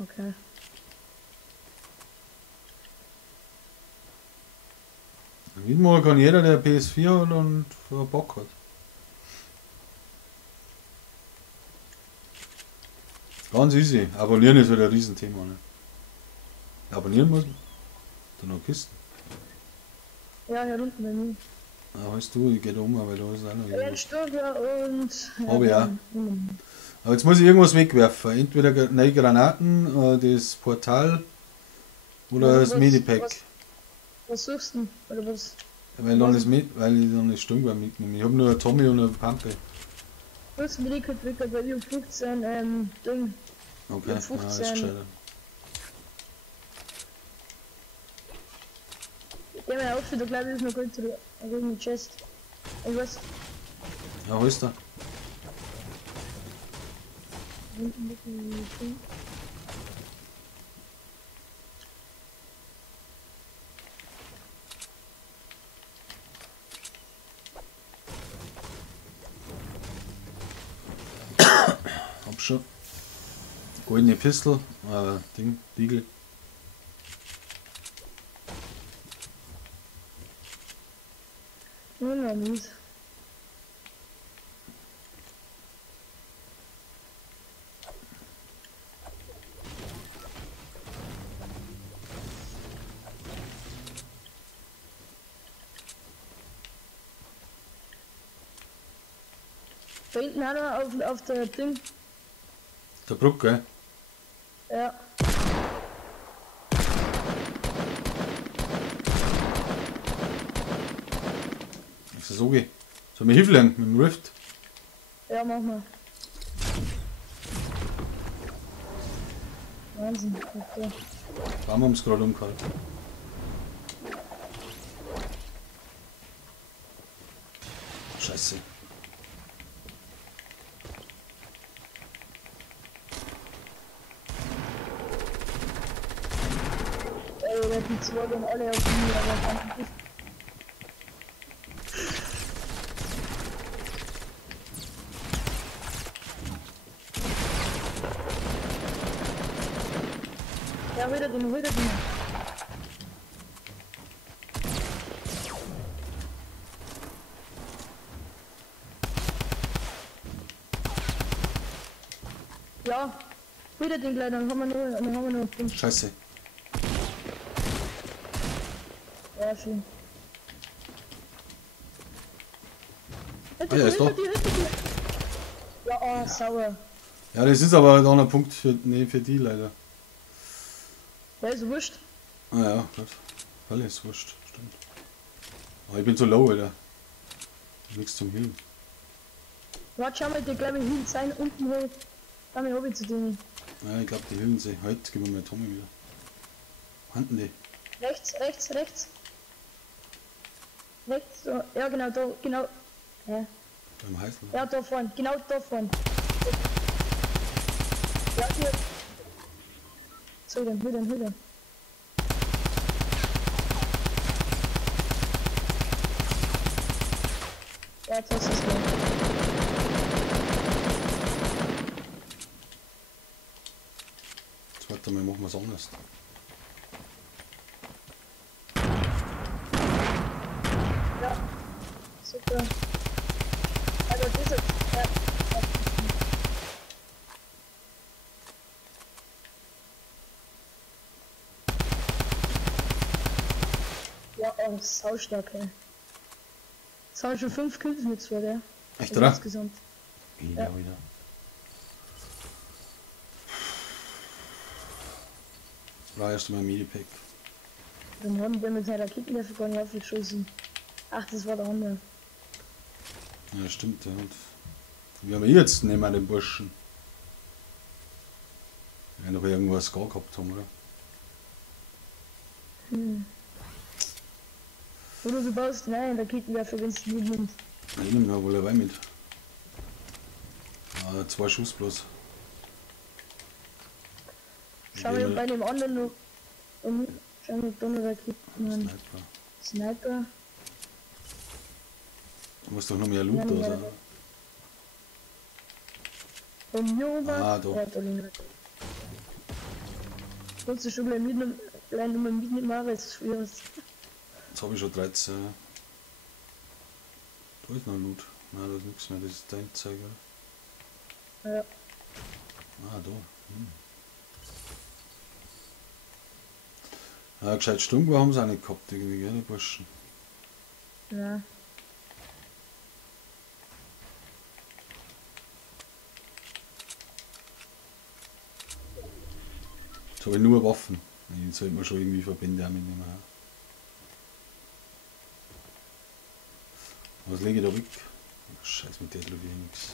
Okay. Mitmachen kann jeder, der PS4 hat und Bock hat. Ganz easy. Abonnieren ist wieder ein Riesenthema. Ne? Abonnieren muss man. Dann noch Kisten. Ja, hier unten bei mir. Ja, weißt du, ich gehe da um, weil da ist auch noch Ein irgendwas. Sturmgewehr und... Hab ich auch. Aber jetzt muss ich irgendwas wegwerfen. Entweder neue Granaten, das Portal oder das Medipack. Was suchst du? Oder was? Weil ich dann das Sturmgewehr mitnehme. Ich habe nur eine Tommy und eine Pumpe. Was Medical Wicker bei dir 15 Ding. Okay, Ja, ja, ist 15. gescheiter. Geh mal auf, da glaube ich ist noch gut zurück. Also in die Chest. Ich weiß. Ja, wo ist der? Hab schon. Goldene Pistol, Ding, Diegel. Nur noch nicht. Da hinten einer auf der Ding. Der Bruck, gell? Ja. Ich so gehen. Soll mir Hilfe mit dem Rift? Ja, mach mal. Wahnsinn. Okay. Da haben wir uns gerade umgehalten. Scheiße. Ey, die zwei gehen alle auf mich, aber kann nicht. Ja, hol den. Ja, wieder den gleich, dann haben wir nur 5. Scheiße. Ja, schön. Ah, ja, ist doch. Ja, oh, sauer. Ja, das ist aber noch ein Punkt für, nee, für die leider. Ja, ist wurscht. Ah ja, gut. Alles wurscht, stimmt. Aber ich bin so low, Alter. Nichts zum Healen. Warte, schau mal, der glaube ich hin sein unten hoch. Damit hab ich zu denen. Ja, ich glaube, die healen sie. Heute geben wir mal Tommy wieder. Handen die. Rechts. Rechts, so. Ja, genau, da, genau. Ja, Beim Heißen. ja da vorne, genau da vorne. Ja, hier. So, dann, hol den. Ja, jetzt hast du es gleich. Jetzt warte mal, machen wir es anders. Ja, super. Also diese, ja. Ja, oh, saustark, ey. Jetzt haben wir schon 5 Kills mit 2, ja. Echt, Also oder? insgesamt. Wieder, Ja. wieder. War erst mal ein Medipack. Dann haben wir mit seiner Raketen gar nicht aufgeschossen. Ach, das war der andere. Ja, stimmt, ja. Und wie haben wir jetzt neben den Burschen? Wir werden doch irgendwas gar gehabt haben, oder? Oder du baust rein, Raketenwerfer, wenn es nicht nimmt. Ich nehme da wohl dabei mit. 2 Schuss bloß. Schau mal bei dem anderen noch. Schau mal, da noch Raketen an. Sniper. Sniper. Du musst doch noch mehr Loot Ja, da ja. sein. Von mir oben. Ah, da. Ja, da liegen Raketen. Kannst du schon gleich mitnehmen, weil es schwer ist. Jetzt habe ich schon 13. Da ist noch Loot. Nein, da ist nichts mehr, das ist dein Zeiger. Ja. Ah, da. Ja, gescheit Sturmgewehr haben sie auch nicht gehabt, irgendwie, gell, die Burschen. Ja. Jetzt habe ich nur Waffen. Jetzt sollte man schon irgendwie Verbände auch mitnehmen. Ja. Was lege ich da weg? Scheiß, mit der glaube ich nichts.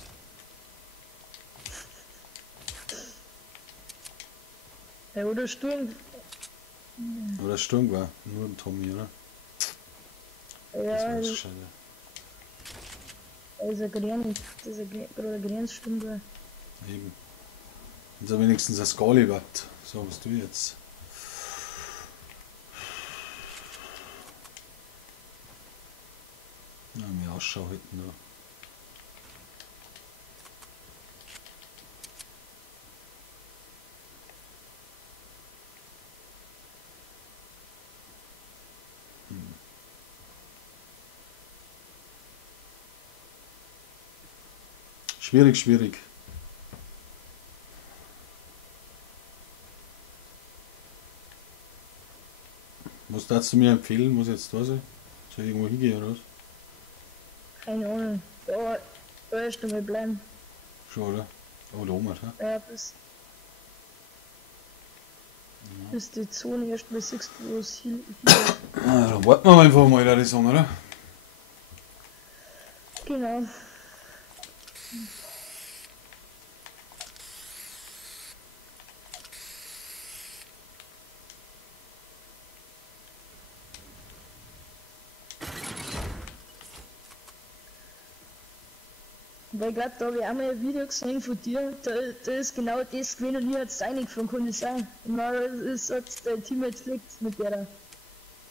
Ja, oder Sturm. Aber das Sturm war nur ein Tommy, oder? Das Ja, war jetzt das gescheiter. ist eine Grenze, das ist gerade eine Grenzstunde. Eben. Und so wenigstens ein Skali wat. So, was du jetzt. Na, mir Ausschau hinten da. Schwierig, schwierig. Was darfst du mir empfehlen, muss jetzt da sein? Soll ich irgendwo hingehen oder was? Keine Ahnung. Da erst einmal bleiben. Schon, oder? Oh, da oben, ha? Ja, bis die Zone erst mal siehst, wo es hier. Dann warten wir einfach mal, da die sagen, oder? Genau. Weil ich glaube, da habe ich auch mal ein Video gesehen von dir, da ist genau das gewesen und ich hat es eingefangen, kann das sein. Und dann ist jetzt der Team jetzt liegt mit der.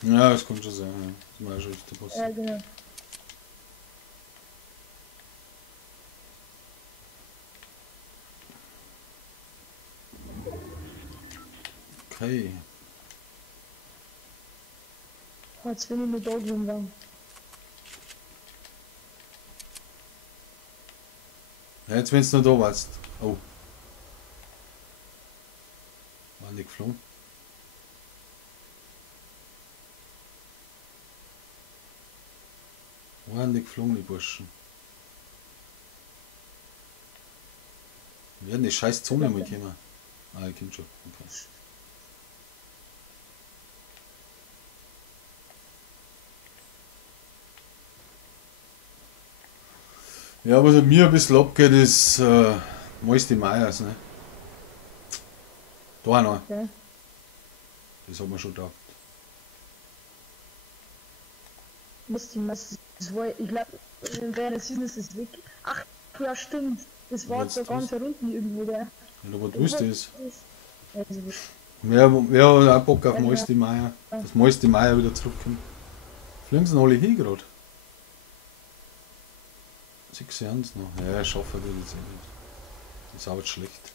Ja, das kann schon sein, ja. Das ist mir auch schon öfter passiert. Ja, genau. Okay. Jetzt bin ich mit da drin war. Ja, jetzt wenn du noch da warst. Oh. War nicht geflogen. Waren nicht geflogen, die Burschen. Wir werden die scheiß Zone mal kommen. Ah, ich kenn schon. Okay. Ja, was mir ein bisschen abgeht, ist Moisty Meyers, ne? Da noch. Okay. Das hat man schon gedacht. Muss die Masse. Das war, ich glaube, während der Season ist es weg. Ach, ja, stimmt. Das war Was so ganz tust? unten irgendwo da. Ja, aber du wusstest es. Also, Wer hat auch Bock auf Moisty Meyer? Dass Moisty Meyer wieder zurückkommt. Fliegen sie alle hin gerade? 6 Jahre noch. Ja, schaffen wir das eh nicht. Das ist auch jetzt schlecht.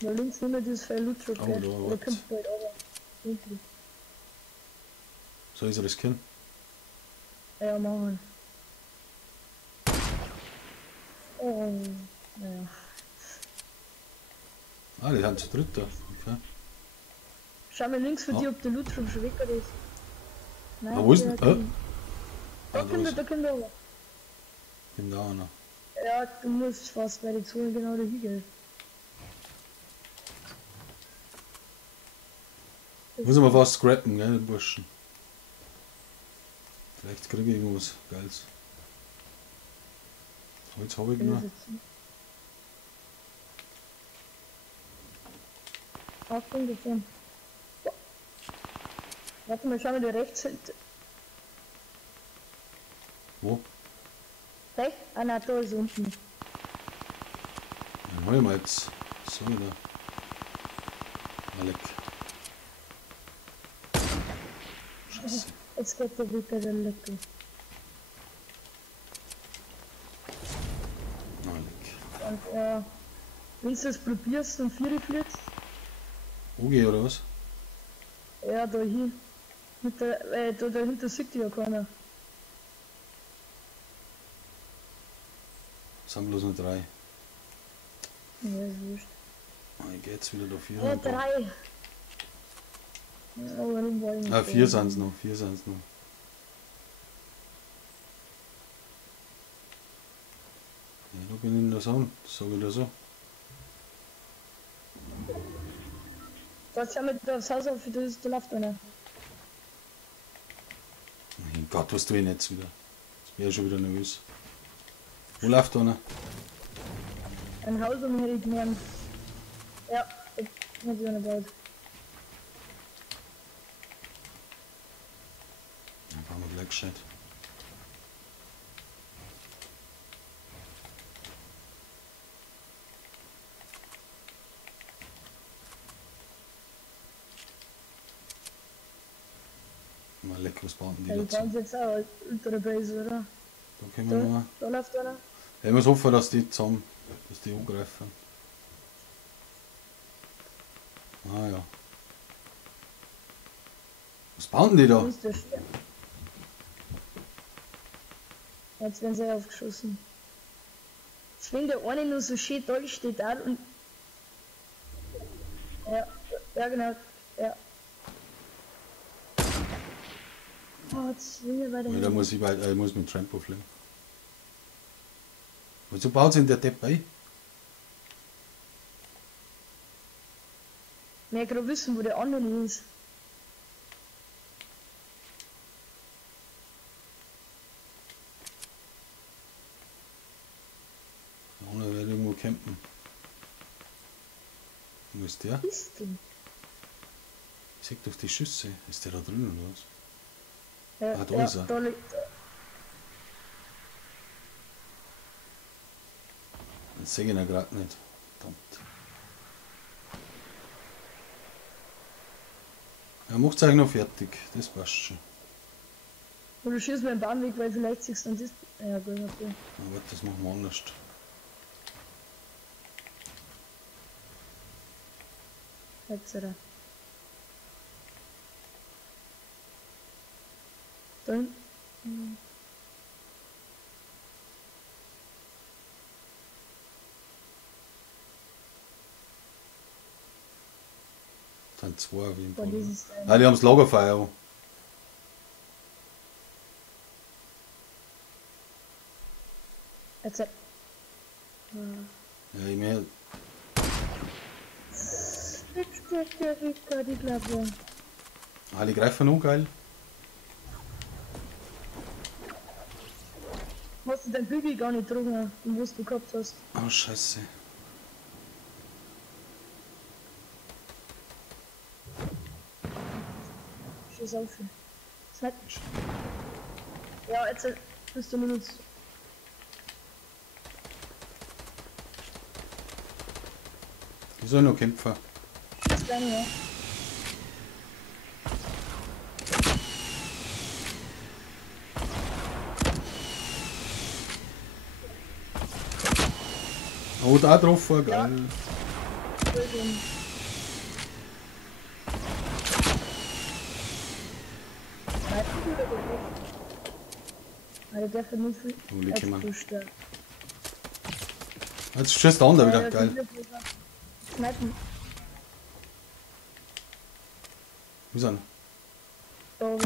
da links nur das Feld Lutschuk. Oh, da, Der warte. kommt bald aber. Irgendwie. So ist er das Kind. Ja, machen wir. Oh, ja. Ah, die haben zu dritt da. Okay. Schau mal links von Ja. dir, ob der Lutschuk schon weg ist. Nein, Ah, wo ist der denn? kommt- Ah, Da kommt er, da kommt er. Kommt da einer. Ja, du musst fast bei der Zone genau dahin gehen. Muss man fast scrappen, gell, den Burschen. Vielleicht kriege ich irgendwas Geiles. So, jetzt habe ich noch. Achtung, da vorne. Warte mal, schau mal, der rechts. Wo? Rechts? Ah, nein, da ist unten. Dann hol ich mal jetzt. So wieder. Alec. Scheiße. Jetzt geht der Weg der Lecke. Alec. Und wenn du es probierst und 4 fliegst, OG oder was? ja, da hin. Mit der, da dahinter sieht ja keiner. Sind bloß noch 3. Ja, ist wurscht. Ah, ich geh jetzt wieder da 4. Ja, 3. Ja, warum war ich nicht? Ah, 4 sind es noch. 4 sind es noch. Ja, da bin ich in der Sonne. Sag ich dir so. Das haben wir das Haus auf, das ist der Laft einer. Mein Gott, was tue ich jetzt wieder? Jetzt bin ich schon wieder nervös. Wo läuft einer? Ein Haus um hätte ich genommen. Ja, ich hab ich einer gebaut. Dann fahren wir gleich gescheit. leck, was bauen die Ja, die dazu? bauen jetzt auch unter der Base, oder? Da können wir noch. Da läuft einer. Ja, ich muss hoffen, dass die zusammen, dass die angreifen. Ah ja. Was bauen die Wo da? ist der Stern? Jetzt werden sie aufgeschossen. Wenn der eine nur so schön da steht da und. Ja, genau. Ja. Oh, jetzt sind wir weiter. Ja, da muss ich muss mit dem Trampo fliegen. Wieso baut sie in der Depp bei? Ich will gerade wissen, wo der andere ist. Da unten wird irgendwo campen. Wo ist der? Was ist denn? Ich sehe doch die Schüsse. Ist der da drin oder was? Ja, Ah, da ist er. Da liegt er. Jetzt sehe ich ihn gerade nicht. Verdammt. Er macht es eigentlich noch fertig. Das passt schon. Oder schießt mir einen Baum weg, weil vielleicht siehst du dann das. Ja, gut, okay. Aber das machen wir anders. Jetzt oder? Da hinten. Das sind zwei auf jeden Boah, Fall. das ist Ah, die haben das Lagerfeuer an. Jetzt. Ja, ich meine, Jetzt steckt der Ricker die Klappe. ah, die greifen an, geil. Hast du dein Bügel gar nicht drungen, was du gehabt hast? Oh, scheiße. Schieß auf. Snipe. Ja, jetzt bist du nur Die sollen noch kämpfen. Schieß deine, ja. Oh, da drauf war geil. Schön. Snipen oder nicht? Alter, der vernünftig. Oh, die kann man. Expo-Stark. Jetzt schießt der andere wieder, Ja, geil. Snipen. Wo ist er? Da oben.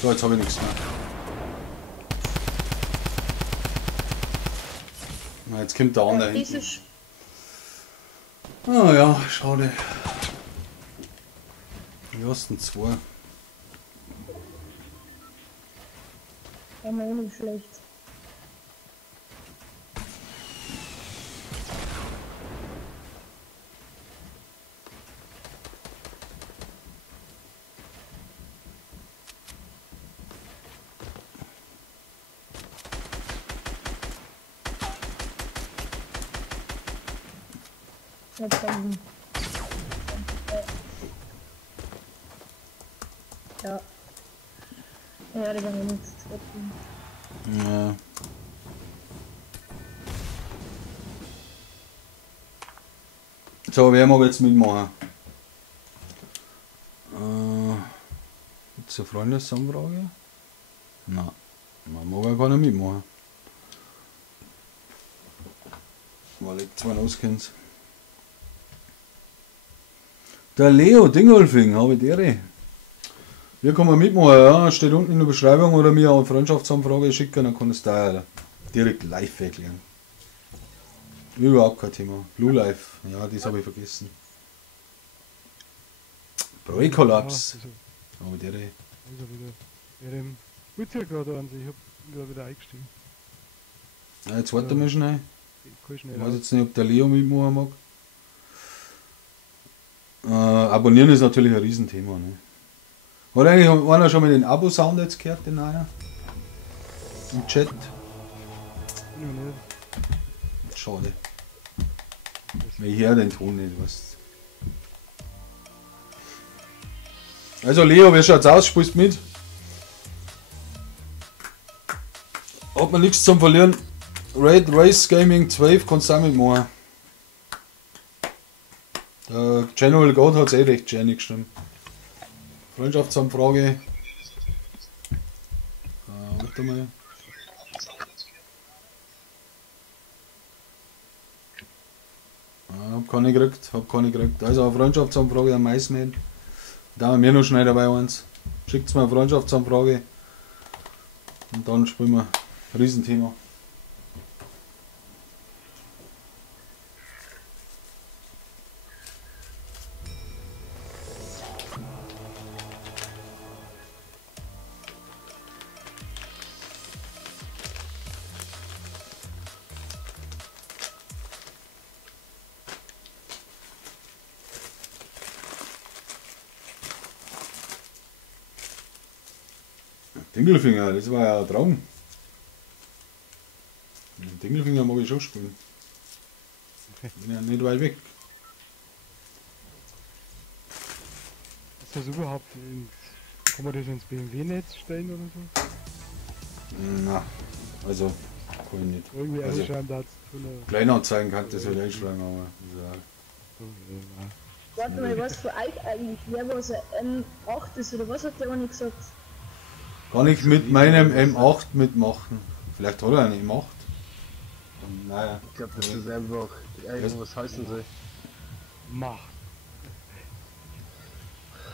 So, jetzt habe ich nichts mehr. Na, jetzt kommt der andere hinten. Dieses Ah ja, schade. Die ersten zwei. war mir auch nicht schlecht. Jetzt haben ja. Ja, die waren nicht zu treffen. Ja. So, wer mag jetzt mitmachen? Gibt's eine Freundesanfrage? Nein, man mag ja gar nicht mitmachen. Weil ich zwei auskennt. Der Leo Dingolfing, habe ich dir. Hier kann man mitmachen, ja, steht unten in der Beschreibung oder mir eine Freundschaftsanfrage schicken, dann kann es da direkt live weglegen. Überhaupt kein Thema. Blue Life, ja, das habe ich vergessen. Pro Collapse, Ja, habe ich dir. also wieder. Ja, dem spielt ja gerade an sich. Ich hab gerade wieder eingestiegen. Ja, jetzt warten wir schnell. Ich kann schnell Ich weiß raus. jetzt nicht, ob der Leo mitmachen mag. Abonnieren ist natürlich ein Riesenthema. Ne? Hat eigentlich einer schon mal den Abo-Sound jetzt gehört, den neuer? Im Chat? Ja, nicht. Schade. Ich höre den Ton nicht, was. Also Leo, wie schaut's aus? Spielst mit? Hat man nichts zum Verlieren. Raid Race Gaming 12 kannst du auch mitmachen. Der General God hat es eh recht schön geschrieben. Freundschaftsanfrage. Warte mal. Hab keine gekriegt. Also eine Freundschaftsanfrage am Maisman. Da haben wir noch schnell dabei eins. Schickt mir eine Freundschaftsanfrage. Und dann spielen wir. Riesenthema. Dingelfinger, das war ja ein Traum. Den Dingelfinger mag ich schon spielen. Bin ja nicht weit weg. Ist das überhaupt kann man das ins BMW-Netz stellen oder so? Na, also kann ich nicht. Irgendwie Also, einschreiben, da hat es zu einer. Kleinanzeigen kann das halt einschreiben, aber ja. Warte mal, was für euch eigentlich? Wer war so ein M8 ist oder was hat der nicht gesagt? Kann ich mit meinem M8 mitmachen? Vielleicht hat er einen M8. Naja. Ich glaube, das ist einfach irgendwas heißen soll. Macht.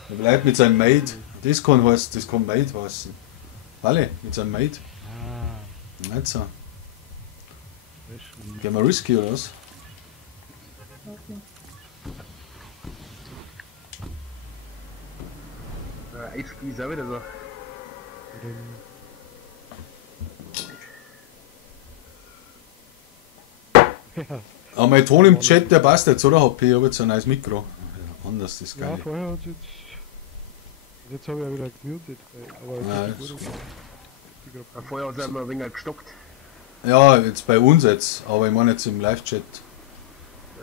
Er bleibt mit seinem Mate. Das kann heißen, das kann Mate heißen. Alle, mit seinem Mate. Ah, Nicht so. das ist schon. Gehen wir risky oder was? HP ist auch wieder so. Ja, Aber mein Ton im Chat, der passt jetzt, oder? HP, ich habe jetzt ein neues Mikro. Ja, anders, das ist ja, geil. vorher hat es jetzt. Jetzt habe ich ja wieder gemutet. Aber jetzt Ja, ist ist die gut. Ja, vorher hat es einmal ein wenig gestockt. Ja, jetzt bei uns jetzt, aber ich meine jetzt im Live-Chat.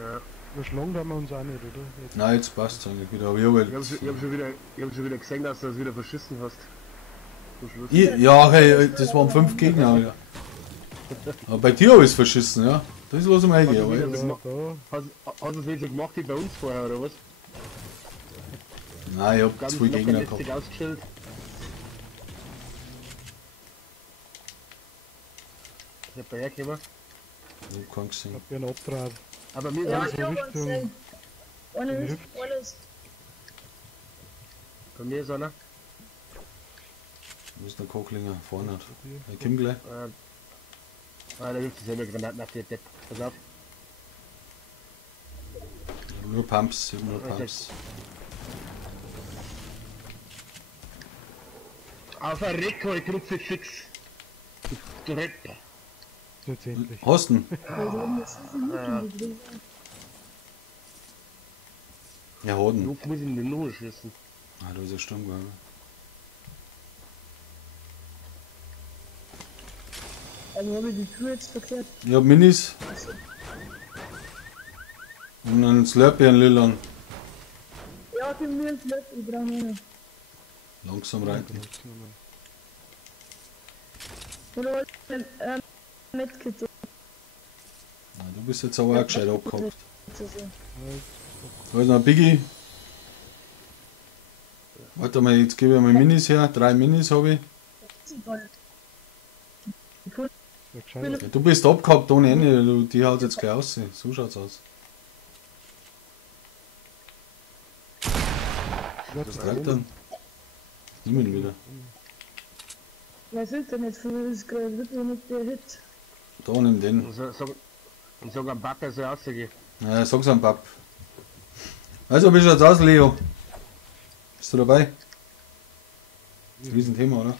Ja. Überschlagen haben wir uns auch nicht, oder? Jetzt. Nein, jetzt passt es eigentlich wieder. Aber ich habe Ich hab schon wieder gesehen, dass du das wieder verschissen hast. Zum Schluss. ja, hey, das waren 5 Gegner. Ja. Aber bei dir habe ich es verschissen, ja. Das ist was um Hast eingehen. du wieder Aber das jetzt, gemacht? Hast du es nicht so gemacht wie bei uns vorher, oder was? nein, ich habe Ganz zu viele Gegner lockerlässig gehabt. ausgestellt. Ich hab da hergekommen. Ich hab keinen Ich gesehen. hab ja einen Abtrag. Aber mir Ja, ist ich habe Richtung- uns gesehen. Einer ist, Hüft. einer ist. bei mir ist einer. Wo ist der Kochlinger? Vorne hat. Der kommt gleich. Da wirft dieselbe Granaten auf die Depp. Pass auf. Nur Pumps, ich hab nur Pumps. Auf ein Rekord Kruzifix. Du Retter. Letztendlich. Hast du ihn? Ja, hat ihn. Luft muss ich in den Null schießen. Ah, da ist er stumm geworden. Also habe ich die Tür jetzt verkehrt. Ich hab Minis. Und einen Slurpee, einen Lilan. Ja, gib mir ein Flip, ich brauche einen. Langsam reiten. Oder ein Medkit. Ja, du bist jetzt aber auch gescheit abgehakt. So. Da ist noch ein Biggie. Warte mal, jetzt gebe ich mal Minis her. 3 Minis habe ich. Ja, gescheit. Ja, du bist abgehakt ohne Ende. Die haut jetzt gleich aus. So schaut's aus. Was treibt dann? Nimm ihn wieder. Was ist denn jetzt für das gerade wirklich nicht der Hit? Da nimm den. Und sag am Backer so rausgehen. Ja, sag's am Papp. Also, wie schaut's aus, Leo? Bist du dabei? Das ist ein Riesenthema, oder?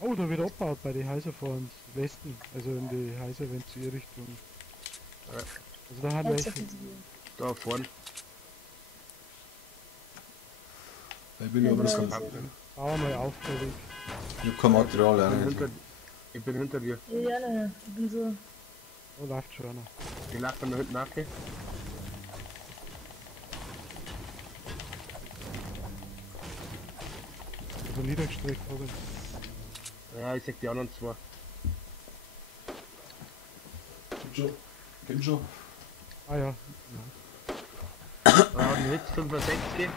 Oh, da wird abgebaut bei den Häusern vor uns. Westen. Also in die Häuser, wenn zu ihr Richtung. Also da hat welche. Da vorne. Ich will aber das Ja, kann. Bau mal auf, Felix. Ich hab kein Material, Ich auch bin nicht. hinter, ich bin hinter dir. Ja, nein, ich bin so. Oh, läuft schon einer. Ich lag von da hinten nach. Aber niedergestreckt habe ich. Ja, ich sag die anderen zwei. Geht schon. Ah ja. Ah, und jetzt 65.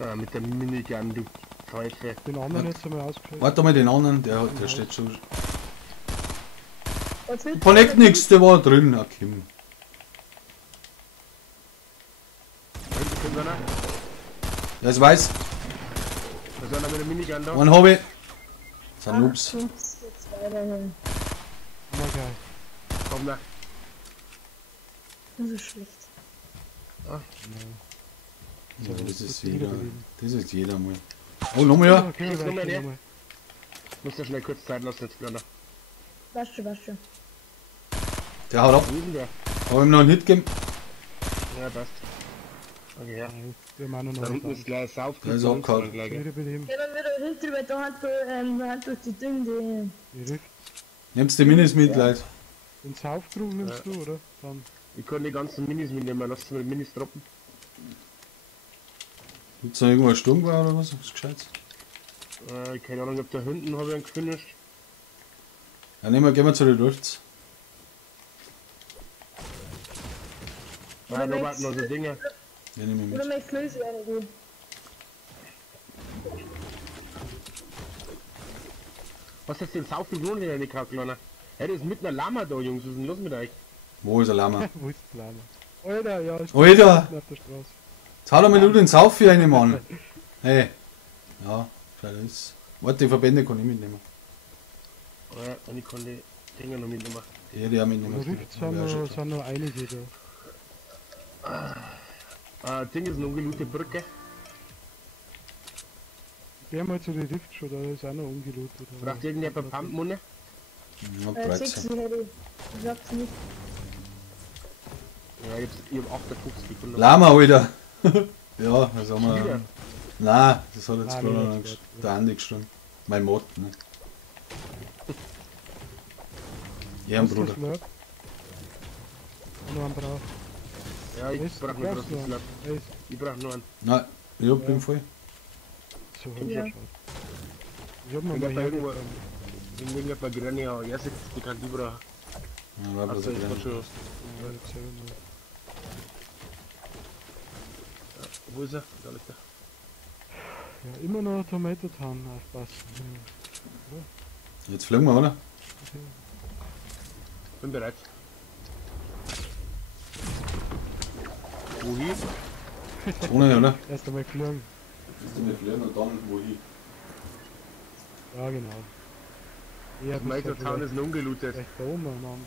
Ah, mit der Minigun, du Teufel. Den anderen jetzt einmal ausgeschaltet. Warte mal den anderen, der steht schon. Was willst du? Verleckt nix, der war drin, Kim. Da hinten kommt einer. Der ist weiß. Da ist einer mit der Minigun da. Einen hab ich. Das sind Noobs. Jetzt geht's weiter. Na geil. Komm da. Das ist schlecht. Ja, das ist wieder jeder. geblieben. Das ist jeder mal. Oh, nochmal ja. Okay, Jetzt weiter, nochmal der. nochmal. Muss ja schnell kurz Zeit lassen, jetzt wieder. Weißt schon. Der haut ab. Wo ist denn der? Hab ihm noch einen Hit gegeben. Ja, passt. Okay, ja. Nein, wir machen noch Da hinten was. ist gleich Sauf. Der ist abgehauen. Wieder bei dem. Gehen wir wieder hinter, weil da hat durch die Dinge, Die Rift. Nimmst die Minis mit, Leute. Den Sauftrunk nimmst du, oder? Dann. Ich kann die ganzen Minis mitnehmen, lass mal die Minis droppen. Gibt's noch irgendwo einen Sturmbau oder was? Was gescheit? Keine Ahnung, ob da hinten habe ich einen gefinisht. Ja, gehen wir zu den Lufts. Ah, da warten noch so Dinge. Ja, nehmen wir oder mit. mein Flöße rein. Was ist denn Sauf gewohnt in der Kalkulaner? Hey, das ist mit einer Lama da, Jungs, was ist denn los mit euch? Wo ist der Lama? Wo ist der Lama? Alter, ja, ist Alter! auf der Straße. Jetzt hau doch mal du den Sauf für einen Mann. Hey. Ja, vielleicht ist. Warte, die Verbände kann ich mitnehmen. Ja, und ich kann die Dinger noch mitnehmen. Die hätte ich auch mitnehmen Da können. Rift Hab ich auch schon sind noch einige da. Ding ist eine ungelute Brücke. Geh mal zu den Rift schon, da ist auch noch ungelootet. aber- Braucht irgendjemand Pumpmunde? Ich hab 13. 6 hätte ich. Ich sag's nicht. Ja, ich hab 58 gefunden. Lama, Alter. Ja, das haben Wieder? wir. Nein, das hat jetzt Ah, gerade nee, noch jetzt der Andi gestanden. Mein Mod, ne? Ja, Ist das Bruder. Slurp? Noch einen braucht. Ja, ich Ist- brauch nur brauchst du trotzdem einen? Slap. Ist Ich brauch nur einen. Nein, ich hab den voll. so hab ich Ja. geschaut. Ich hab noch Wenn mal der bei irgendwo, hergekommen. wenn irgendjemand Granny hat, ja, die kann die brauchen. Ja, war bloß Achso, ein ich war kleiner. schon. Ja, jetzt selber mal. Wo ist er? Da liegt er. Ja, immer noch Tomatotan aufpassen. Jetzt fliegen wir, oder? Bin bereit. Wohin? Ohne, oder? Ja. Erst einmal geflogen. Wir fliegen und dann wohin? Ja, genau. Ja, Mein Town ist noch ungelootet. vielleicht da oben, Mann.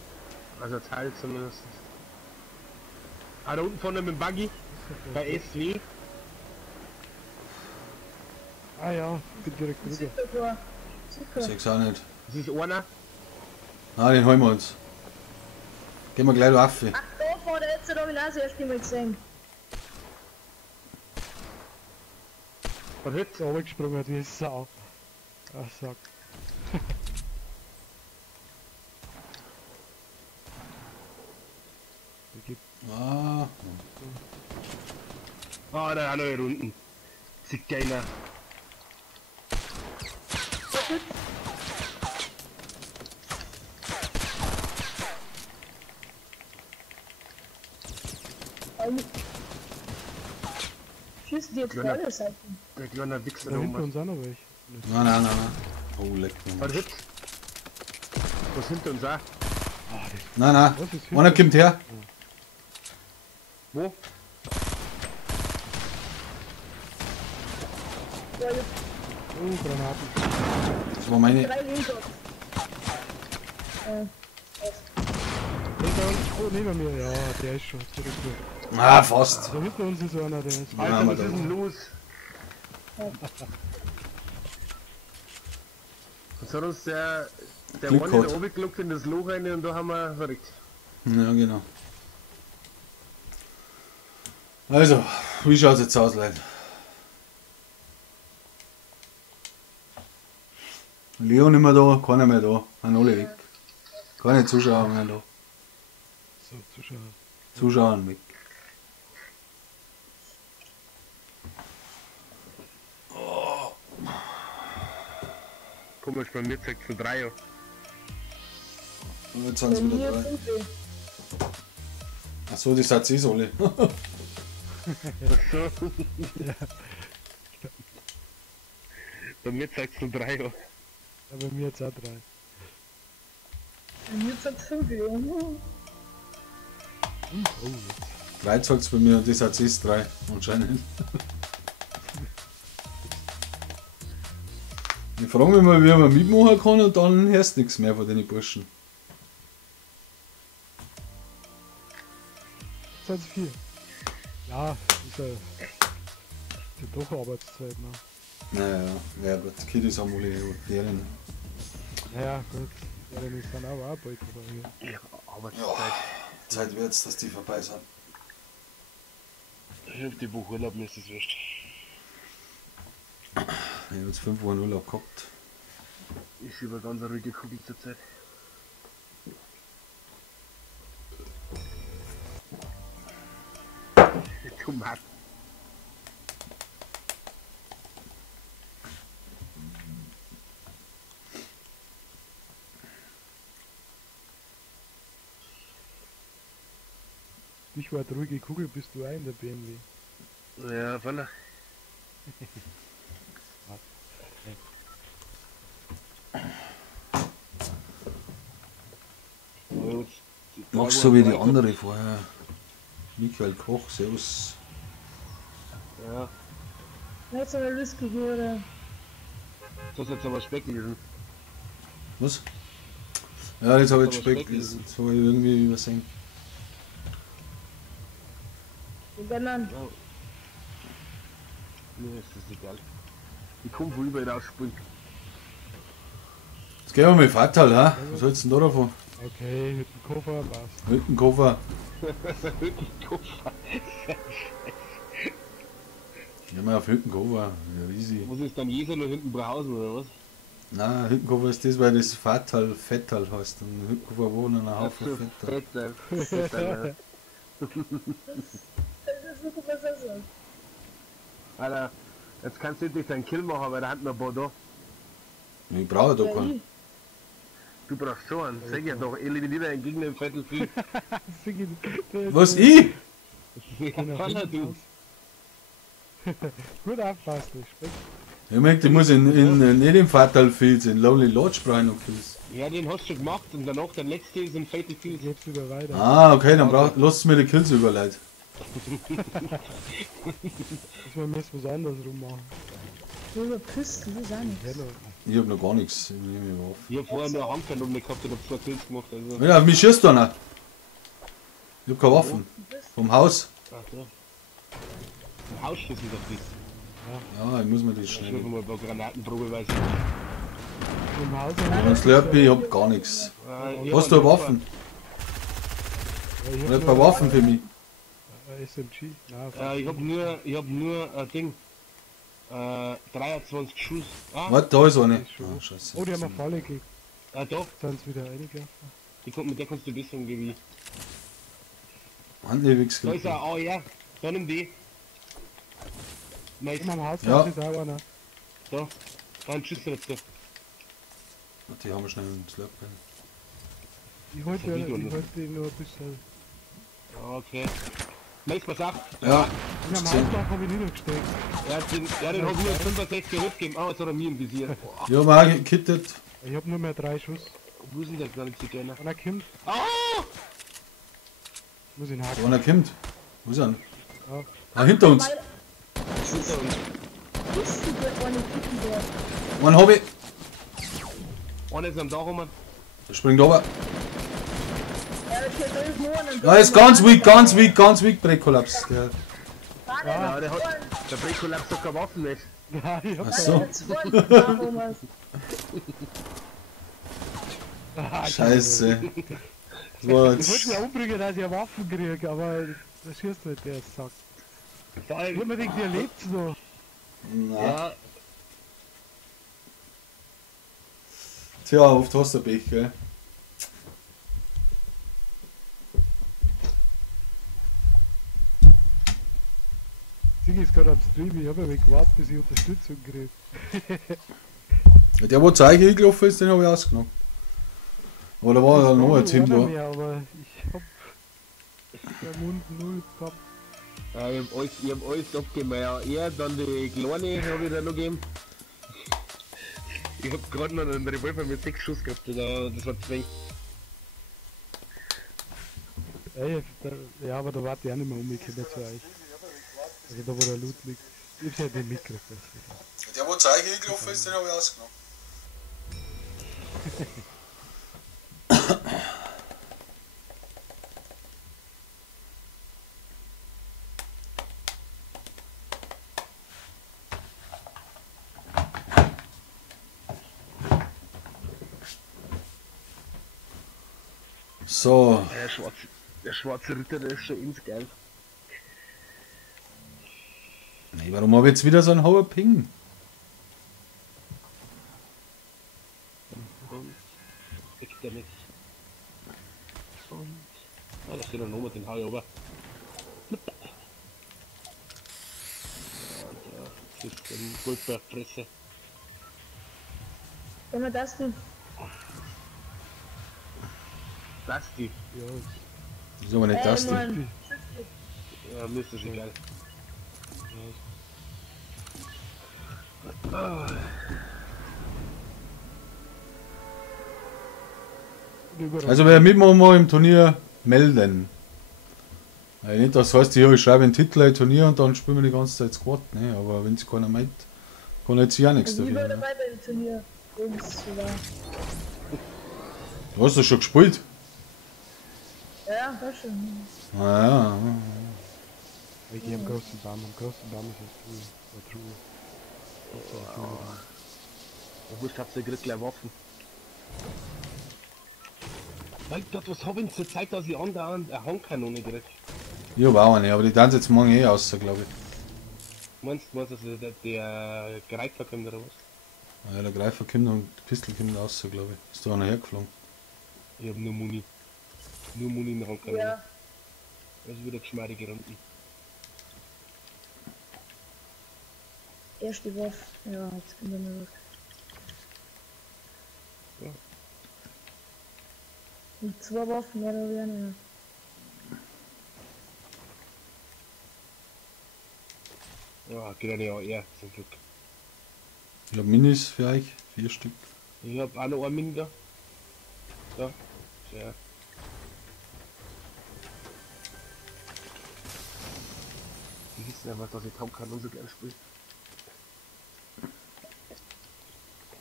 Also Teil zumindest. Ah, da unten vorne mit dem Buggy. Bei SW. Ah ja, bin direkt drüber. Super. Ich Super. seh's auch nicht. Das ist einer. Nein, den holen wir uns. Gehen wir gleich rauf. Ach, da vor der Hitze, da hab ich auch das erste Mal gesehen. Von Hüt. Ist runtergesprungen, die Sau. Ach, sag. Die gibt Ah, Ah, da noch hier unten. Zigeuner. Schießen die jetzt Ja, vor na. alle Seiten. Der kleine Wichser da da hinter oben. uns auch noch welche. nein, nein, nein, nein. Oh, leck mich. Von Hüt. Was hinter uns auch? Nein, nein. Was ist Einer kommt her. Wo? Ja, ich Oh, Granaten. Das war meine. 3 hinter. Hinter uns. Oh, neben mir. Ja, der ist schon zurück. Ah, fast. Da hinter uns ist einer, der ist. Ja, Alter, aber was da- ist denn los? Jetzt hat uns der Glück eine gehabt. da oben gelockt in das Loch rein und da haben wir verrückt. Ja, genau. Also, wie schaut's jetzt aus, Leute? Leon nicht mehr da, keiner mehr da. Sind alle weg. Keine Zuschauer mehr da. So, Zuschauer. Zuschauer weg. Komisch, bei mir zeigt es 3 Jahre. Und jetzt sind es wieder 3. Achso, die seid ihr alle. Bei mir zeigt es 3 Jahre. Ja, bei mir jetzt auch 3. Bei mir zeigt es 5 Jahre. Oh, jetzt. 3 sagt es bei mir und die seid ihr 3 anscheinend. Ich frage mich mal, wie man mitmachen kann und dann hörst du nichts mehr von den Burschen. Jetzt sind es 4. Ja, ist ja doch Arbeitszeit, ne? Naja, ja gut, die Kiddies haben alle Ferien. Naja, gut. Ja, dann ist dann auch bald vorbei. Ja, aber Ja, Zeit wird's, dass die vorbei sind. ich hab die Woche Urlaub, mir ist das wurscht. Ich habe jetzt 5 Wochen Urlaub gehabt. Ich über ganz eine ruhige Kugel zur Zeit. Tomaten. Stichwort ruhige Kugel, bist du auch in der BMW. Ja, voller. Machst du so wie die andere vorher. Michael Koch, servus. Ja, Jetzt aber Whisky, oder? das ist jetzt aber Speck gewesen. Was? Ja, das habe ich Aber Speck Speck gelesen. Das habe ich irgendwie übersehen. Wir werden dann. Mir ist das egal. Ich komm vorüber in ausspringen. Jetzt gehen wir mal Fatal, ha? Was hältst du denn da davon? Okay, mit dem Koffer passt. Mit dem Koffer. Gehen wir auf Hüttenkoffer. Ja, easy. Muss ich dann jeder noch hinten brausen oder was? Nein, Hüttenkoffer ist das, weil das Fatal Fettal heißt. Und Hüttenkoffer wohnen ein Haufen Fettal. Fettal. Das ist wirklich was anderes. Alter, jetzt kannst du endlich deinen Kill machen, weil da hat noch ein paar da. Ich brauche da keinen. Du brauchst schon einen. Sag ja doch, eliminiere einen Gegner im Battlefield. Was, ich? Ja, Vater, du. Gut aufpassen, Speck. Ich merke, ich muss nicht im Fatal Fields, in Lonely Lodge brauche ich noch Kills. Ja, den hast du schon gemacht und danach der letzte ist ein Fatal Ich Field. leb's wieder weiter. Ah, okay, dann lasst mir die Kills überleiten. Diesmal müssen wir es andersrum machen. Über Pisten, das ist auch nichts. Hello. Ich hab noch gar nichts. Ich nehme mich auf. Ich hab vorher nur eine Handkanone gehabt und hab 2 Kills gemacht. Also. Ja, auf mich schießt einer. Ich hab keine Waffen. Vom Haus. Ach so. Ein Hausschlüssel doch das. Ja, ich muss mir das Ich schnell. will mal ein paar Granatenprobeweise. Im Haus Ein Slurpee, ich hab gar nichts. Hast du eine Waffen? Ja, ich Oder hab ein paar nur Waffen für mich? SMG. Nein, Ich hab nur ein Ding. 23 Schuss. Ah, Warte, da ist eine. Ah, scheiße. oh, die haben eine Falle gekriegt. doch. Sind wieder einige. Mit der kannst du besser umgehen. Handlewigs Da ist er, oh ja. Da nimm die. Nice. In meinem Haus Ja. ist auch einer. Da. Da ein Schuss dazu. Die haben wir schnell einen Slurpee. Ich halte Verbieg ich oder? halte nur ein bisschen. Okay. Nice, pass auf. Ja, In meinem gesehen. Hausdach habe ich niedergesteckt. Den hab ich mir 65 hochgegeben. Ah, jetzt hat er mir im Visier. Ich hab auch gekittet. Ich habe nur mehr 3 Schuss. Wo ist denn der kleine Zigeuner? Einer kommt. Ah! Muss ihn haken. Einer kommt. Wo ist er? Ja. Ah, hinter uns. Hinter uns. Pisten, der eine Kippen dort. Einen hab ich. Einer ist am Dach rum. Der springt runter. Ja, da ist nur ein. Ja, ist ganz weak, Breakkollaps. Der. Ja, der hat. Der Break-Kollaps hat keine Waffen nicht. Ja, ich hab Ach so. Scheiße. Das war Ich wollte jetzt. mich umbringen, dass ich eine Waffen kriege, aber das schießt nicht, der sagt. Vor Ich hab allem. mir gedacht, ihr lebt noch. Na, Ja, Tja, oft hast du Pech, gell? Sigi ist gerade am Stream, ich habe ja gewartet, bis ich Unterstützung kriege. Ja, der, wo Zeige eingelaufen ist, den habe ich ausgenommen. Aber da war noch ein Team da. Mehr, aber ich hab den Mund 0 gehabt. Ich hab alles abgemacht. Ja, dann die Kleine habe ich da noch gegeben. Ich hab gerade noch einen Revolver mit 6 Schuss gehabt, das war 2. Ey, ja, aber da warte ich auch nicht mehr umgekommen zu euch. Also da wo der Loot liegt. Ich hab's ja nicht mitgekriegt. Der, wo Zeige eingelaufen ist, den habe ich ausgenommen. So. Der schwarze Ritter, der ist schon ins geil. Nee, warum habe ich jetzt wieder so einen hohen Ping? Kriegt der nichts. Und. Ah, da steht noch mit den Haare ober. Das ist ein Goldbergpresse. Wenn wir das denn? Basti. Ja, Das ist aber nicht das Ding. Mann. Ja, müsste schon geil. Also wer mitmachen mag im Turnier, melden. Weil nicht das heißt, ich schreibe einen Titel ein Turnier und dann spielen wir die ganze Zeit Squad, ne? Aber wenn sich keiner meldet, kann jetzt ja nichts Also ich dafür. war Ne? dabei bei dem Turnier. Jungs, sogar. Du hast das schon gespielt? Ja, war schon. Naja. ich geh am großen Baum ist es cool. Ich wusste, habt ihr gerade gleich Waffen. Mein Gott, was hab ich denn zur Zeit, dass ich andauernd eine Handkanone krieg? Ich hab auch eine, aber die tanzt jetzt morgen aus, glaube ich. Meinst du, dass der Greifer kommt oder was? Ja, der Greifer kommt und die Pistole kommt raus, glaube ich. Ist da einer hergeflogen. Ich hab nur Muni. Nur Muni in der Handkanone. Ja. Das ist wieder geschmeidige Runden. Erste Waffe. Ja, jetzt kommt er noch. Ja. Und 2 Waffen, ja, da werden Ja, geht ja nicht AR, zum Glück. Ich hab Minis für euch, 4 Stück. Ich hab auch noch einen Mini da. Da. Ja. Die wissen einfach, dass ich Handkanone so gerne spiele.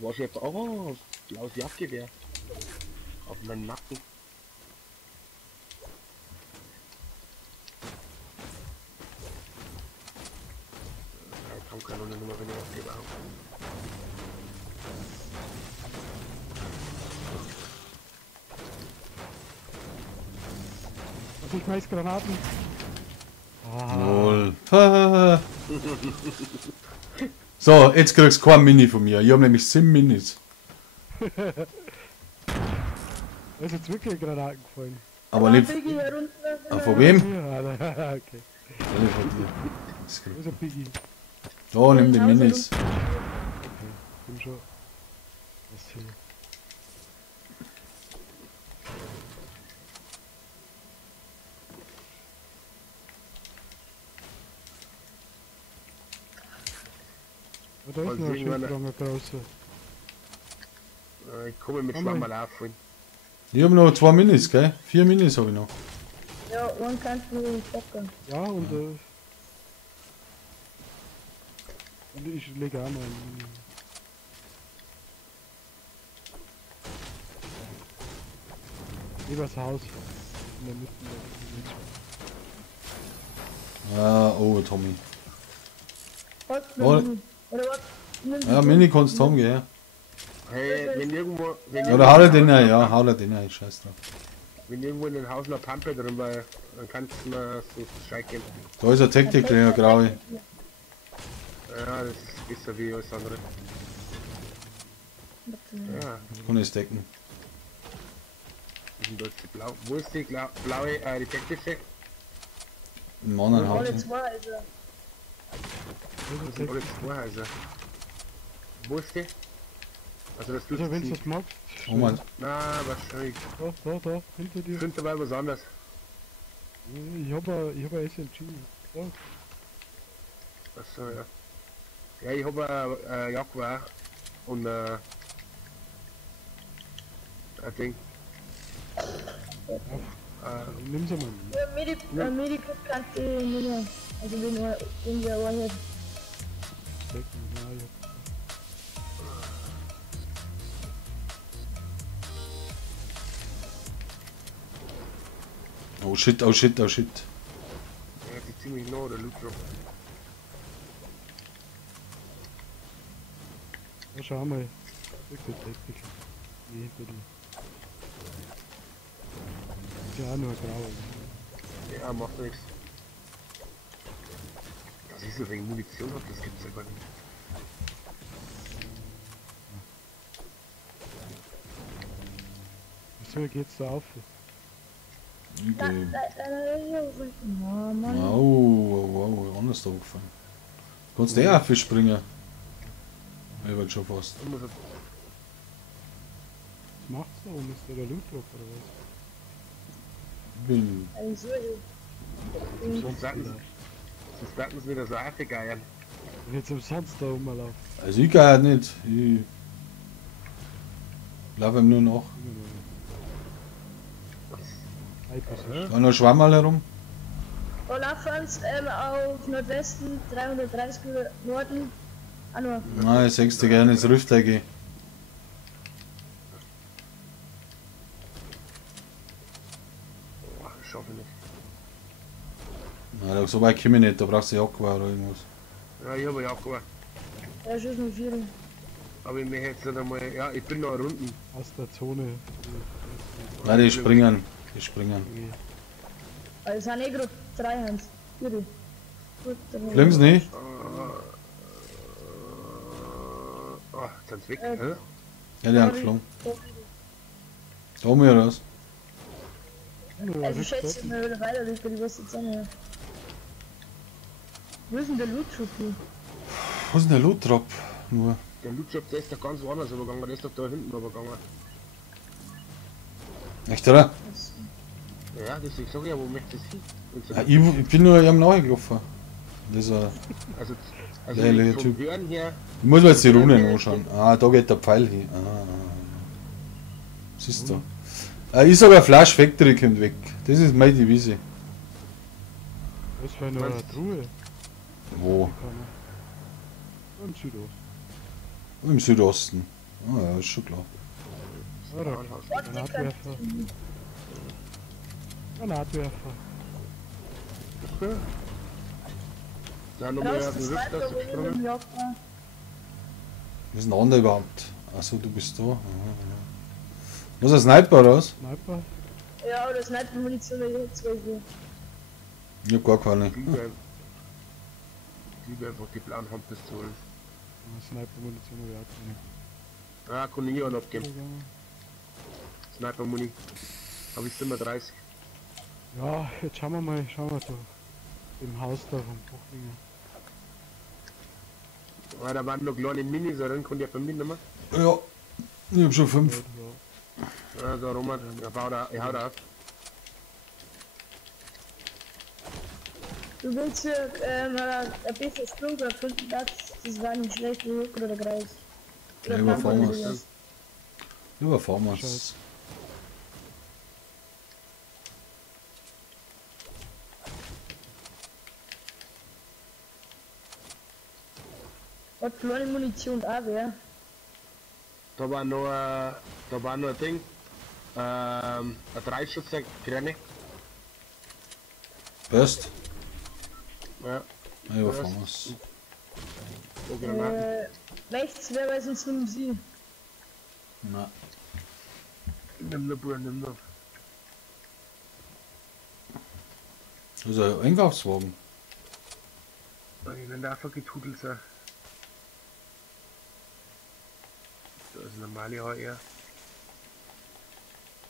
War schon jetzt, oh, blaues Jagdgewehr. Auf meinen Nacken. Ja, Handkanone nur wenn ich aufgebe habe. Also ich schmeiß Granaten. Lol. So, jetzt kriegst du kein Mini von mir. Ich hab nämlich 7 Minis. Da ist jetzt wirklich Granaten gefallen. Aber nicht. Biggie hier unten. Ah, von wem? Ja, okay. Alle von dir. Das Wo ist ein Piggy? Da, nimm die Minis. Bin schon. Was hier? Oh, da ist Also noch ein irgendwann- Schilddranger draußen. Ich komme mit Oh Schwamm mein. mal aufholen. Ich hab noch 2 Minis, gell? 4 Minis habe ich noch. Ja, einen kannst du packen. Ja, und ich lege auch noch einen. Übers Haus. In der Mitte. Ah, oh, Tommy. Was? Oh. Oder was? Nimm Ja, Mini kannst du haben, gell? Hey, wenn irgendwo, Oder hau dir den rein, ja, hau dir den rein, scheiß drauf. wenn irgendwo in den Haus noch Pampe drin war, dann kannst du mir so Bescheid geben. Da ist ein Taktik, der graue. Ja, das ist besser wie alles andere. Ja, Kann ich decken. das sind dort die blau. Wo ist die blaue, die Decklische? Im anderen Alle Haus. zwei, also. Das sind alle zwei Häuser. Wo ist die? Also das tut Also wenn du sich. das magst. Oh Mann. Na, wahrscheinlich. Da, hinter dir. Sind dabei was anderes. Ich hab ein SMG. So, Achso, ja. Ja, ich hab ein Jaguar und ein Ding. nimm sie mal. Ja, Medical kann die nicht mehr. Also wenn wir irgendwie eine Decken, ja, ja. Oh shit, oh shit, oh shit. Ja, die ziemlich nah, der Loot Drop. Ja, schau mal. Ich bin Decken. Nee, hinter dir. Ist ja auch nur ein grauer. Ja, macht nichts. Dass ich so wenig Munition hab, das gibt's ja gar nicht. Wieso geht's da auf? Okay. Oh Mann. Wow, anders da gefallen. Kannst du auch Fisch springen? Ich wird schon fast. Ich muss Was macht's da oben? Ist da der Loot drauf oder was? Ich bin. Also, sonst sagten sie wieder so aufgegeiert. Wenn jetzt umsonst da rumlaufen. Also ich kann halt nicht. Ich laufe ihm nur nach. Da noch Schwammerl herum. Olafans auf Nordwesten, 330 Norden. Ah, nur. Nein, ich sag's dir gerne ins Rüftler gehen. Boah, ich schaffe nicht. Nein, so weit komme ich nicht, da brauchst du Jaguar oder irgendwas. Ja, ich habe ja auch gemacht. Ja, ist nur 4. Aber ich möchte jetzt nicht einmal. Ja, ich bin noch Runden. Aus der Zone. Nein, die springen. Die springen. Nee. Also, es sind eh gerade 3 Hands. 4. Gut, dann. Fliegen sie nicht? Oh, sind sie weg, Äh, hä? Ja, die haben geflogen. Da oben wieder raus. Also, ich schätze mal wieder weiter, ich bin die was jetzt an. Wo ist denn der Loot-Truppe? Wo ist denn der Loot-Drop? Nur. Der Loot-Shop, der ist doch ganz woanders übergegangen, der ist doch da hinten übergegangen. Echt, oder? Ja, deswegen sag ich ja, wo möchtest du hin? Ja, ich bin nur am nachgelaufen. Dieser. Also Der leere vom Typ. Hören her, Ich muss mir jetzt die Runen anschauen. Ah, da geht der Pfeil hin. Siehst du. Ich sag, ein Flash Factory kommt weg. Das ist meine Devise. Was für eine Truhe? Wo? Im Südosten. Im Südosten. Ah ja, ist schon klar. Oder? Granatwerfer. Granatwerfer. da noch mal auf den Rück, dass du gesprungen. Wo ist denn der andere überhaupt? Achso, du bist da. Aha, ja. Was, ein Sniper oder was? Sniper? Ja, aber das nicht Munition, jetzt weiß ich. Ich hab gar keine. Ich liebe einfach die blauen Handpistolen. Sniper-Munition habe ich auch keine. Ja, kann ich hier noch abgeben. Sniper-Muni. Hab ich 37. Ja, jetzt schauen wir da im Haus da vom Buchlinger. Ah, da waren noch kleine Minis drin, konnte ich bei mir nicht mehr. Ja, ich hab schon 5. Ja, da Roman, ich hau da auf. Du willst hier ein bisschen Sprungkraft finden, das war nicht schlecht, wie hoch oder Kreis. Ja, überfahren wir's. Überfahren wir's. Scheiße. Hat kleine Munition auch wer? Da war noch ein Ding. Ein Dreischützer, Granny. Best? Ja, Ja, überfahren wir's. so Granaten. Rechts, wer weiß uns nun sie? Na, Nimm nur, Bruder, nimm nur. das ist ein Einkaufswagen. Wenn da einfach getudelt sein. das normale HR.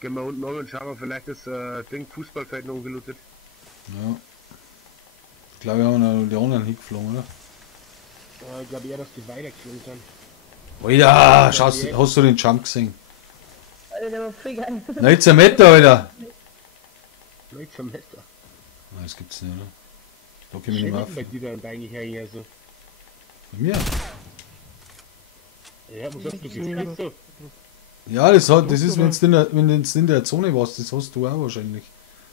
Gehen wir unten an und schauen wir vielleicht das Ding Fußballfeld noch gelootet. Ja. Ich glaube, wir haben noch die anderen hingeflogen, oder? Ich glaube eher, dass die weitergeflogen sind. Alter, hast du den Jump gesehen? Alter, der war voll geil. 19 Meter, Alter! 19 Meter. Nein, das gibt's nicht, oder? Da komme ich nicht mehr auf. Bei dir dann eigentlich her so. Bei mir? Ja, was hast du gekriegt so? Ja, das ist, wenn du in der Zone warst, das hast du auch wahrscheinlich.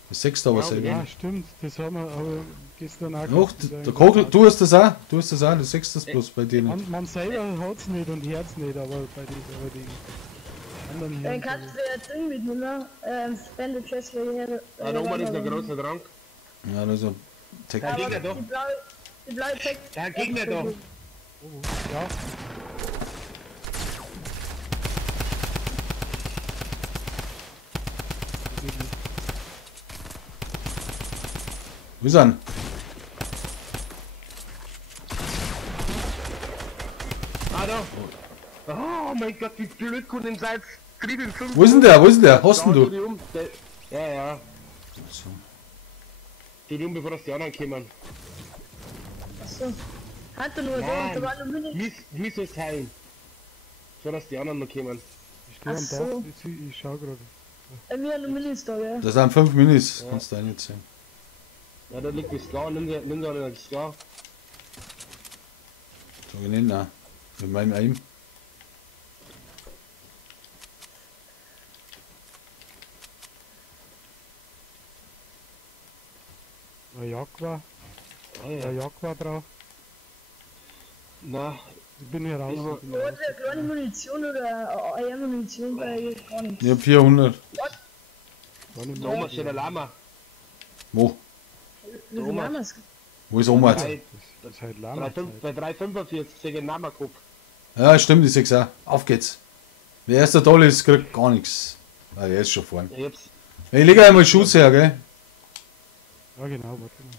Das sechste aber selber. Ja, stimmt, das haben wir aber gestern auch Noch, gehabt. der Kogel, du hast das auch, du sechst das bloß bei denen. Man selber hat's nicht und hört's nicht, aber bei den anderen Dann hier. kannst du ja Ding mitnehmen, Spende Chest für hier. Ah, da oben ist ein großer Trank. Ja, das ist ein Tech. Der Gegner da. Die blaue Tech. Der Gegner da. Ja, Wo ist er denn? Ah, da. Oh mein Gott, wie blöd konnten seid. Wo ist denn der? Wo ist denn der? Hast denn du? Ja, ja. So. Geh um, bevor das die anderen kommen. Achso. Hat er nur da, da war nur Mini. Miss es heilen. So dass die anderen noch kommen. ich stehe am Ach so. Dach, ich schau gerade. Wir haben nur Minis da, ja. Das sind 5 Minis, kannst du auch nicht sehen. Ja, da liegt das Scar, nimm da das Scar. Sag ich nicht, nein. Mit meinem Aim. Ein Jagdwar, Ah, ja. ein Jagdwar drauf. Na, Ich bin hier raus. Ich bin Hat raus. er kleine Munition oder eine Munition bei gar nichts? Ich hab 400. Gar nicht da mehr. oben steht ein Lama. Wo? Wie viel haben wir's? Wo ist Oma? Das ist halt Lama. Bei 3,45 sehe ich einen Lama guck. Ja, stimmt, ich seh's auch. Auf geht's. Wer erst der Tolle ist, kriegt gar nichts. Ah, der ist schon vorne. Ich hab's. Ich lege einmal Schuss her, gell? Ja genau, warte mal.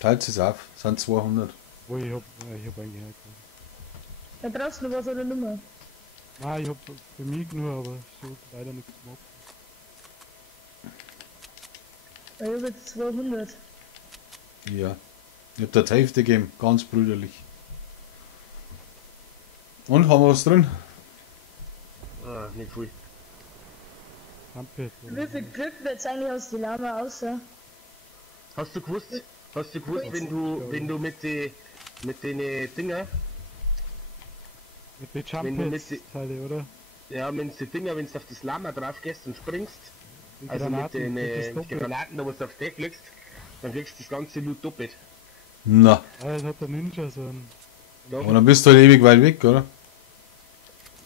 Teilt es auf. Das sind 200. Wo ich hab eigentlich halt. Da brauchst du noch was oder Nummer. Nein, ich hab für mich nur, aber so leider nichts gemacht. Ich hab jetzt 200. Ja. Ich hab da die Hälfte gegeben. Ganz brüderlich. Und, haben wir was drin? Ah, nicht viel. Handpad. Wie viel Glück wird's eigentlich aus die Lama außer? Hast du gewusst, wenn du mit den Dinger, Mit den Wenn du Jump-Pads mit Teile, oder? ja, wenn du auf das Lama drauf gehst und springst, Die also Granaten, mit das den doppelt. Granaten, da wo du auf den klickst, dann kriegst du das ganze Loot doppelt. Na. Ah, das hat der Ninja so ein. Ja, Und dann bist du halt ewig weit weg, oder?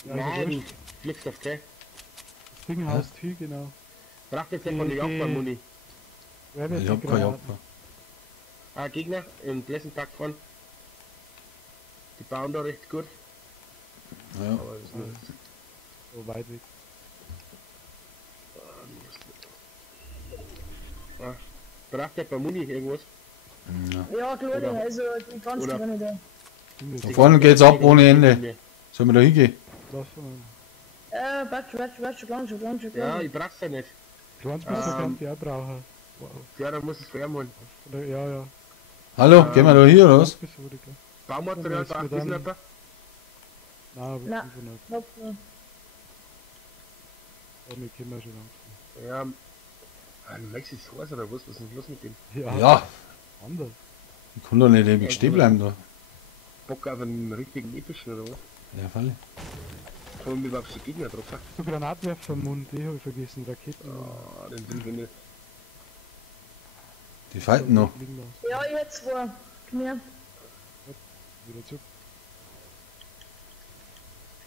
Ja, nein, also du klickst auf den. das Ding heißt Hü, genau. Braucht jetzt nicht von der Jagdbahn-Muni. Wer wird Ich die hab keine Granaten? Jagd. Ah, Gegner im Bläsenpack fahren. Die bauen da recht gut. Ja. Aber das ist nur So weit weg. braucht der bei Muni irgendwas? Ja, klar, Oder- also die kannst du oder- gar nicht da. Stimmt, Da vorne geht's ab ohne Ende. Sollen wir da hingehen? lass mal. Warte, lang. Ja, ich brauch's ja nicht. Kleines kann ich auch brauchen. Wow. Ja, dann muss es verärmen. Oder, ja. Hallo, gehen wir da hier oder was? Bis wurde ich. Baumaterial Was braucht mit das einem- nicht mehr. Nein, aber Na. 500. Knopf, Damit können wir schon langsam. Ja. Ein Maxis Horse oder was? Was ist denn los mit dem? Ja, Anders. ich kann doch nicht ewig stehen bleiben da. Bock auf einen richtigen epischen oder was? Ja, Falle. Kommen wir überhaupt so Gegner drauf? So Granatwerfer im Mund, die habe ich vergessen. Raketen. Ah, den sind wir nicht. Die fighten noch. Liegen lassen. Ja, ich hätte zwei. Komm her. Wieder zurück.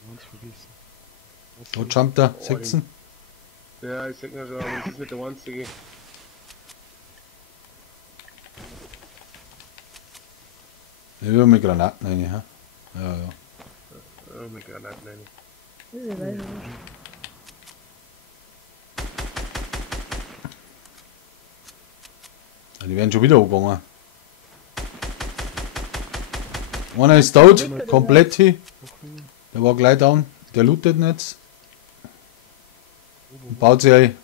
Ganz vergessen. Was Wo jumpt er? 16? Ja, ich sag mir schon, aber das ist nicht der einzige. Ich will mit Granaten rein, ja. Ja, ja. Oh, mit Granaten rein. Das ist ja weiter. Die werden schon wieder angegangen. Einer ist tot, komplett hin. Der war gleich down. Der lootet nicht. Und baut sich ein.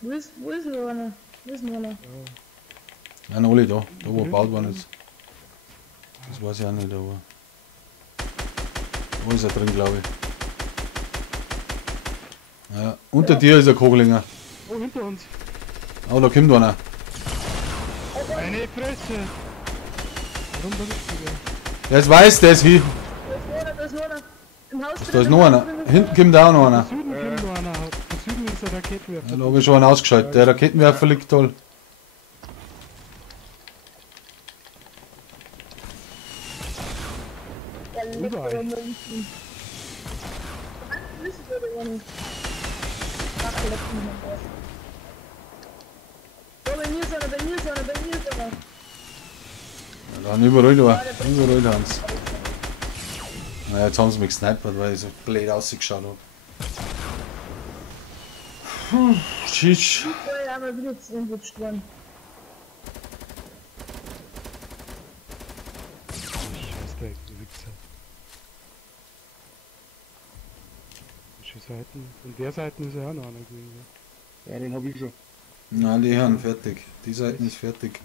Wo ist noch einer? Wo ist noch einer? Nein, alle da. Da wo gebaut worden ist. Das weiß ich auch nicht, aber. Wo ist er drin, glaube ich. Ja, unter dir ist ein Kogelinger. Oh, hinter uns. Oh, da kommt einer. Meine Fresse. Warum da nicht gegangen? Der ist weiß, der ist hier. Da ist noch einer. Im Haus Da ist noch einer. Hinten kommt auch noch einer. Süden kommt noch einer. Im Süden ist der Raketenwerfer. Ja, da habe ich schon einen ausgeschaltet. Der Raketenwerfer liegt toll. Überall. Bei mir ist einer, bei mir ist einer, bei mir ist einer. Ja, da haben überall da. Überall da haben's. Naja, jetzt haben sie mich gesnipert, weil ich so blöd ausgeschaut habe. Tschüss. Vorher haben wir wieder 10 worden. Scheißdreck, du Wichser. Welche Seiten? Von der Seite ist ja auch noch einer gewesen. Ja, den hab ich schon. Nein, die haben fertig. Die Seite ist fertig.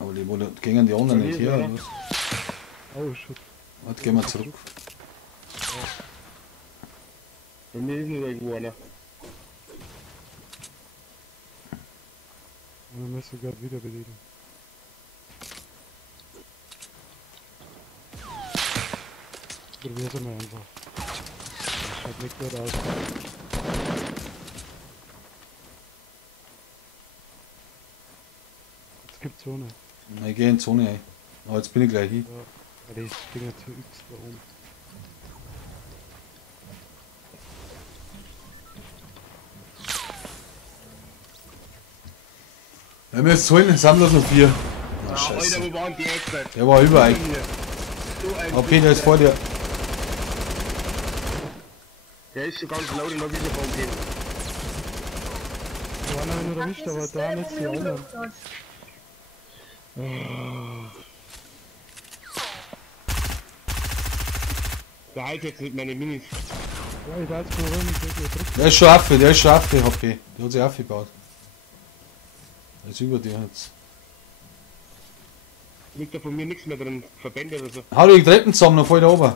Aber die gingen die anderen nicht her, oder was? Oh, shit. Warte, gehen wir zurück. Bei mir ist noch irgendwo einer. Wir müssen gerade wieder belegen. Probier's einmal einfach. Das schaut nicht gut aus. Jetzt gibt's Zone. Ich gehe in die Zone ein. Aber jetzt bin ich gleich hin. Ja, weil ich bin ja zu X da oben. Wenn wir jetzt holen, sind bloß noch 4. Ah, Alter, wo waren die jetzt? Der war überall. So ein Okay, der ist vor dir. Der ist schon ganz laut und hab ich schon von dem. Da war einer erwischt, aber da nicht die anderen. Der heilt jetzt nicht meine Minis. Ja, ich weiß mal rum, ich drück mir Druck. Der ist schon Affe, der ist schon Affe, HP. Der hat sich Affe gebaut. Der ist über dir jetzt. Liegt da von mir nichts mehr drin, Verbände oder so. Hau die Treppen zusammen, noch voll da oben.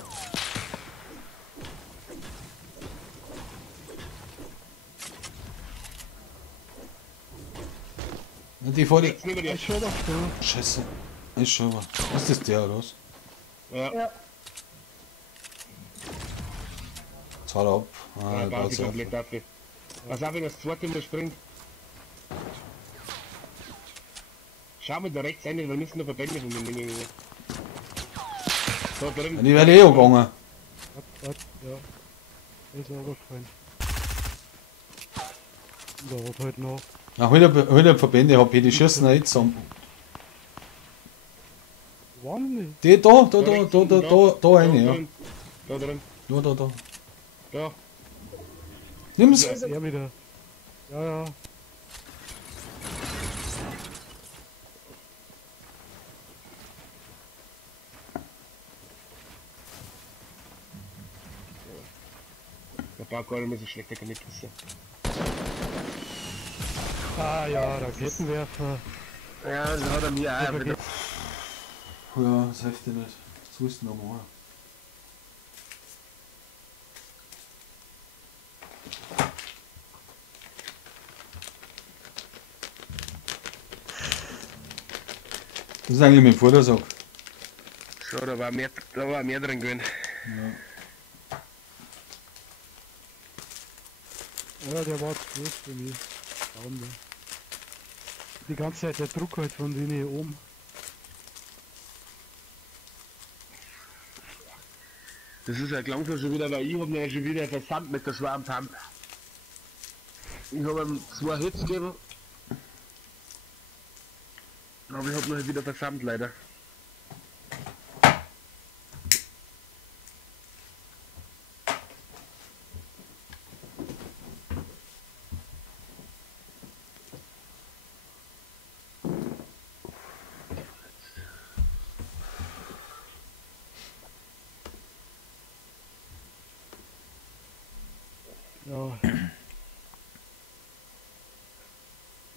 Die vor dir. Jetzt nehmen wir die. Ich schau doch schon. Scheiße. Ist schon was. Ist das der oder was? Ja, Ja. Jetzt haut er ab. Ah, ja, der baut baut sich sich auf. komplett ab. Was auch wenn das zweite Mal springt. Schau mal da rechts rein, wir müssen noch Verbände von den Dingen. Da drin. Die werden eh auch gegangen. Ab, ja. Der ist runtergefallen. Da hat halt noch. Ach, heute Verbände HP, die schießen nicht zusammen. Wo waren die? Die da eine, ja. drin. Da drin. Da. Da. Nimm's! Ja, wieder. Ja, ja. Der Parkour muss so schlecht, der kann nicht wissen. Ah ja, Raketenwerfer. Ja, das hat er mir auch wieder. Ja, das hilft dir nicht. Das musst du noch machen. Das ist eigentlich mein Vordersack. So, da war mehr drin gewesen. Ja, der war zu groß für mich. Warum denn? Die ganze Zeit der Druck halt von denen hier oben. Das ist ja langsam schon wieder, weil ich hab mir ja schon wieder versandt mit der Schwarmpump. Ich hab ihm 2 Hits gegeben. Aber ich hab noch wieder versandt leider.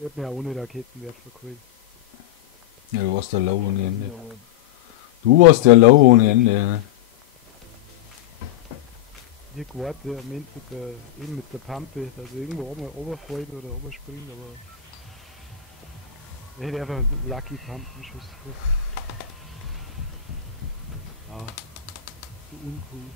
Ich hab mir auch ohne Raketenwerfer geholt. Ja, du warst der Low ohne Ende. Du warst der Low ohne Ende. Ne? Ich hab gewartet am Ende mit der, eben mit der Pampe, dass er irgendwo oben runterfällt oder runterspringt, aber... Ich hätte einfach einen Lucky Pumpenschuss gehabt. Ah, so uncool.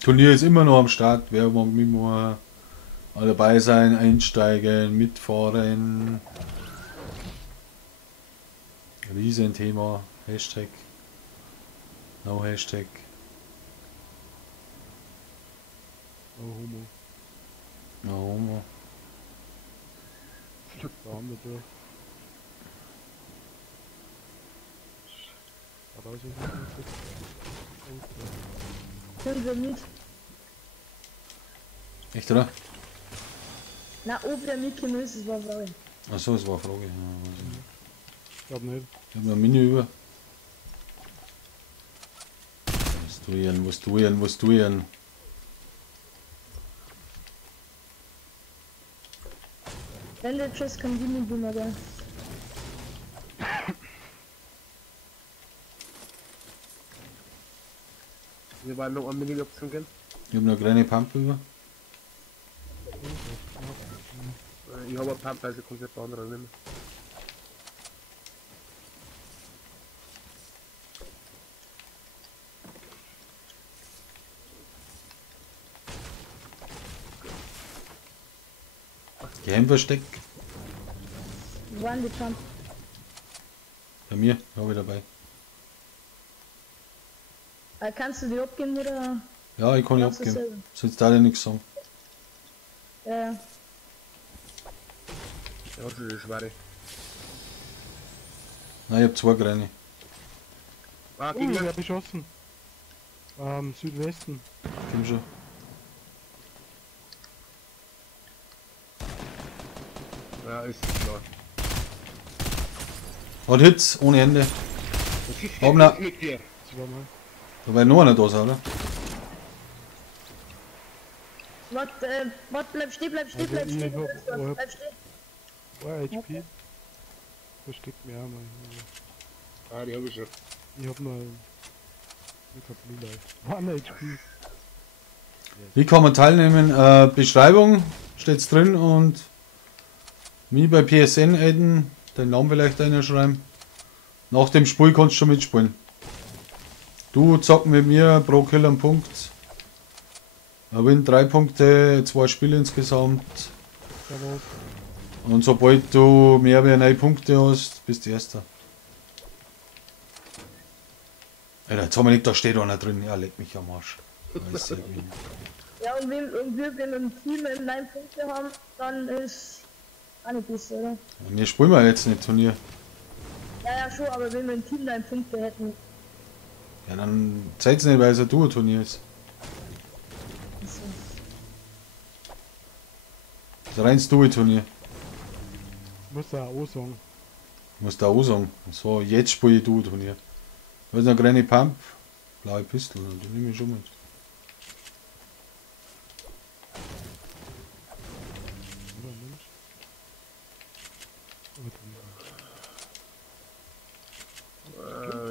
Turnier ist immer noch am Start. Wer mag mit mir dabei sein, einsteigen, mitfahren. Riesenthema. Hashtag. No Hashtag. Oh, Homo. No Homo. Da haben wir da. Aber also, Können wir nicht. Echt, oder? Na, ob der mitgekommen ist, das war Frage. Achso, das war eine Frage. Ja, weiß ich nicht. ich glaub nicht. Ich hab noch ein Mini über. Was tun? Wenn der Chess kann, die mit ihm, aber. Wir waren noch eine Mini-Option gehen. Ich hab noch eine kleine Pumpe über. Ich habe eine Pump, also kommt nicht der andere nicht mehr. Geheimversteck. Wo waren die Pump? Bei mir, habe ich dabei. Kannst du die abgeben oder? Ja, ich kann die Kannst du abgeben. selber? Sonst darf ich nichts sagen. Ja. Ja, das ist schwere. Nein, ich hab zwei kleine. Ah, Oh, Gegner. wer beschossen? Südwesten. Komm schon. Ja, ist klar. Hat Hits ohne Ende. Was ist Hab noch- denn mit dir? Zweimal. Da war noch einer da sein, oder? Warte, bleib stehen, bleib stehen, Also bleib ich stehen. hab- Bleib stehen. HP. Versteckt mir auch mal. Ah, die hab ich schon. Ich hab noch. Ich hab Blue Life. 1 HP. Wie kann man teilnehmen? Beschreibung steht's drin und mich bei PSN adden, deinen Namen vielleicht einer schreiben. Nach dem Spiel kannst du schon mitspielen. Du zocken mit mir pro Kill einen Punkt. Win 3 Punkte, 2 Spiele insgesamt. Servus. Und sobald du mehr wie 9 Punkte hast, bist du Erster. Alter, jetzt haben wir nicht, da steht einer drin. Ja, leck mich am Arsch. Weiß ich nicht. Ja, und wir, wenn wir ein Team in 9 Punkte haben, dann ist auch nicht besser, oder? Wir spielen wir jetzt nicht Turnier. Ja, ja, schon, aber wenn wir ein Team 9 Punkte hätten, Ja, dann zeigt's nicht, weil es ein Duo-Turnier ist. so. Das ist ein reines Duo-Turnier. Muss da auch sagen. Muss da auch sagen. So, jetzt spiele ich Duo-Turnier. Da ist noch eine kleine Pump. Blaue Pistole, die nehme ich schon mit. Oder Mensch?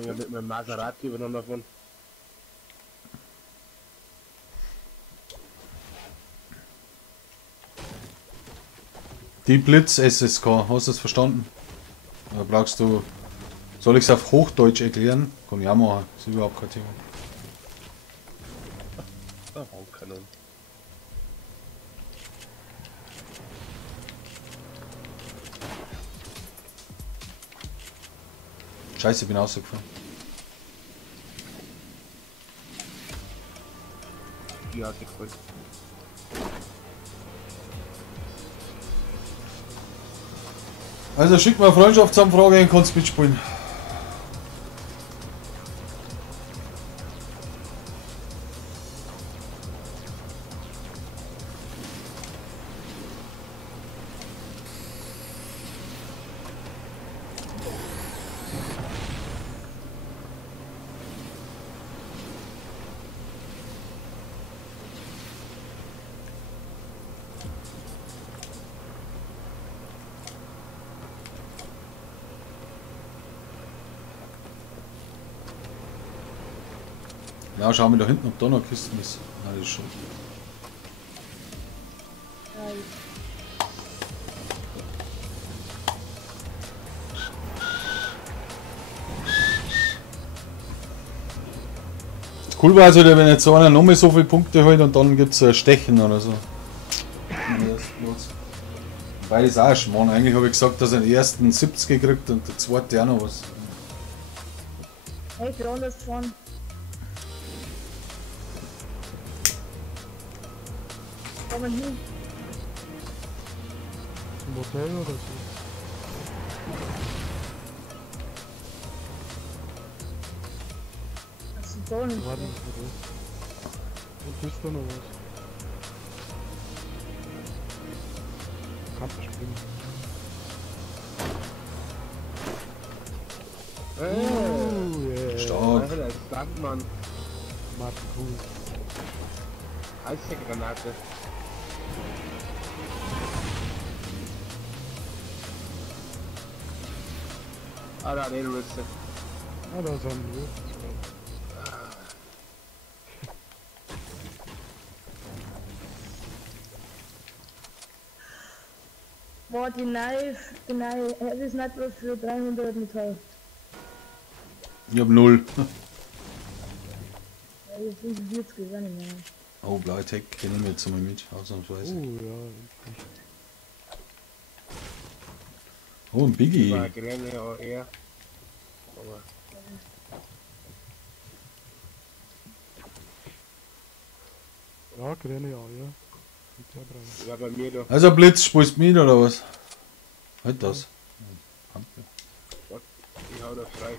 Ich hab mit meinem Maserati übernommen davon. Die Blitz SSK, hast du es verstanden? Oder brauchst du. Soll ich es auf Hochdeutsch erklären? Kann ich auch machen, ist überhaupt kein Thema. Ah, Handkanon. Scheiße, ich bin rausgefahren. Die hat sich gefallen. Also schick mir eine Freundschaftsanfrage und kannst mitspielen. Ja, schau mal da hinten, ob da noch Kisten ist. Ah, das ist schon. Cool war also, wenn jetzt so einer nochmal so viele Punkte holt und dann gibt es ein Stechen oder so. Weil das auch ein Schmarrn. Eigentlich habe ich gesagt, dass er den ersten 70 gekriegt und der zweite auch noch was. Hey, ich das fahren. Komm mal hin. Zum Hotel oder so? Das ist so nicht. Warte, und bist du noch was? Kannst du springen. Yeah. Stark. Alter, Stuntmann. Martin, cool. Eisgranate. Ah, da, nee, du willst ja. Ah, da ist ein Löwe. Boah, die neue Heavy Sniper für 300 Metall. Ich hab 0. Ja, jetzt sind sie 40 gewinnen, ja. Oh, Blautech nehmen wir jetzt mal mit, ausnahmsweise. Oh ja, endlich. Oh, ein Biggie. War gerne auch eher. Aber Ja, Grene, ja. Mit der Brille. war bei mir doch. Also Blitz, spielst du mit oder was? Halt das. Ich hau da frei.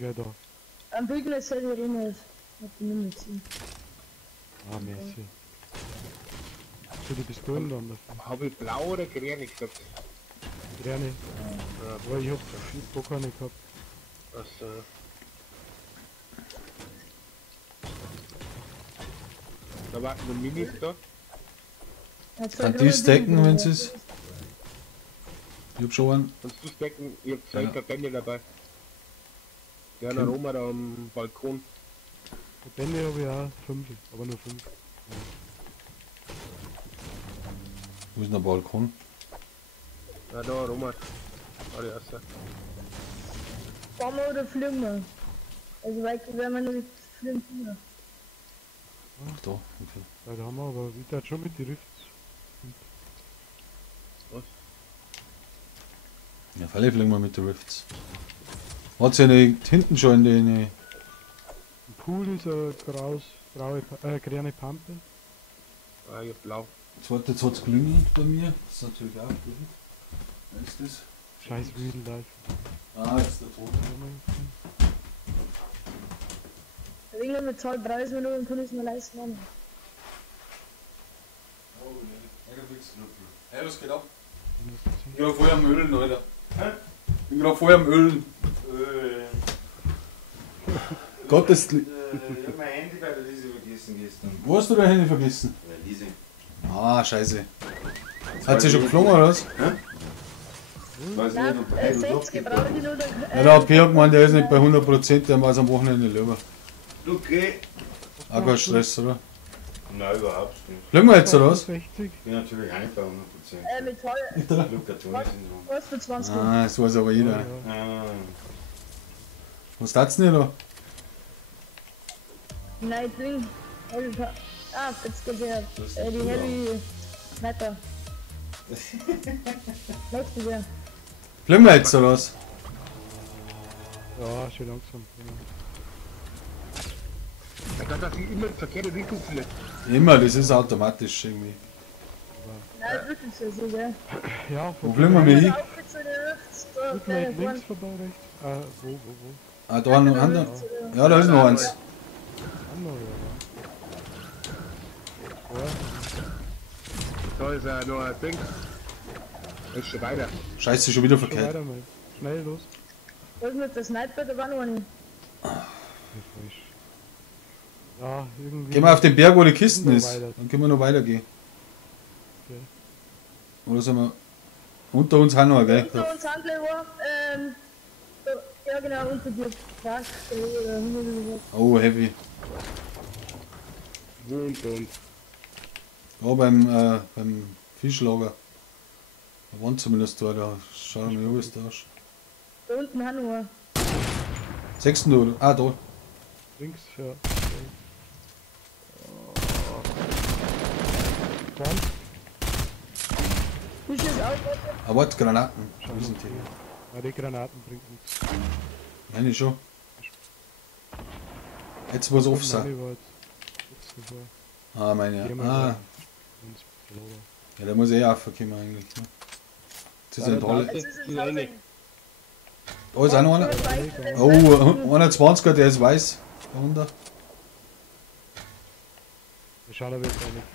Ja, da. Am Bügel ist ja die Rinne. Hat die Nummer ziehen. Ah, Messi. Für die Pistolen dann dafür. Hab ich blau oder grün gesagt? Grene. Ja, Aber ich hab viel Bocker nicht gehabt. also. Da warten noch Minis da. Kann die stacken, wenn sie es. Ich hab schon einen. Kannst du stacken? Ich hab zwei Ja. Verbände dabei. Der eine Roma da am Balkon. Bei Bände habe ich auch 5, aber nur 5. Wo ist denn der Balkon? Ja, da Roma. Alle erste. Fahren wir oder fliegen wir? Also weit werden wir nicht fliegen. Ach da, okay. Ja, da haben wir aber wieder schon mit die Rifts. Ja, vielleicht fliegen wir mit den Rifts. Hat's ja nicht hinten schon in den. Im Pool ist eine grüne Pampe. Ah, ich hab blau. Jetzt hat's gelungen bei mir. Das ist natürlich auch gut. Was ist das? Scheiß Real Life. Ah, jetzt der Ton. Wegen mit Zahl 30 Minuten kann ich es mir leisten. Mann. Oh, ne. Hey, was geht ab? Ich bin gerade vorher am Ölen, Alter. Hä? Ich bin gerade vorher am Ölen. Gottes. Ich hab mein Handy bei der Lise vergessen gestern. Wo hast du dein Handy vergessen? Bei der Lise. Ah, scheiße. Hat sie schon geflogen oder was? Weiß ich nicht, ob der Heil 60 brauche ich nur. Ja, der hat Pierre gemeint, der ist nicht bei 100%, der war es am Wochenende lieber. Okay. Auch kein Stress, oder? Nein, überhaupt nicht. Fliegen wir jetzt oder was? 60. Ich bin natürlich auch nicht bei 100%. Metall, Lokationssyndrom. was für 20 Ah, das weiß aber jeder. Ah. Was tat's denn da? Nein, Ding. Ah, jetzt geht's her. Die Heavy Sniper. Nächste Jahr. Fliegen wir jetzt oder was? Ja, schön langsam. Ich dachte, dass ich immer in verkehrte Richtung fliege. Immer, das ist automatisch irgendwie. Nein, ist wirklich so, so, gell? Ja, Wo fliegen wir mit hin? Gut, weit links vorbei, rechts. Wo? Ah, da noch andere. Ja, da ist noch eins. Andere, Da ist ja noch ein Ding. Da ist schon weiter. Scheiße, schon wieder Schon verkehrt. weiter mal. Schnell los. Was ist mit der Sniper? Da war noch eine. Ja, irgendwie. Gehen wir auf den Berg, wo die Kisten Noch ist. weiter. Dann können wir noch weitergehen. Okay. Oder sind wir. Unter uns haben wir, gell? Unter uns Handel war, ja genau, unter dir. Krass, Oh, heavy. Und. Ja, beim Fischlager. Da waren zumindest da schauen wir mal, wie es da ist. da unten haben wir. 6. oder? Ah, da. Links, ja. Dann, Du schießt auch, warte. Ah, warte, Granaten. Wie sind die? ja, die Granaten bringt nichts. Meine schon. Jetzt muss offen sein. Meine war jetzt bevor. Ah, meine. Gehen wir Ah, mal ins Lager. ja, der muss eh aufkommen eigentlich. Ne? Das ist ein toller. Jetzt ist es Die Länge. Da ist auch noch einer. Oh, 21er, der ist weiß. Da runter. Wir schauen, ob jetzt auch nicht.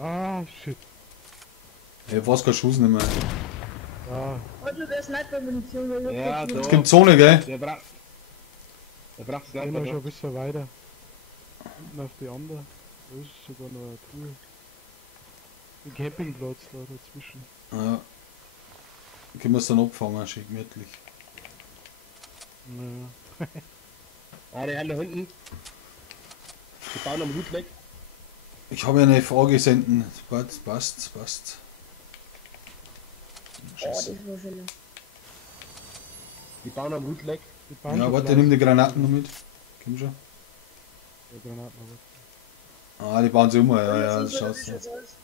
Ah, shit. Ich weiß keinen Schuss nicht mehr. Ja, Warte, du wärst nicht bei Munition, weil ich Ja, hab da. Es gibt Zone, gell? Der braucht gehen wir schon Sniper. ein bisschen weiter. Unten auf die andere. Da ist sogar noch eine Tour. Den Campingplatz da dazwischen. Ja. Können wir es dann abfangen, schön gemütlich. Naja. Ah, der hat da hinten. Die bauen am Hut weg. Ich habe ja eine Frage senden. Passt. Oh, das Scheiße. war schön. Die bauen am Hut weg. Die bauen Ja, schon warte, gleich. nimm die Granaten noch mit. Komm schon. Ja, Granaten, aber. Ah, die bauen sie um. Ja, das das schaut ist so. jetzt alles.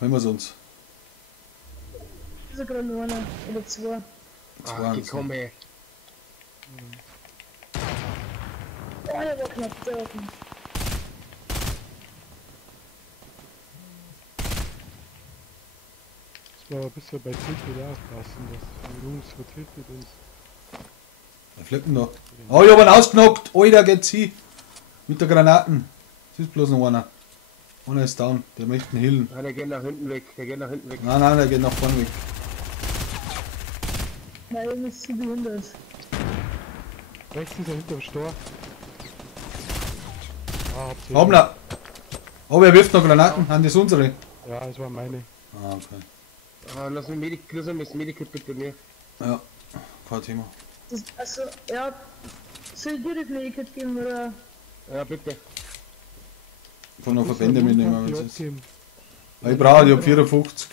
Holen wir es uns. Das ist gerade noch einer oder zwei. Ah, die kommen her. Oh, der war knapp, der war knapp. Das war ein bisschen bei Tilted aufpassen, dass die Jungs vertiltet ist. Der Flecken da. Oh, ich hab ihn ausgenockt. Alter, geht's hin. Mit der Granaten. Es ist bloß noch einer. Einer ist down. Der möchte ihn healen. Ah, der geht nach hinten weg. Der geht nach hinten weg. Nein, der geht nach vorne weg. Nein, das ist zu behindert. Rechts ist er hinter dem Stor. Ah, habt ihr. Hoppla. Oh, wer wirft noch Granaten? Haben das unsere? Ja, es war meine. Ah, okay. Ah, lass mich das Medikit bitte mir. Ja, kein Thema. Das, also, ja, soll ich dir die Fähigkeit geben, oder? Ja, bitte. Ich kann noch Verbände mitnehmen, wenn es ist. abgeben. Ich brauche, ich hab 54.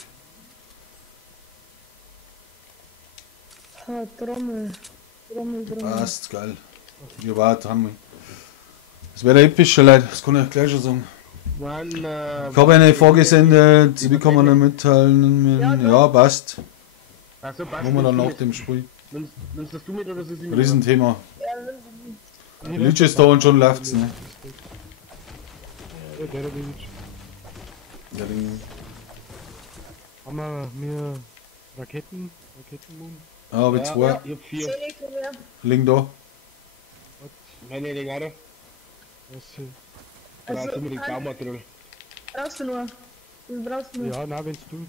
Ah, Trommel. Trommel. Passt, geil. Ich war dran. Das wäre epischer, Leute. Das kann ich gleich schon sagen. Wann, Ich habe eine Frage gesendet. Wie kann man denn mitteilen? Ja, passt. Achso, passt. Machen wir dann nach dem Spiel. Nimmst das du mit oder ist es mit? Riesenthema. Ja, Die Lütsch ist da und schon läuft's, ne? Ja, der Village. Ja, den, Haben wir mir Raketenmoon? ja, hab ich zwei. Ich hab 4. Zähle komm her. Liegen da. Meine Dinge, Was sie. da Also, sind wir die Baumaterial. brauchst du nur? Du brauchst nur. Ja, nein, wenn's du.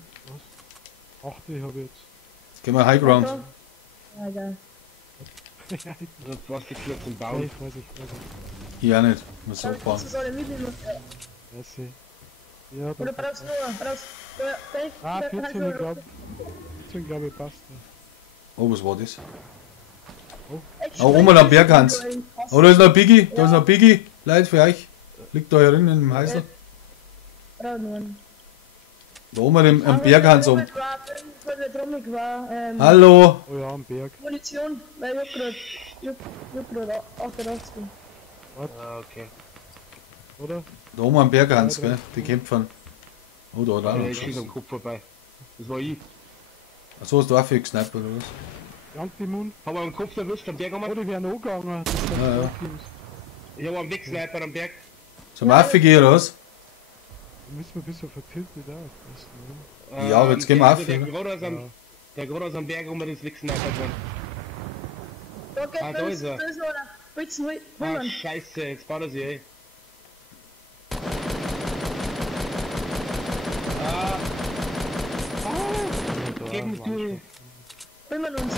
Was? 8 habe ich jetzt. Jetzt gehen wir High Ground. Ja, geil. Das was die Klötze zum Nein, Bauen. Vorsicht. Ich auch nicht. Muss Dann aufbauen. kannst du so eine mitnehmen. Weiß ich. Ja, Oder da. brauchst du nur? Brauchst du? Ah, 14, ich glaube. 14, glaube ich, passt. Oh, was war das? Echt Oh, oben am Berg Hans. Oh, da ist noch ein Biggie. Da ist noch ein Biggie. Leute, für euch. Liegt da herin im Heißel. Brauch nur einen. Da oben am Berg Hans um. Weil der Trommel war, Hallo. Oh ja, am Berg. Munition, weil ich hab grad 88. Ah, okay. Oder? Da oben am Berg Hans, gell? Die Kämpfer. Oh, da hat auch Ja, noch ich schieß am geschossen. Kopf vorbei. Das war ich. Achso, hast du auch viel gesnipert oder was? Die Anti-Moon. Hab am Kopf erwischt am Berg Oh, einmal. die wären angegangen. Das sind Ja, ja. Teams. Ich hab am Wegsniper am Berg. Zum Affe gehen oder was? müssen wir ein bisschen vertiltet aus. Ja, aber jetzt gehen wir auf, Der oder? gerade aus am Berg um das Wichsen hat. Da geht Ah, da ist er. da ist einer. Bitzen, Ah, Willen. scheiße, jetzt baut er sich eh. Gegen du. Willen uns.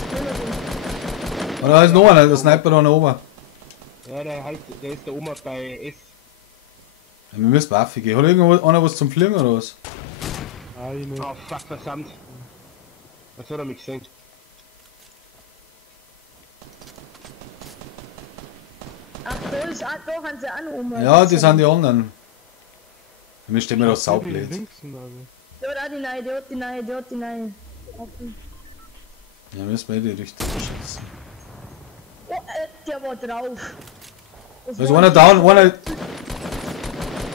Und da ist noch einer, der Sniper da oben. Ja, der ist da oben bei S. Ja, wir müssen Waffe gehen. Hat irgendwo einer was zum Fliegen oder was? Eine. Oh fuck, verdammt. Was hat er mich gesehen? Ach, da haben sie auch noch oben. Ja, die sind die anderen. Wir stehen mir da Schau, die saublöd. Linksen, aber. Der hat auch die Neue, der hat die Neue. Ja, müssen wir die Richtung schießen. Oh, der war drauf. Das Da ist war einer down, einer.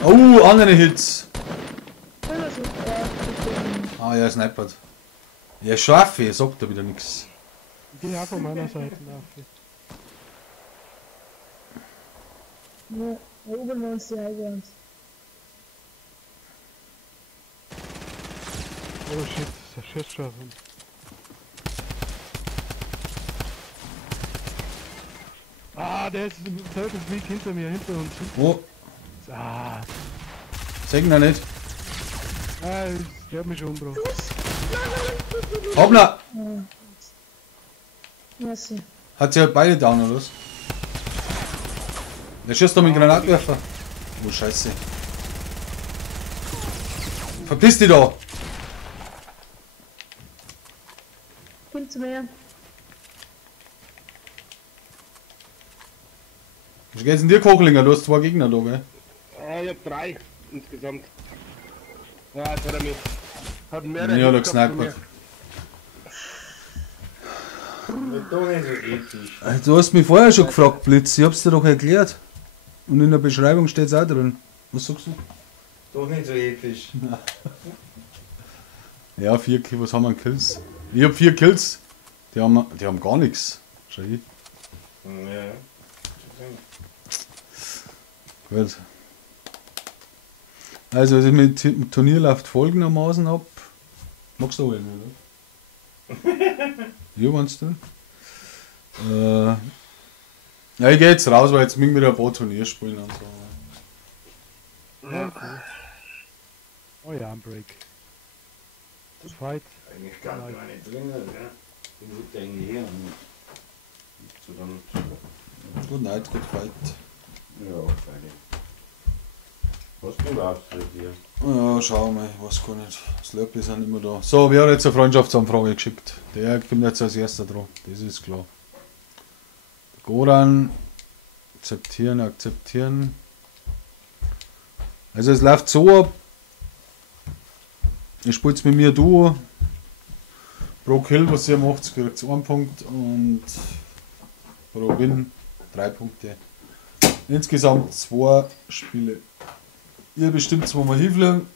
Oh, andere Hits. Ah, ja, snipert. Ja, Schaffe, sagt er wieder nichts. Ich geh auch von meiner Seite nach. Ja, erobern wir uns die Highgrounds. Oh shit, das schießt schon. Ah, der ist Weg hinter mir, hinter uns. Oh, Ah, sag ihn nicht. ich hab mich schon umgebracht. Hoppla! Merci. Hat sie halt beide down oder was? Der schießt doch mit dem Granatwerfer. Oh, scheiße. Verpiss dich da! Komm zu mir. Was geht's in dir, Kochlinger? Du hast 2 Gegner da, gell? Ich hab 3 insgesamt. Ja, jetzt hat er mich. Hat mehr Ja, der gesnipert. Doch nicht so ethisch. Du hast mich vorher schon gefragt, Blitz. Ich hab's dir doch erklärt. Und in der Beschreibung steht's auch drin. Was sagst du? Doch nicht so ethisch. Ja, 4 Kills. Was haben wir an Kills? Ich hab 4 Kills. Die haben gar nichts. Schau hier. Ja, ja. Gut. Also, mit dem Turnier läuft folgendermaßen ab. Magst du holen, oder? Ja, meinst du? Ja, ich geh jetzt raus, weil jetzt müssen wir wieder ein paar Turnier spielen und so. Oh ja, ein Break. Fight. Eigentlich gar nicht drin, ja. Ich wollte eigentlich her. So dann. Good night, good fight. Ja, freilich. Was du überhaupt für dir? Ja, schau mal, ich weiß gar nicht. Slurpee sind immer da. So, wer hat jetzt eine Freundschaftsanfrage geschickt? Der kommt jetzt als erster dran, das ist klar. Goran, akzeptieren, akzeptieren. Also es läuft so ab. Ihr spielt mit mir Duo. Pro Kill, was ihr macht, kriegt ihr 1 Punkt und pro Win 3 Punkte. Insgesamt 2 Spiele. Ihr bestimmt, wo wir hinfliegen.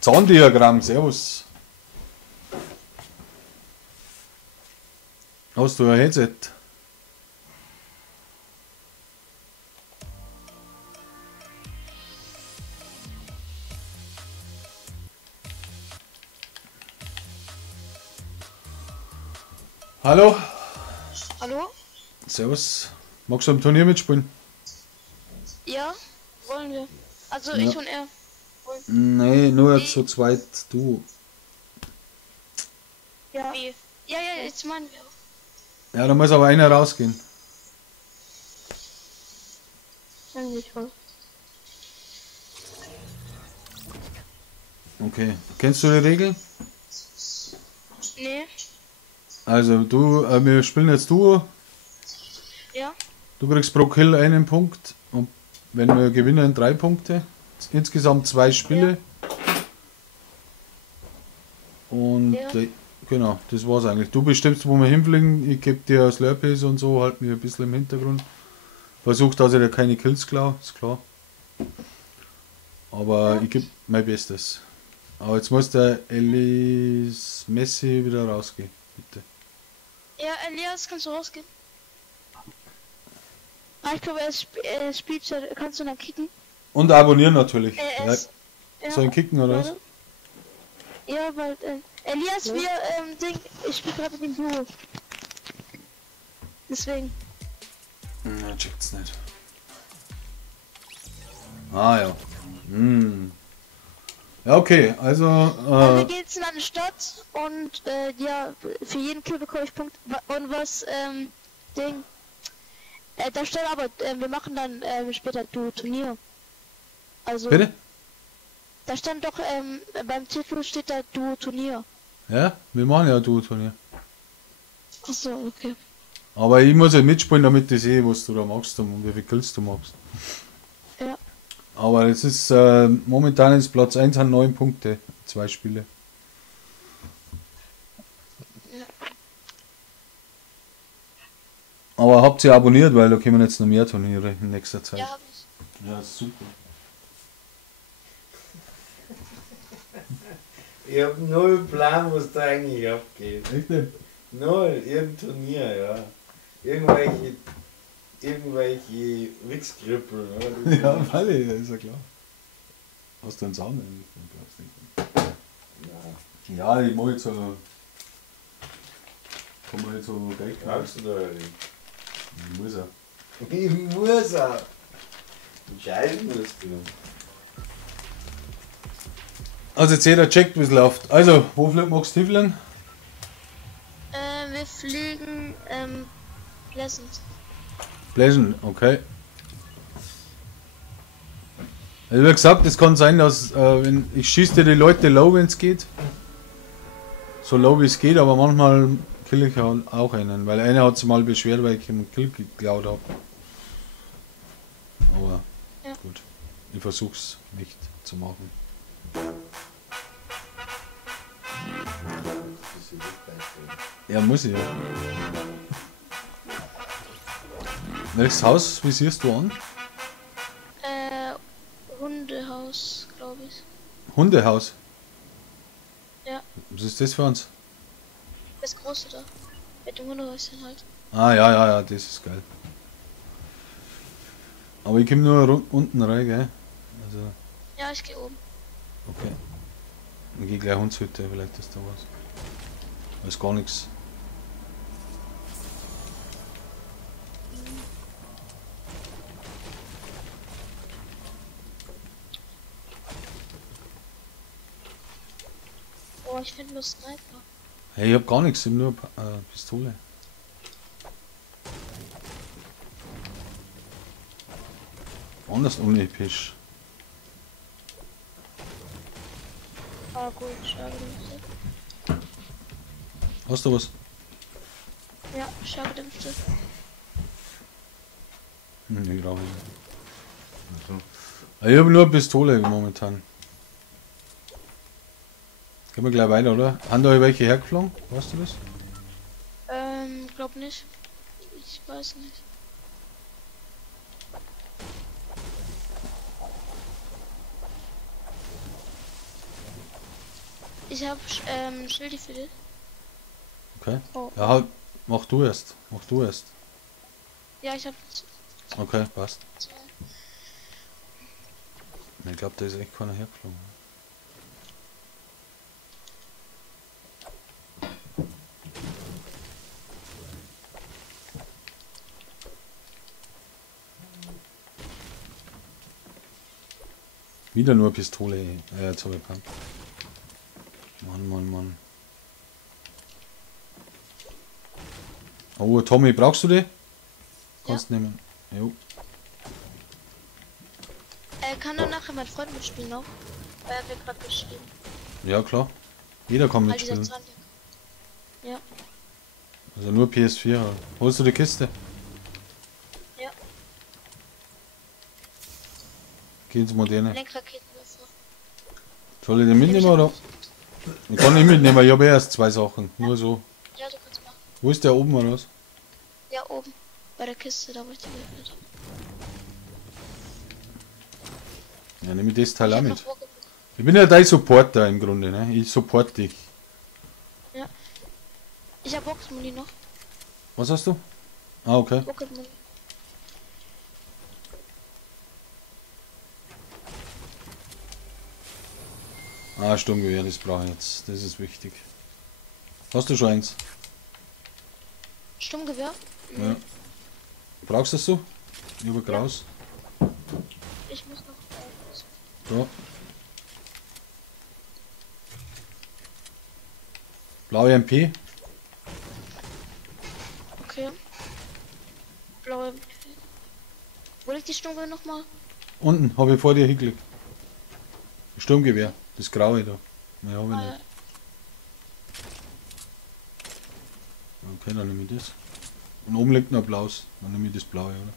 Zahndiagramm, servus. Hast du ein Headset? Hallo? Hallo? Servus. Magst du am Turnier mitspielen? Ja, wollen wir. Also Ja. ich und er. Nein, nur zu zweit du. Ja. Wie? Ja, jetzt meinen wir auch. Ja, da muss aber einer rausgehen. Dann nicht voll. Okay. Kennst du die Regel? Nee. Also wir spielen jetzt Duo. Ja. Du kriegst pro Kill 1 Punkt und wenn wir gewinnen 3 Punkte. Insgesamt 2 Spiele. Und Ja. genau, das war's eigentlich. Du bestimmst, wo wir hinfliegen. Ich gebe dir Slurpees und so, halt mir ein bisschen im Hintergrund. Versuch, dass ich dir keine Kills klar, ist klar. Aber ich gebe mein Bestes. Aber jetzt muss der Elis Messi wieder rausgehen, bitte. Ja, Elias, kannst du rausgehen? Ah, ich glaube, er spielt, kannst du dann kicken? Und abonnieren natürlich. es- ja, Soll ich kicken oder was? warte. Ja, weil, Elias, wir, ich spiele gerade mit dem Duo. Deswegen. Na, checkt's nicht. Ah ja. Hm. Ja, okay, also. Wir gehen jetzt in eine Stadt und, ja, für jeden Kill bekomme ich Punkte. Und was, da steht aber, wir machen dann, später Duo-Turnier. Also. Bitte? Da stand doch, beim Titel steht da Duo-Turnier. Ja, wir machen ja ein Duo-Turnier. Achso, okay. Aber ich muss ja mitspielen, damit ich sehe, was du da machst und wie viel Kills du machst. Ja. Aber es ist momentan ist Platz 1 an 9 Punkte, 2 Spiele. Ja. Aber habt ihr abonniert, weil da kommen jetzt noch mehr Turniere in nächster Zeit. Ja, hab ich. Ja, super. Ich hab null Plan, was da eigentlich abgeht. Echt nicht? Null, irgendein Turnier, ja. Irgendwelche Wichskrüppel, oder? Ja, weil ist ja klar. Hast du einen Sound eigentlich? Ja, ich mach jetzt so. Kann man jetzt so gleich. Brauchst du da nicht? Ich muss ja. Ich muss auch. Entscheiden musst du. Also jetzt jeder checkt, wie es läuft. Also, wo magst du hinfliegen? Wir fliegen, Pleasant. Pleasant, okay. Also wie gesagt, es kann sein, dass wenn ich schieße die Leute low, wenn es geht. So low wie es geht, aber manchmal kill ich auch einen, weil einer hat sich mal beschwert, weil ich ihm einen Kill geklaut habe. Aber Ja. gut, ich versuch's nicht zu machen. Ja, muss ich ja. Welches Haus visierst du an? Hundehaus, glaube ich. Hundehaus? Ja. Was ist das für uns? Das große da. Mit dem Hundehäuschen halt. Ah, ja, das ist geil. Aber ich komme nur unten rein, gell? Also, Ja, ich gehe oben. okay. Ich gehe gleich Hundshütte, vielleicht ist da was. Weiß gar nichts. Oh, ich finde nur Sniper. Hey, ich hab gar nichts, ich hab nur Pistole. Anders unepisch. Ah, gut, Schadedämpfe. Hast du was? Ja, Schadedämpfe. Nee, brauche ich nicht. Ich habe nur Pistole momentan. Gehen wir gleich weiter, oder? Haben da welche hergeflogen? Weißt du das? Glaub nicht. Ich weiß nicht. Ich hab Schildi für dich. Okay. Oh. Ja, halt, mach du erst. Ja, ich hab Okay, passt. zwei. Ich glaube, da ist echt keiner hergeflogen. Wieder nur Pistole, jetzt habe ich Pump. Mann. Oh, Tommy, brauchst du die? Kannst nehmen. Jo. Kann dann nachher mein Freund mitspielen noch? Weil er mir gerade geschrieben. Ja, klar. Jeder kann Weil dieser mitspielen. Zwanjak. Ja. Also nur PS4. Halt. Holst du die Kiste? Ja. Geh ins Moderne. Lenkraketen. Soll ich den mitnehmen oder? Ich kann nicht mitnehmen, ich habe erst 2 Sachen. Nur so. Ja, du kannst machen. Wo ist der oben oder was? Ja, oben. Bei der Kiste, da wo ich die geöffnet habe. Ja, nehme ich das Teil Ich auch hab mit. noch vorgeguckt. Ich bin ja dein Supporter im Grunde, ne? Ich support dich. Ja. Ich hab Boxmuni noch. Was hast du? Ah, okay. Rocketmuni. Ah, Sturmgewehr, das brauche ich jetzt. Das ist wichtig. Hast du schon eins? Sturmgewehr? Ja. Brauchst du das so? Ich habe Graus. Ich muss noch. Da. Blaue MP. Okay. Blaue. Wo liegt die Sturmgewehr nochmal? Unten, habe ich vor dir hingelegt. Sturmgewehr, das graue da. Nein, habe ich nicht. Okay, dann nehme ich das. Und oben liegt noch ein blaues. Dann nehme ich das blaue, oder?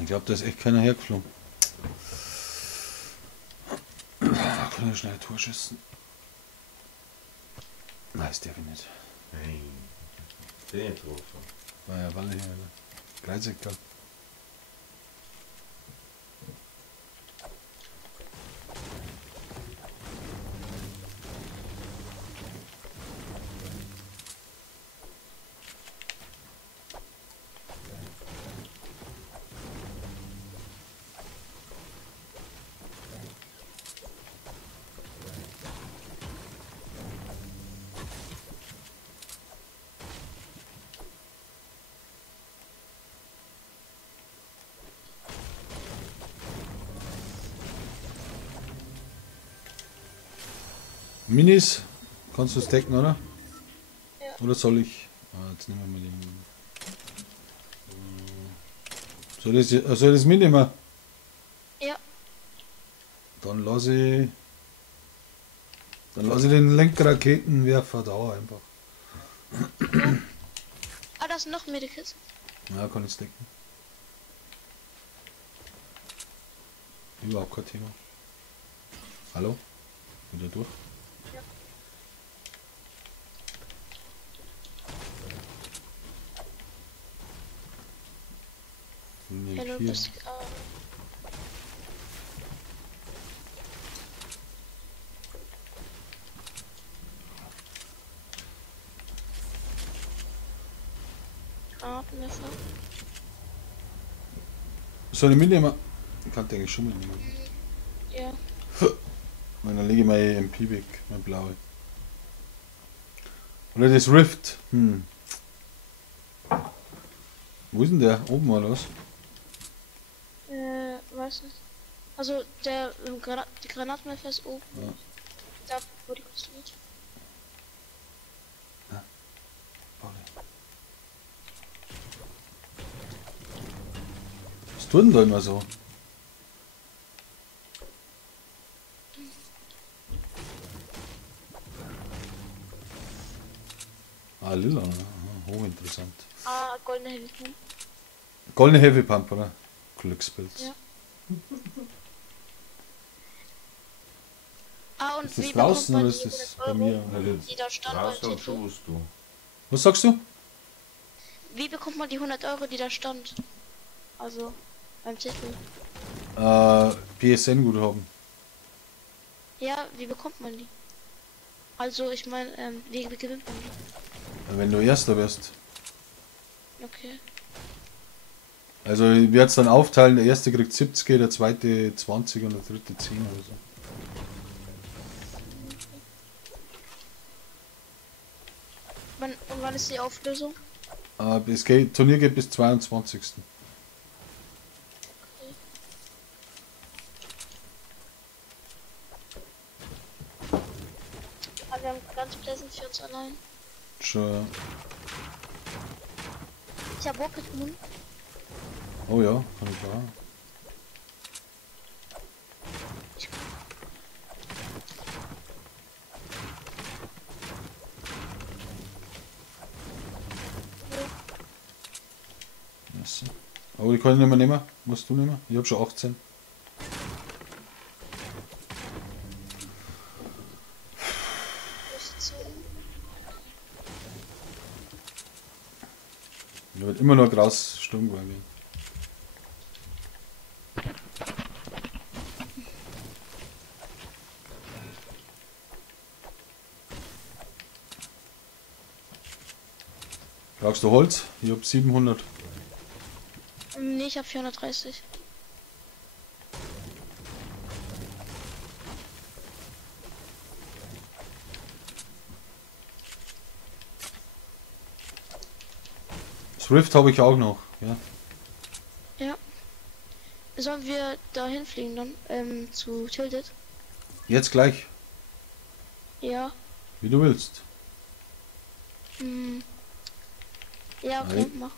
Ich glaube, da ist echt keiner hergeflogen. Kann ich schnell ein Tor schießen? Nein, das darf ich nicht. Nein. Den getroffen. War ja Walle hier, oder? Kreisecker. Minis, kannst du es decken, oder? Ja. Oder soll ich? Ah, jetzt nehmen wir mal den. Soll ich das mitnehmen? Ja. Dann lasse ich den Lenkraketenwerfer da einfach. Ah, da ist noch ein Medikit. Ja, kann ich decken. Überhaupt kein Thema. Hallo? Wieder durch? Ja. Hello, Hier. bist Granatenwerfer. Soll ich mitnehmen? Ich kann denke ich schon mitnehmen. Ja. Und dann lege ich meine MP weg, meine blaue. Oder das Rift. Wo ist denn der? Oben oder was? Weiß nicht. Also die Granatenwerfer ist oben. Ja. Da, wo die konstruiert. Was tut denn da immer so? Ah, lila. Aha, hochinteressant. Ah, goldene Helden. Goldene Heavy Pump, oder? Glückspilz. Ja. Ah, und Ist das wie draußen bekommt man oder ist die das 100 bei Euro, mir? die da stand beim Raus und Titel? schaust du. Was sagst du? Wie bekommt man die 100 Euro, die da stand? Also, beim Titel. PSN-Guthaben. Ja, wie bekommt man die? Also, ich meine, wie gewinnt man die? Wenn du Erster wirst. Okay. Also ich werde es dann aufteilen, der Erste kriegt 70, der Zweite 20 und der Dritte 10 oder so. Und wann ist die Auflösung? Turnier geht bis 22. Aber wir haben ganz Pleasant für uns allein. Schon. Ich habe Rocket Moon. Oh ja, kann ich da. Yes. Aber die kann ich nicht mehr nehmen. Musst du nehmen? Ich habe schon 18. Da wird immer noch Gras Sturmgewehr gehen. Brauchst du Holz? Ich hab 700. Nee, ich hab 430. Swift habe ich auch noch, ja. Ja. Sollen wir da hinfliegen dann? Zu Tilted? Jetzt gleich, Ja. wie du willst. Hm. Ja, okay, Nein. mach.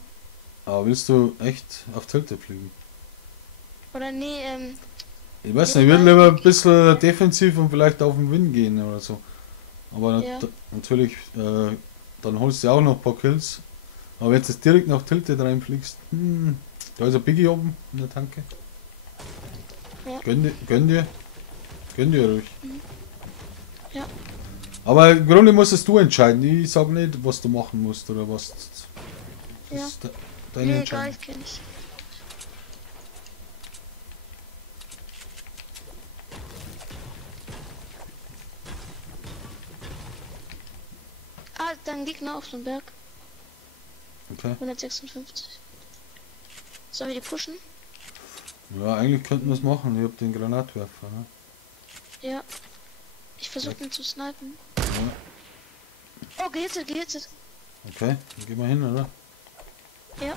Aber willst du echt auf Tilted fliegen? Oder nee, Ich weiß nicht, ich würde lieber ein bisschen defensiv und vielleicht auf den Win gehen oder so. Aber Ja. natürlich, dann holst du auch noch ein paar Kills. Aber wenn du jetzt direkt nach Tilted reinfliegst, da ist ein Biggie oben in der Tanke. Ja. Gönn dir ruhig. Ja. Aber im Grunde musstest du entscheiden. Ich sag nicht, was du machen musst oder was. Das Ja. ist deine nee, Entscheidung. gleich kenn ich. Ah, dann Gegner auf dem Berg. Okay. 156. Sollen wir die pushen? Ja, eigentlich könnten wir es machen. Ich hab den Granatwerfer. Ne? Ja. Ich versuche ihn zu snipen. Ja. Oh, gehittet. Okay, dann gehen wir hin, oder? Ja.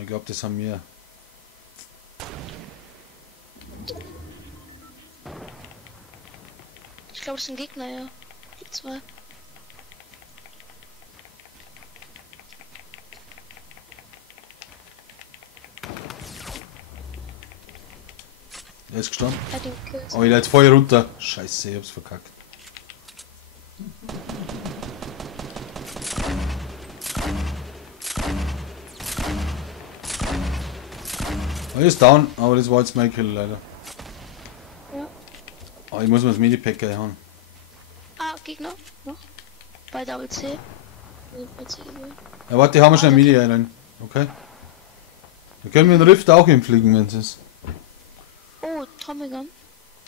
Ich glaube, das haben wir. Ich glaube, das sind Gegner, ja. Die zwei. Er ist gestorben. Er hat den Kill. Oh, ich leite Feuer runter. Scheiße, ich hab's verkackt. Er ist down, aber das war jetzt mein Kill leider. Ja. Oh, ich muss mir das Medipack gleich haben. Ah, Gegner. Noch. Bei Double C. Ja, warte, haben wir schon ein Medi rein. Okay. Wir können mit dem Rift auch hinfliegen, wenn es ist. Oh, Tommegun.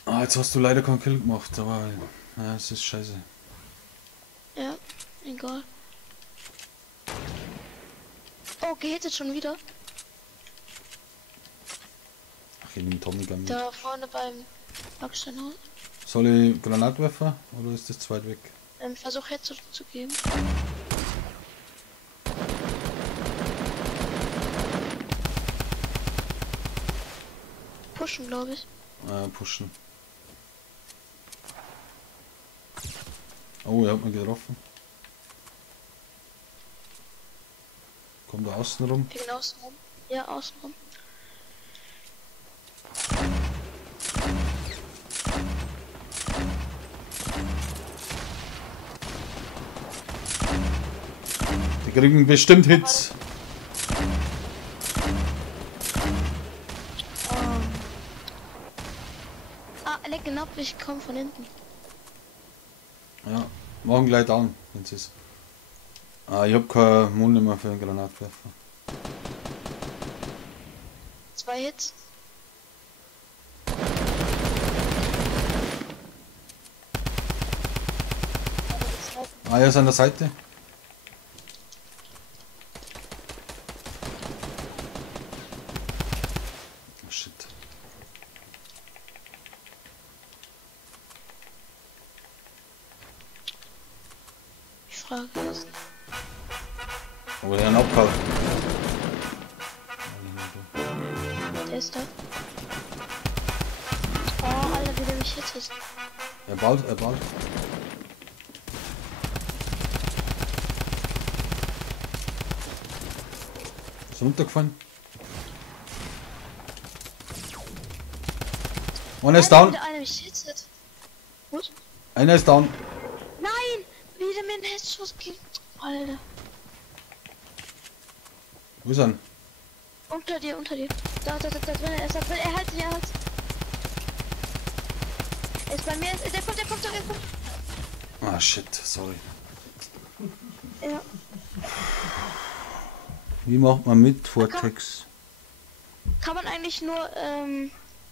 Ah, jetzt hast du leider keinen Kill gemacht, aber ja, es ist scheiße. Ja, egal. Oh, gehittet schon wieder. Ach, ich nehme Tommy Gun mit. Da vorne beim Backsteinhaus. Soll ich Granatwerfer oder ist das zu weit weg? Versuch Headshot zu geben. Pushen, glaube ich. Pushen. Oh, er hat mich getroffen. Kommt da außen rum? Gegen außen rum. Ja, außen rum. Die kriegen bestimmt Hits. Ah, lecken ab, ich komme von hinten. Ja, machen gleich down, wenn es ist. Ah, ich hab keinen Mund mehr für einen Granatwerfer. 2 Hits. Ah, er ist an der Seite. Oh, shit. Die Frage ist. Oh, der hat einen abgehauen. Der ist da. Oh, Alter, wie der mich hittet. Er baut. Ist runtergefallen. Einer ist down. Wie der eine mich hittet. Gut. Einer ist down. Nein! Wie der mir einen Headschuss gibt. Alter. Wo ist er? Unter dir. Da drin, er ist da drin. Er hat. Er ist bei mir. Der kommt. Ah, shit, sorry. Ja. Wie macht man mit Vortex? Kann man eigentlich nur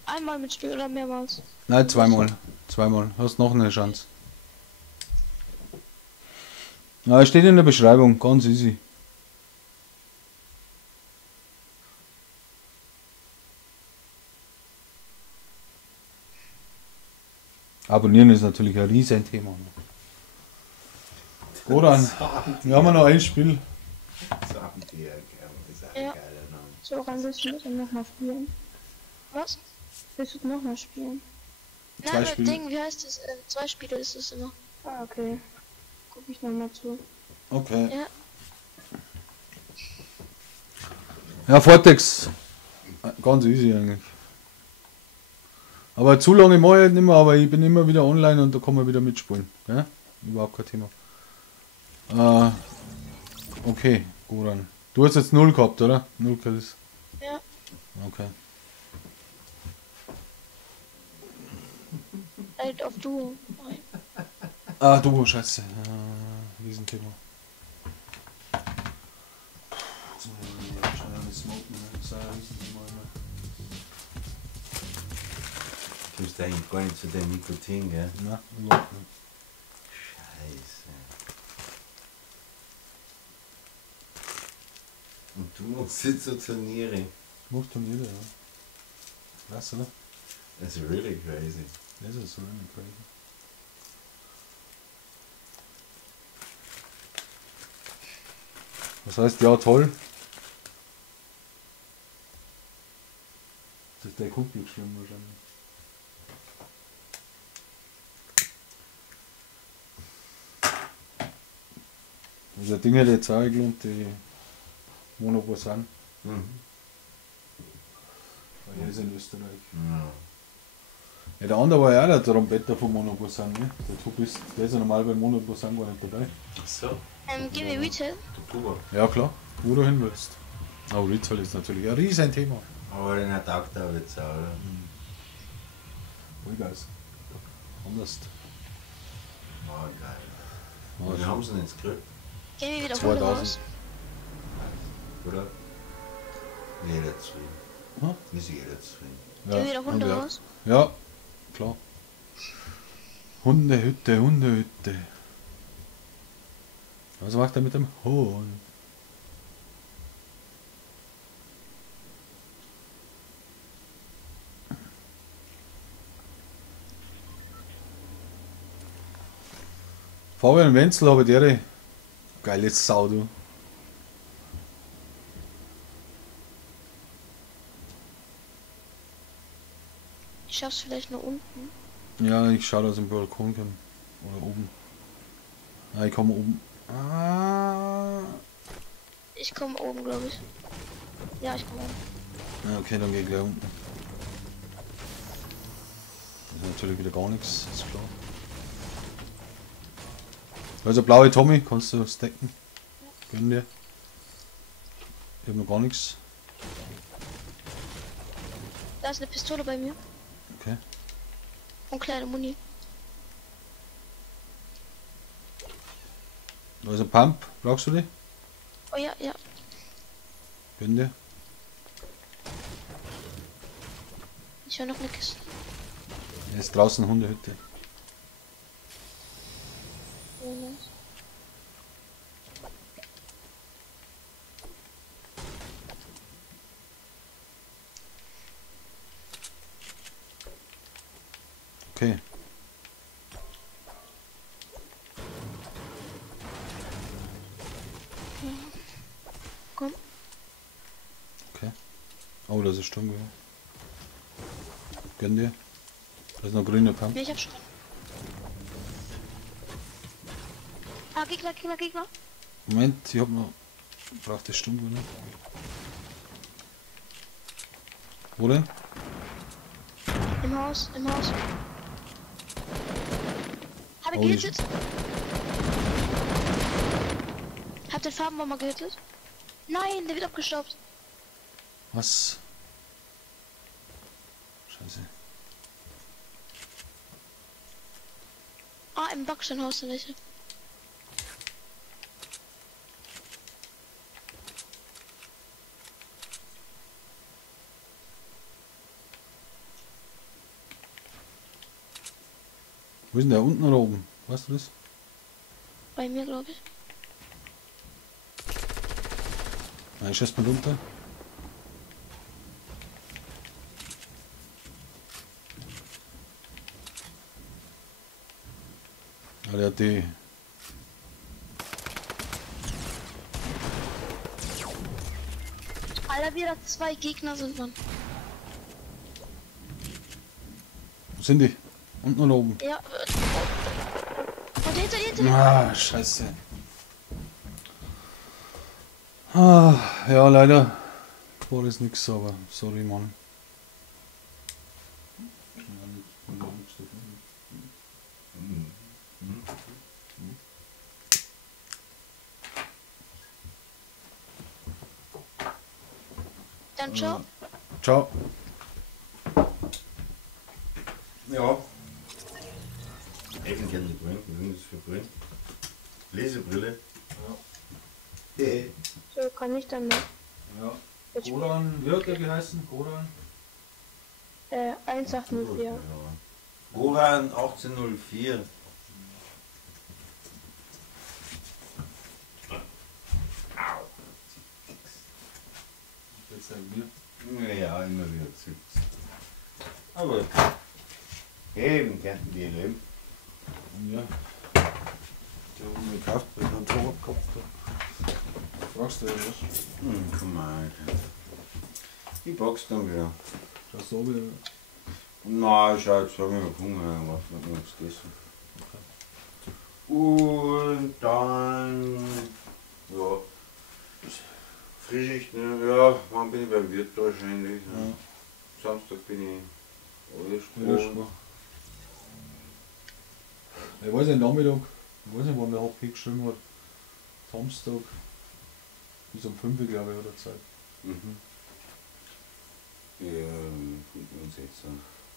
einmal mitspielen oder mehrmals? Nein, zweimal. Hast noch eine Chance. Ja, steht in der Beschreibung, ganz easy. Abonnieren ist natürlich ein riesen Thema. Goran, wir haben noch ein Spiel. So Abenteuer, ist auch Ja. ein geiler Name. So, dann willst du das nochmal spielen. Was? Willst du es nochmal spielen? Zwei Nein, aber Spiele. Ding, wie heißt das? 2 Spiele ist es immer. Ah, okay. Guck ich nochmal zu. Okay. Ja. Ja, Vortex. Ganz easy eigentlich. Aber zu lange mache ich nicht mehr, aber ich bin immer wieder online und da kann man wieder mitspielen. Ja? Überhaupt kein Thema. Okay, Goran. Du hast jetzt 0 gehabt, oder? 0 Kills. Ja. Okay. Halt auf Duo. Nein. Ah, du, scheiße. Riesenthema. Du musst eigentlich gar nicht zu dem Nikotin, gell? Na, überhaupt nicht. Scheiße. Und du machst jetzt so Turniere. Macht schon jeder, ja. Krass, oder? That's really crazy. Das ist so really crazy. Das heißt, ja, toll. Das ist der Kumpel geschrieben wahrscheinlich. Also Dinge, die jetzt auch gelohnt, die Monoposan. Mhm. Weil er ist in Österreich. Ja. Ja, der andere war ja auch der Trompeter von Monoposan, ne? Der ist ja normal bei Monoposan gar nicht dabei. Ach so, Gehen wir Retail? der Tuba. Ja klar, wo du hin willst. Aber Retail ist natürlich ein riesen Thema. Aber den hat auch da jetzt auch, oder? Vollgas. Anders. Oh, geil. Ja, Wir schon. haben sie denn jetzt gekriegt, Gehen wir wieder 2000. Hunde raus? oder? Jeder zufrieden. Hm? Ist jeder zufrieden. Gehen wir wieder haben Hunde wir. raus? Ja, klar. Hundehütte, Hundehütte. Was macht er mit dem Hund? Fabian Wenzel habe der geile Sau, du. Ich schaff's vielleicht nur unten. Ja, ich schaue aus dem Balkon kann. Oder oben. Ah, ich komme oben. Ah. Ich komme oben, glaube ich. Ja, ich komme oben. Ja, okay, dann gehe ich gleich unten. Das ist natürlich wieder gar nichts, ist klar. Also blaue Tommy, kannst du stacken? Gönn dir. Ich hab noch gar nichts. Da ist eine Pistole bei mir. Okay. Und kleine Muni. Da ist ein Pump, brauchst du die? Oh ja, ja. Gönn dir. Ich höre noch eine Kiste. Er ist draußen Hundehütte. Ja, nice. Okay. Komm. Okay. Oh, das ist Sturm. Gönn dir. Da ist noch grüne Pump. Nee, ich hab schon. Ah, Gegner, Gegner, Gegner. Moment, ich hab noch. Braucht das Sturm, ne? Wo denn? Im Haus, im Haus. Habe Oh, ich gehittet? Hab den Farbenbomber gehittet? Nein, der wird abgestaubt. Was? Scheiße. Ah, im Backsteinhaus sind welche. Wo ist denn der? Unten oder oben? Weißt du das? Bei mir, glaube ich. Nein, ist erstmal runter. Ja, der hat die. Alter, wieder 2 Gegner sind dann. Wo sind die? Unten oder oben? Ja. Und hinter. Ah, scheiße. Ah, ja, leider war das nix, aber sorry, Mann. Dann ciao. Ciao. Ja. Ecken gerne die Brillen. Was sind das für Brillen? Lesebrille. Ja. So, kann ich dann noch. Ja. Koran, wie hat der geheißen? Koran? 1804. Koran 1804. Jetzt sagen wir. Ja, immer wieder zückt. Aber eben könnten die leben. Ja. Der hat mir gekauft, weil ich einen Torwart gehabt habe. Fragst du ja was? Komm mal. Die boxt dann wieder. Schaust du wieder? Na, ich habe jetzt sagen wir Hunger, was wird noch nichts gegessen. Und dann, ja, Frühschicht, ne? Ja, wann bin ich beim Wirt wahrscheinlich? Ja. Samstag bin ich alles Ja, ich weiß nicht, Nachmittag, ich weiß nicht, wann der HP geschrieben hat. Samstag bis um 5 Uhr, glaube ich, hat er Zeit. Mhm. Ja, 65.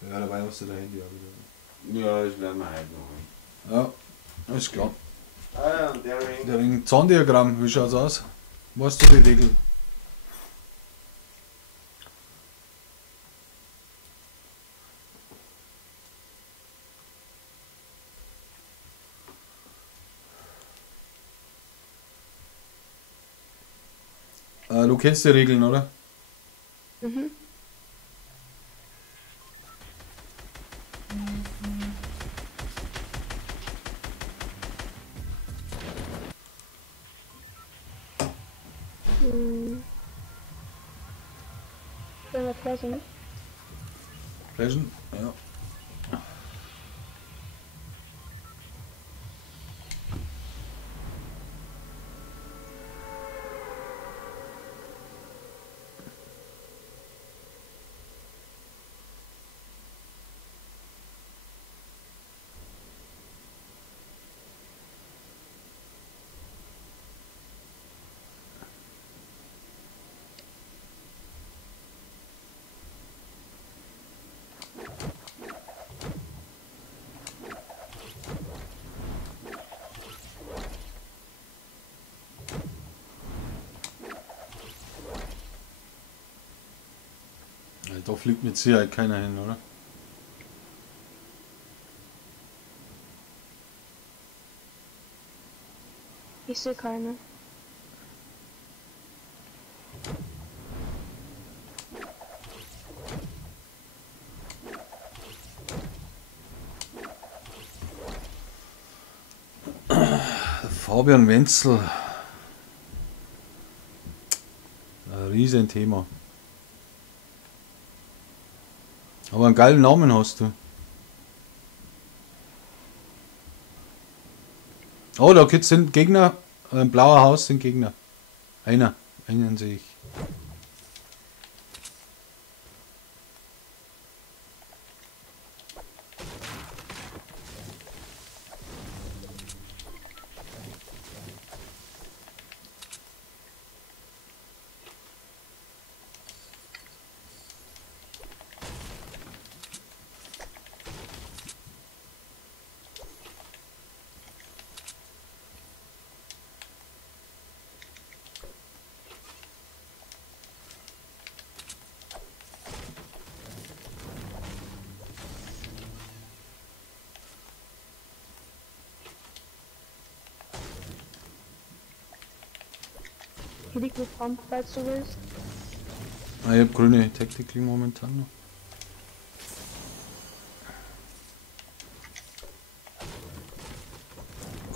Ja, dabei hast du dein Handy auch wieder. Ja, das werden wir heute noch haben. Ja, ist klar. Ah ja, und der Ring. Der Ring Zahndiagramm, wie schaut's aus? Weißt du die Regel? Du kennst die Regeln, oder? Mhm. Pleasant. Pleasant? Ja. Da fliegt mit Sicherheit keiner hin, oder? Ich sehe keine. Fabian Wenzel. Ein Riesenthema. Aber einen geilen Namen hast du. Oh, da sind Gegner. Ein blauer Haus sind Gegner. Einen sehe ich. Liquid Pump, falls du willst. Ah, ich hab grüne Tactical momentan noch.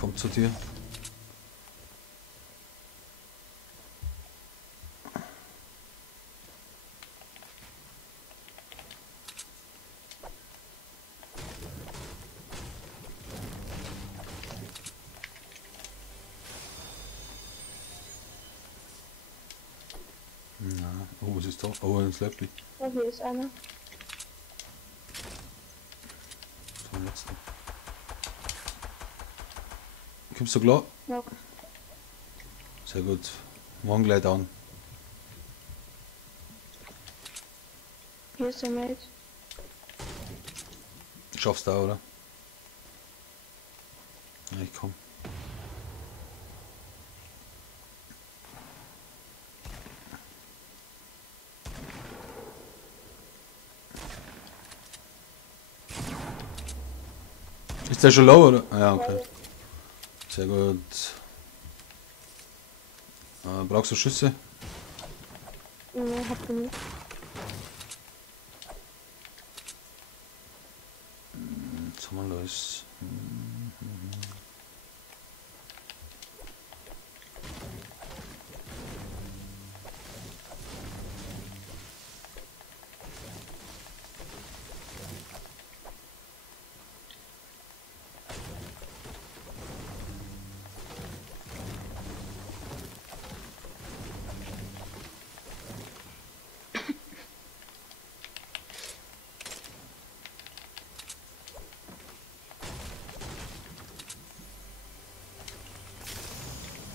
Kommt zu dir. Na, oh, was ist da? Oh, ein Slaply. Oh, hier ist einer. Zum letzten. Kommst du klar? Ja. Sehr gut. Morgen gleich an. Hier ist der Mate. Schaffst du auch, oder? Ja, ich komm. Ist der schon low, oder? Ah, ja, okay. Sehr gut. Brauchst du Schüsse? Ja, hab genug. Jetzt haben wir los.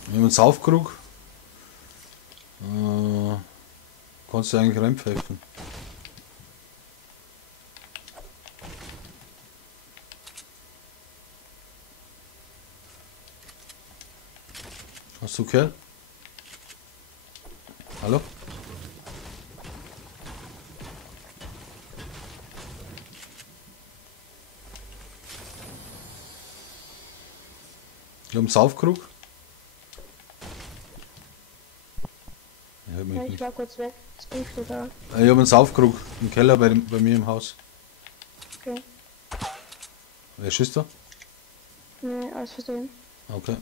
Wir haben einen Saufkrug. Kannst du eigentlich reinpfeifen. Hast du gehört? Hallo? Ich habe einen Saufkrug. Ja, ich war kurz weg. Jetzt bin ich wieder da. Ich habe einen Saufkrug im Keller bei mir im Haus. Okay. Wer schießt da? Nee, alles versehen. Okay.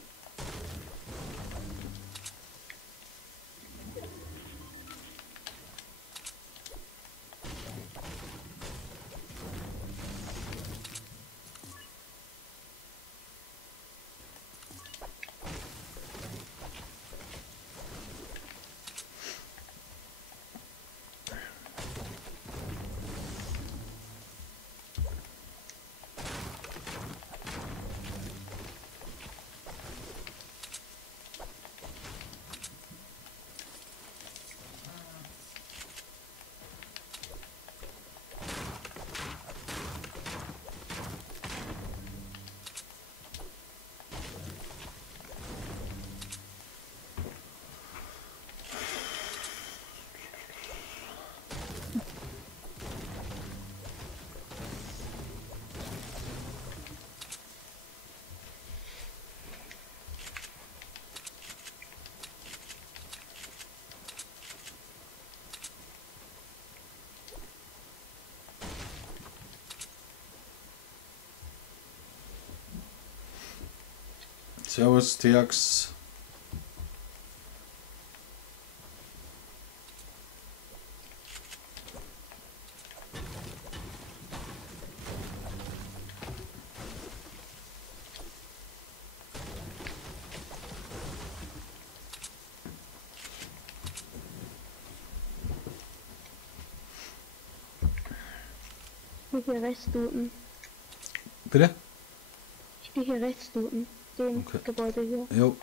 Servus, Teax. Ich will hier rechts looten. Bitte? Ich will hier rechts looten. Dem Okay. Gebäude hier. Jo.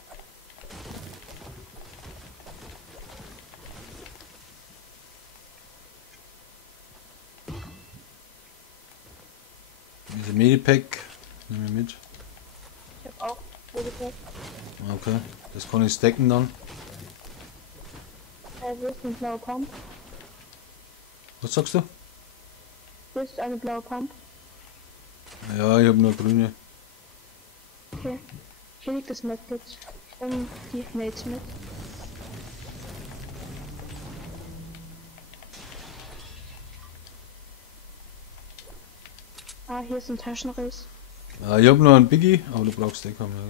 Diese Medipack nehme ich mit. Ich hab auch Medipack. Okay, das kann ich stacken dann. Wo ist eine blaue Pump? Was sagst du? Wo ist eine blaue Pump? Ja, ich habe nur grüne. Okay. Hier liegt das Medkit. Ich nehme die Mates mit. Ah, hier ist ein Taschenriss. Ich hab noch einen Biggie, aber du brauchst den kaum mehr.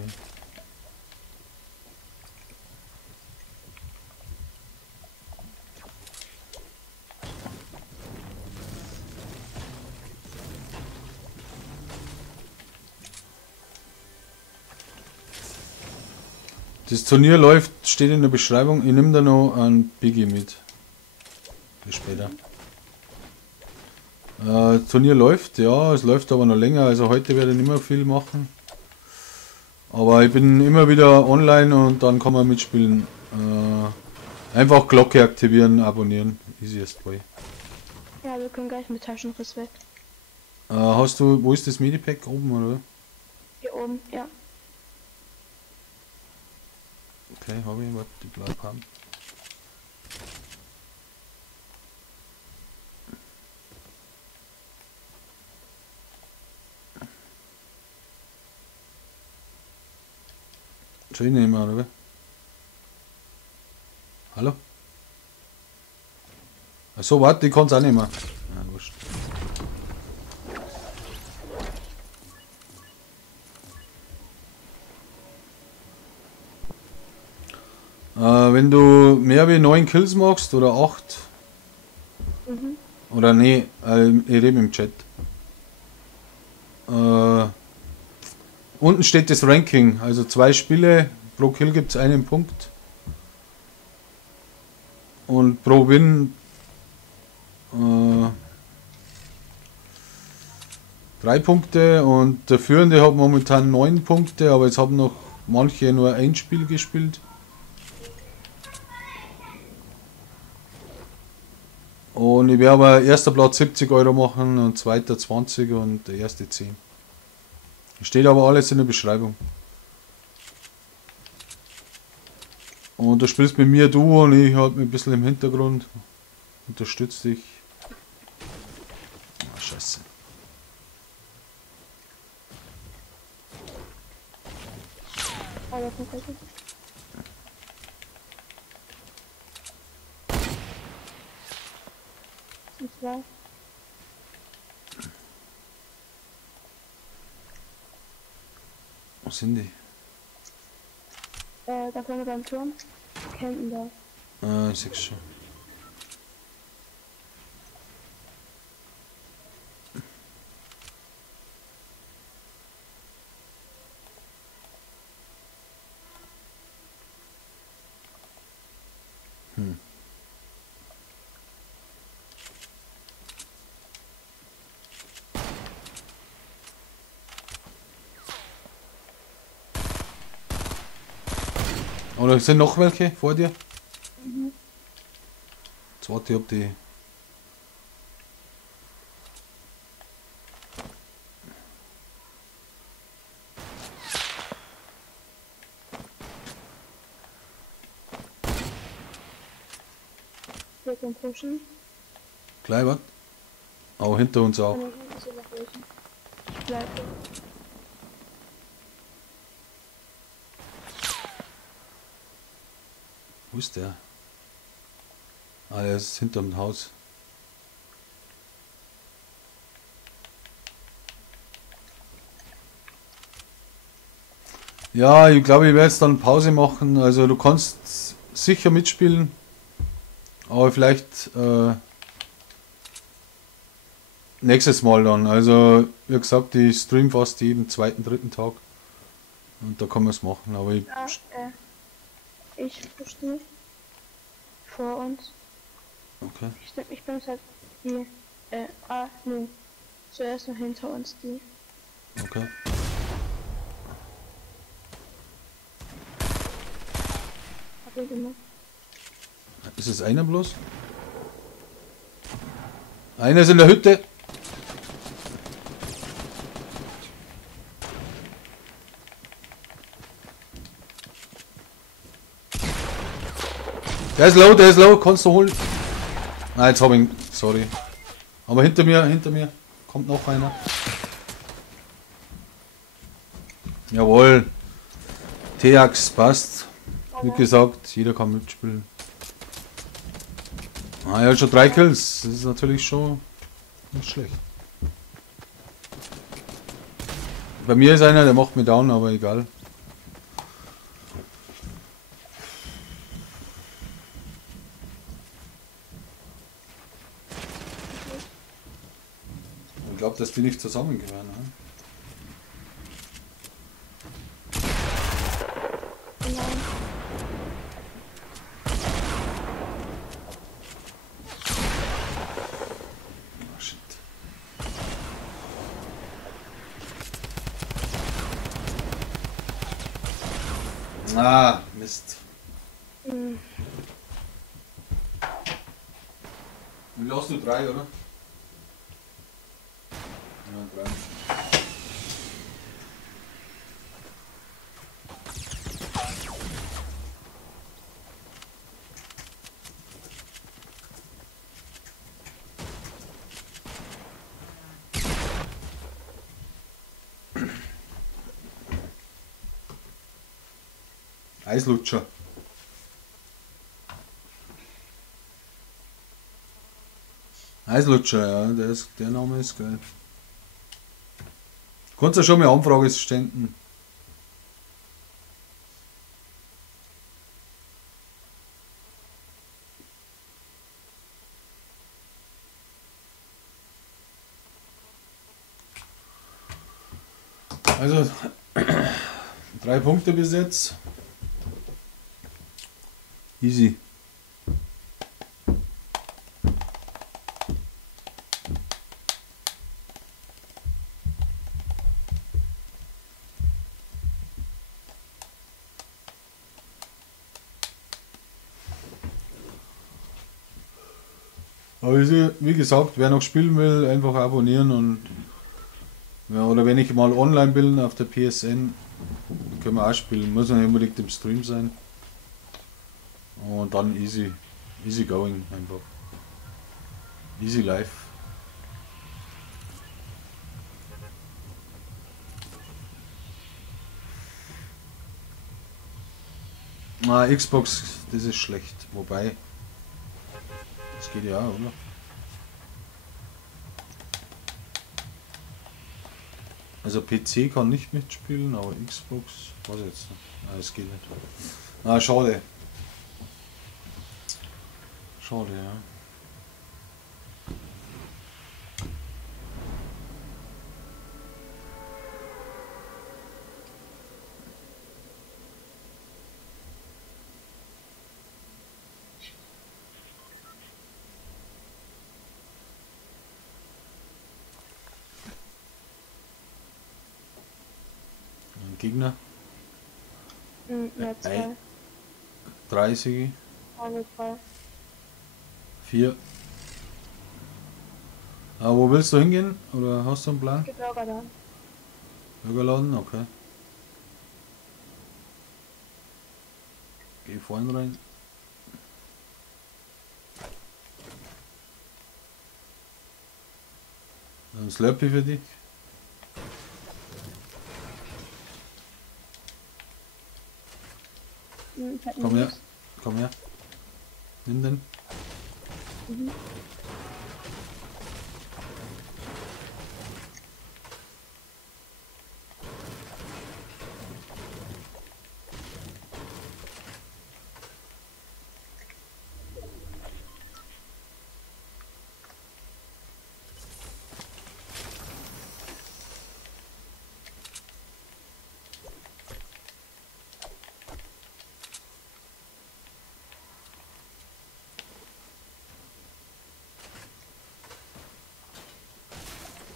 Das Turnier läuft, steht in der Beschreibung. Ich nehme da noch einen Biggie mit. Bis später. Das Turnier läuft, ja, es läuft aber noch länger. Also heute werde ich nicht mehr viel machen. Aber ich bin immer wieder online und dann kann man mitspielen. Einfach Glocke aktivieren, abonnieren. Easiest way. Ja, wir können gleich mit Taschenriss weg. Hast du, wo ist das Medipack oben oder? Hier oben, ja. Okay, habe ich, warte, die bleib haben. Soll ich nehmen, oder? Hallo? Achso, warte, ich kann es auch nicht mehr. Ja, wurscht. Wenn du mehr wie 9 Kills machst oder 8 oder nee, ich rede im Chat. Unten steht das Ranking, also 2 Spiele, pro Kill gibt es einen Punkt und pro Win 3 Punkte und der Führende hat momentan 9 Punkte, aber jetzt haben noch manche nur ein Spiel gespielt. Und ich werde aber erster Platz 70 Euro machen und zweiter 20 und der erste 10. Steht aber alles in der Beschreibung. Und du spielst mit mir du und ich halt ein bisschen im Hintergrund. Unterstütze dich. Oh, scheiße. Wo sind die? Da vorne beim Turm. Campen da. Ich seh's schon. Oder sind noch welche vor dir? Jetzt warte ich, ob die. Wir können pushen. Gleich was? Aber hinter uns auch. Ich bleibe. Wo ist der? Ah, der ist hinterm Haus. Ja, ich glaube, ich werde jetzt dann Pause machen. Also du kannst sicher mitspielen. Aber vielleicht nächstes Mal dann. Also wie gesagt, ich stream fast jeden zweiten, dritten Tag. Und da kann man es machen. Aber ich Ich verstehe. Vor uns. okay. Ich bin halt die. Nee. Zuerst noch hinter uns die. Okay. Hab ich gemacht. Ist es einer bloß? Einer ist in der Hütte. Der ist low, kannst du holen. Nein, jetzt habe ich ihn, sorry. Aber hinter mir, kommt noch einer. Jawohl. T-Ax passt. Wie gesagt, jeder kann mitspielen. Ah, er hat schon 3 Kills. Das ist natürlich schon nicht schlecht. Bei mir ist einer, der macht mich down, aber egal. Ich glaube, dass die nicht zusammengehören. Ne? Oh, shit. Ah, Mist. Wie hast du 3, oder? Ja, 3. Eislutscher. Eislutscher, ja, der Name ist geil. Kannst du schon mal Anfrage stellen? Also 3 Punkte bis jetzt. Easy. Aber wie gesagt, wer noch spielen will, einfach abonnieren und ja, oder wenn ich mal online bin auf der PSN, können wir auch spielen. Muss nicht unbedingt im Stream sein. Und dann easy going einfach. Easy life. Na, Xbox, das ist schlecht. Wobei, das geht ja auch, oder? Also PC kann nicht mitspielen, aber Xbox, was jetzt? Ah, es geht nicht. Ah, schade. Schade, ja. Ein Gegner. Ja, 2. 30. Alle 3. 4. Aber wo willst du hingehen? Oder hast du einen Plan? Gebürger da. Bürgerladen? Okay. Geh vorne rein. Ein Slurpee für dich. Komm her. Komm her. Nimm den.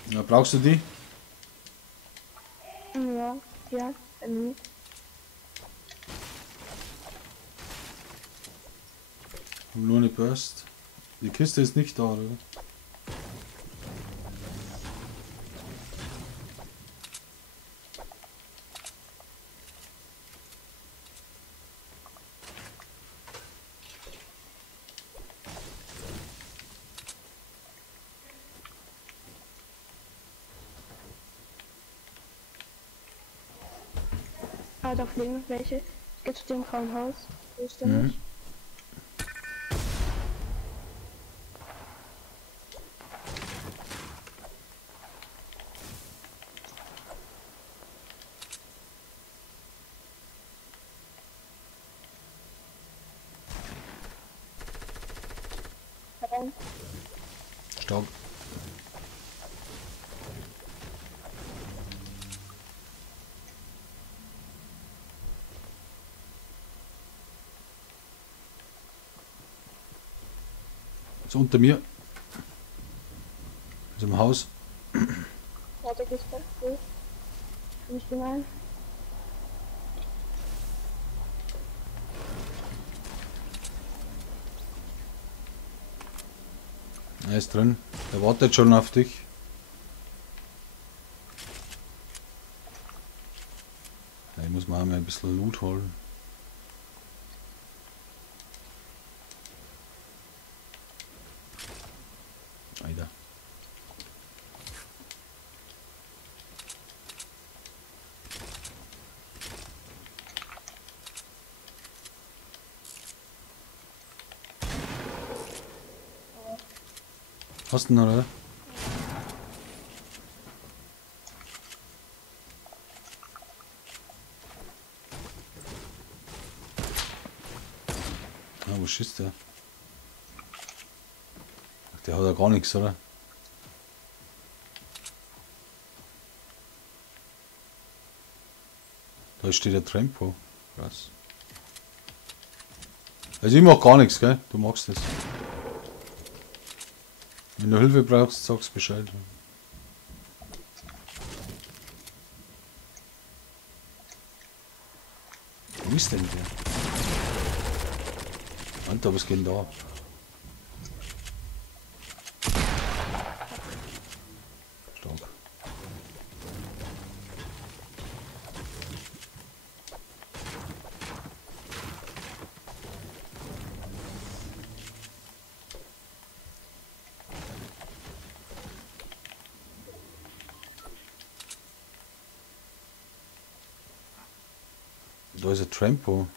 Ja, brauchst du die? Ja, wenn nicht. Nur eine Burst. Die Kiste ist nicht da, oder? Ah, da fliegen noch welche. Ich geh zu dem grauen Haus. Wo ist der Mhm. nicht? rein. Stark. Ist unter mir. Ist im Haus. Warte, geht's bei dir? Ich bin ein. Er ist drin. Er wartet schon auf dich. Ja, ich muss mal ein bisschen Loot holen. Alter. Hast du noch, oder? Ah, wo schießt der? Ach, der hat ja gar nichts, oder? Da steht der Trampo. Krass. Also ich mach gar nichts, gell? Du magst das. Wenn du Hilfe brauchst, sagst Bescheid. Wo ist denn der? Alter, was geht denn da ab? Stark. Da ist ein Trampo.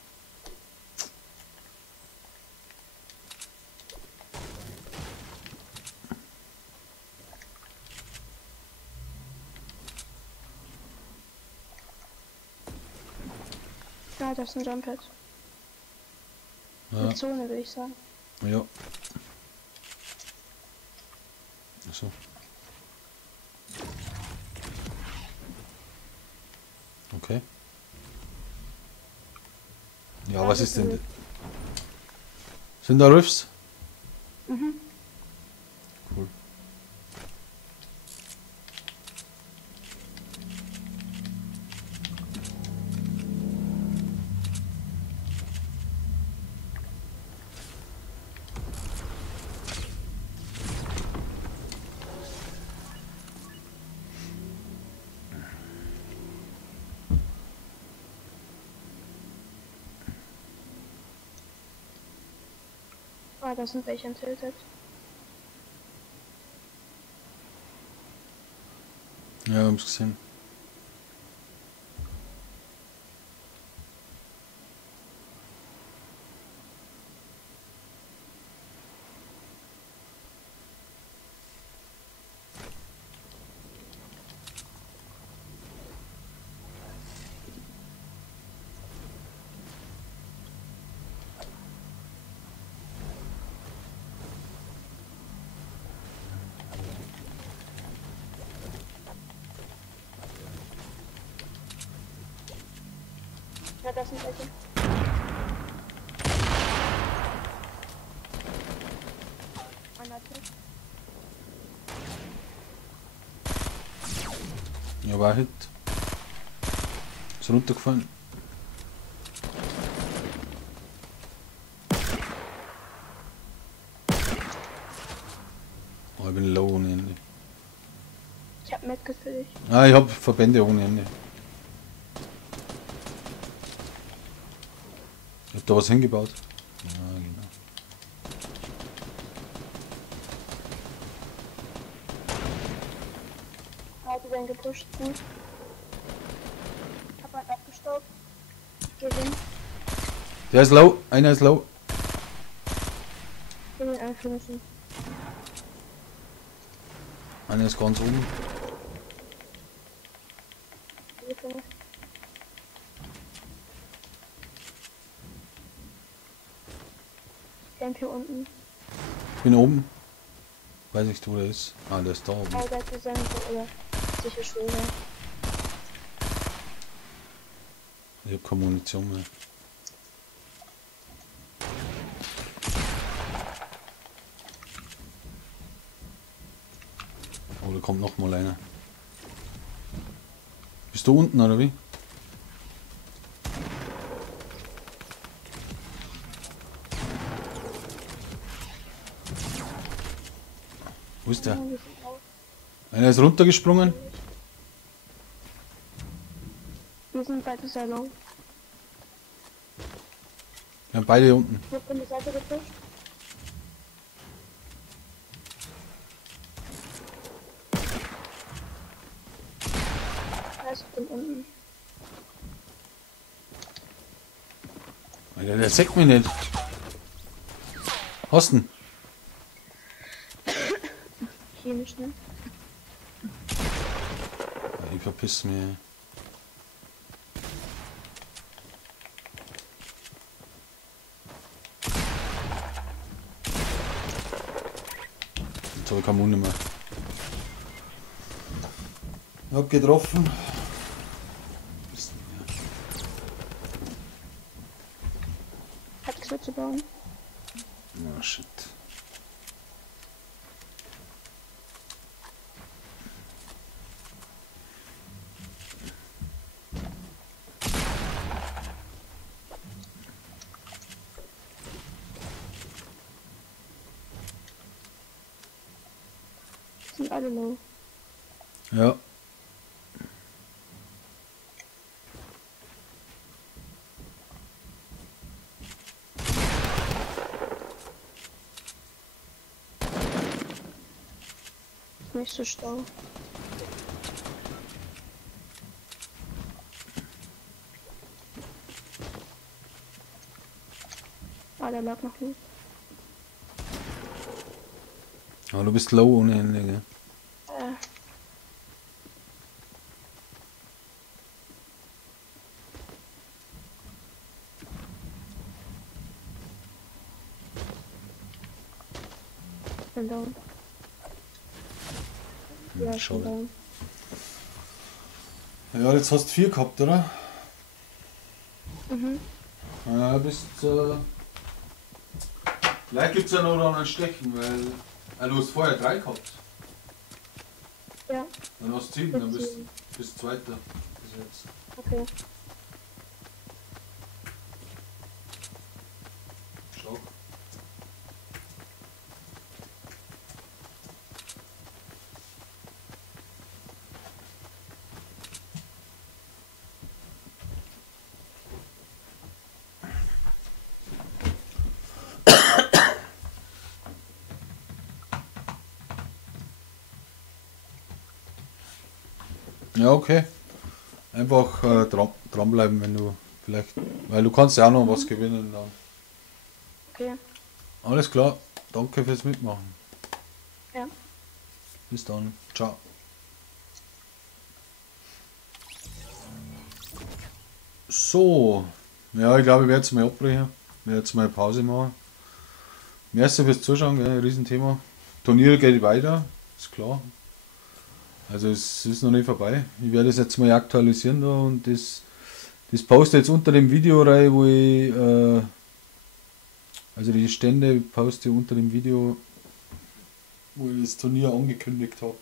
Ja, das ist ein Jump Pad. Ja, Eine Zone, würde ich sagen. ja. Achso. Okay. Ja, was ist denn? Sind da Riffs? Mhm. Cool. Ah, da sind welche entiltet. Ja, wir haben es gesehen. Ja, das sind welche. Einer Tipp. Ja, war Hit. Ist runtergefallen. Oh, ich bin low ohne Ende. Ich hab Medkit für dich. Ah, ich hab Verbände ohne Ende. Ich hab da was hingebaut. Ja, genau. Ah, die werden gepusht. Gut. Hab einen abgestaubt. Gewinn. Der ist low, einer ist low. Gewinn einfließen. Einer ist ganz oben. Gewinn. Camp hier unten. Ich bin oben. Weiß nicht, wo der ist. Ah, der ist da oben. Ja, der ist ja nicht, oder sicher schon, ja. Ich hab keine Munition mehr. Oh, da kommt noch mal einer. Bist du unten oder wie? Wo ist der? Einer ist runtergesprungen. Wir sind beide sehr low. Wir haben beide unten. Ich hab von der Seite gepusht. Ich bin unten. Alter, der sagt mich nicht. Hast du ihn? Chemisch, ne? Ich verpiss mich. Jetzt habe ich keine Munde mehr. Ich hab getroffen. Hat gesagt zu bauen. Oh shit. Sind alle low. Ja. Ist nicht so stau. Ah, der lag noch nicht. Aber du bist low ohne Ende, gell? Bin down. Ja, ich bin schade. down. Ja, jetzt hast du 4 gehabt, oder? Mhm. Ja, bist. Vielleicht gibt es ja noch einen Stechen, weil. Du hast vorher 3 gehabt. Ja, Dann hast du 7, dann bist du Zweiter. Bis jetzt. okay. Stark. Ja, okay. Einfach dranbleiben, wenn du vielleicht. Weil du kannst ja auch noch was gewinnen dann. Okay. Alles klar. Danke fürs Mitmachen. Ja. Bis dann. Ciao. So. Ja, ich glaube, ich werde jetzt mal abbrechen. Ich werde jetzt mal eine Pause machen. Merci fürs Zuschauen, gell? Riesenthema. Turnier geht weiter, ist klar. Also es ist noch nicht vorbei. Ich werde es jetzt mal aktualisieren da und das poste jetzt unter dem Video rein, wo ich also die Stände poste unter dem Video, wo ich das Turnier angekündigt habe.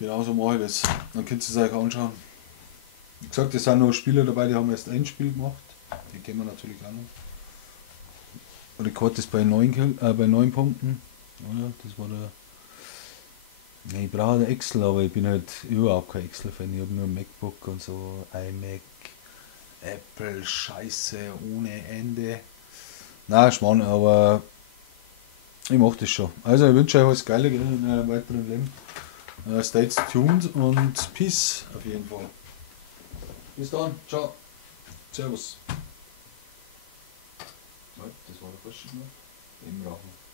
Genauso mache ich das. Dann könnt ihr es euch anschauen. Wie gesagt, es sind noch Spieler dabei, die haben erst ein Spiel gemacht. Die kennen wir natürlich auch noch. Rekord ist bei 9 Punkten. Oder? Das war der. Ja, ich brauche ein Excel, aber ich bin halt überhaupt kein Excel-Fan. Ich habe nur ein MacBook und so, iMac, Apple, Scheiße ohne Ende. Na, Schmarrn, aber ich mache das schon. Also ich wünsche euch alles Geile in einem weiteren Leben. Stay tuned und Peace auf jeden Fall. Bis dann, ciao. Servus. Das war der falsche Schnur. Im Rachen.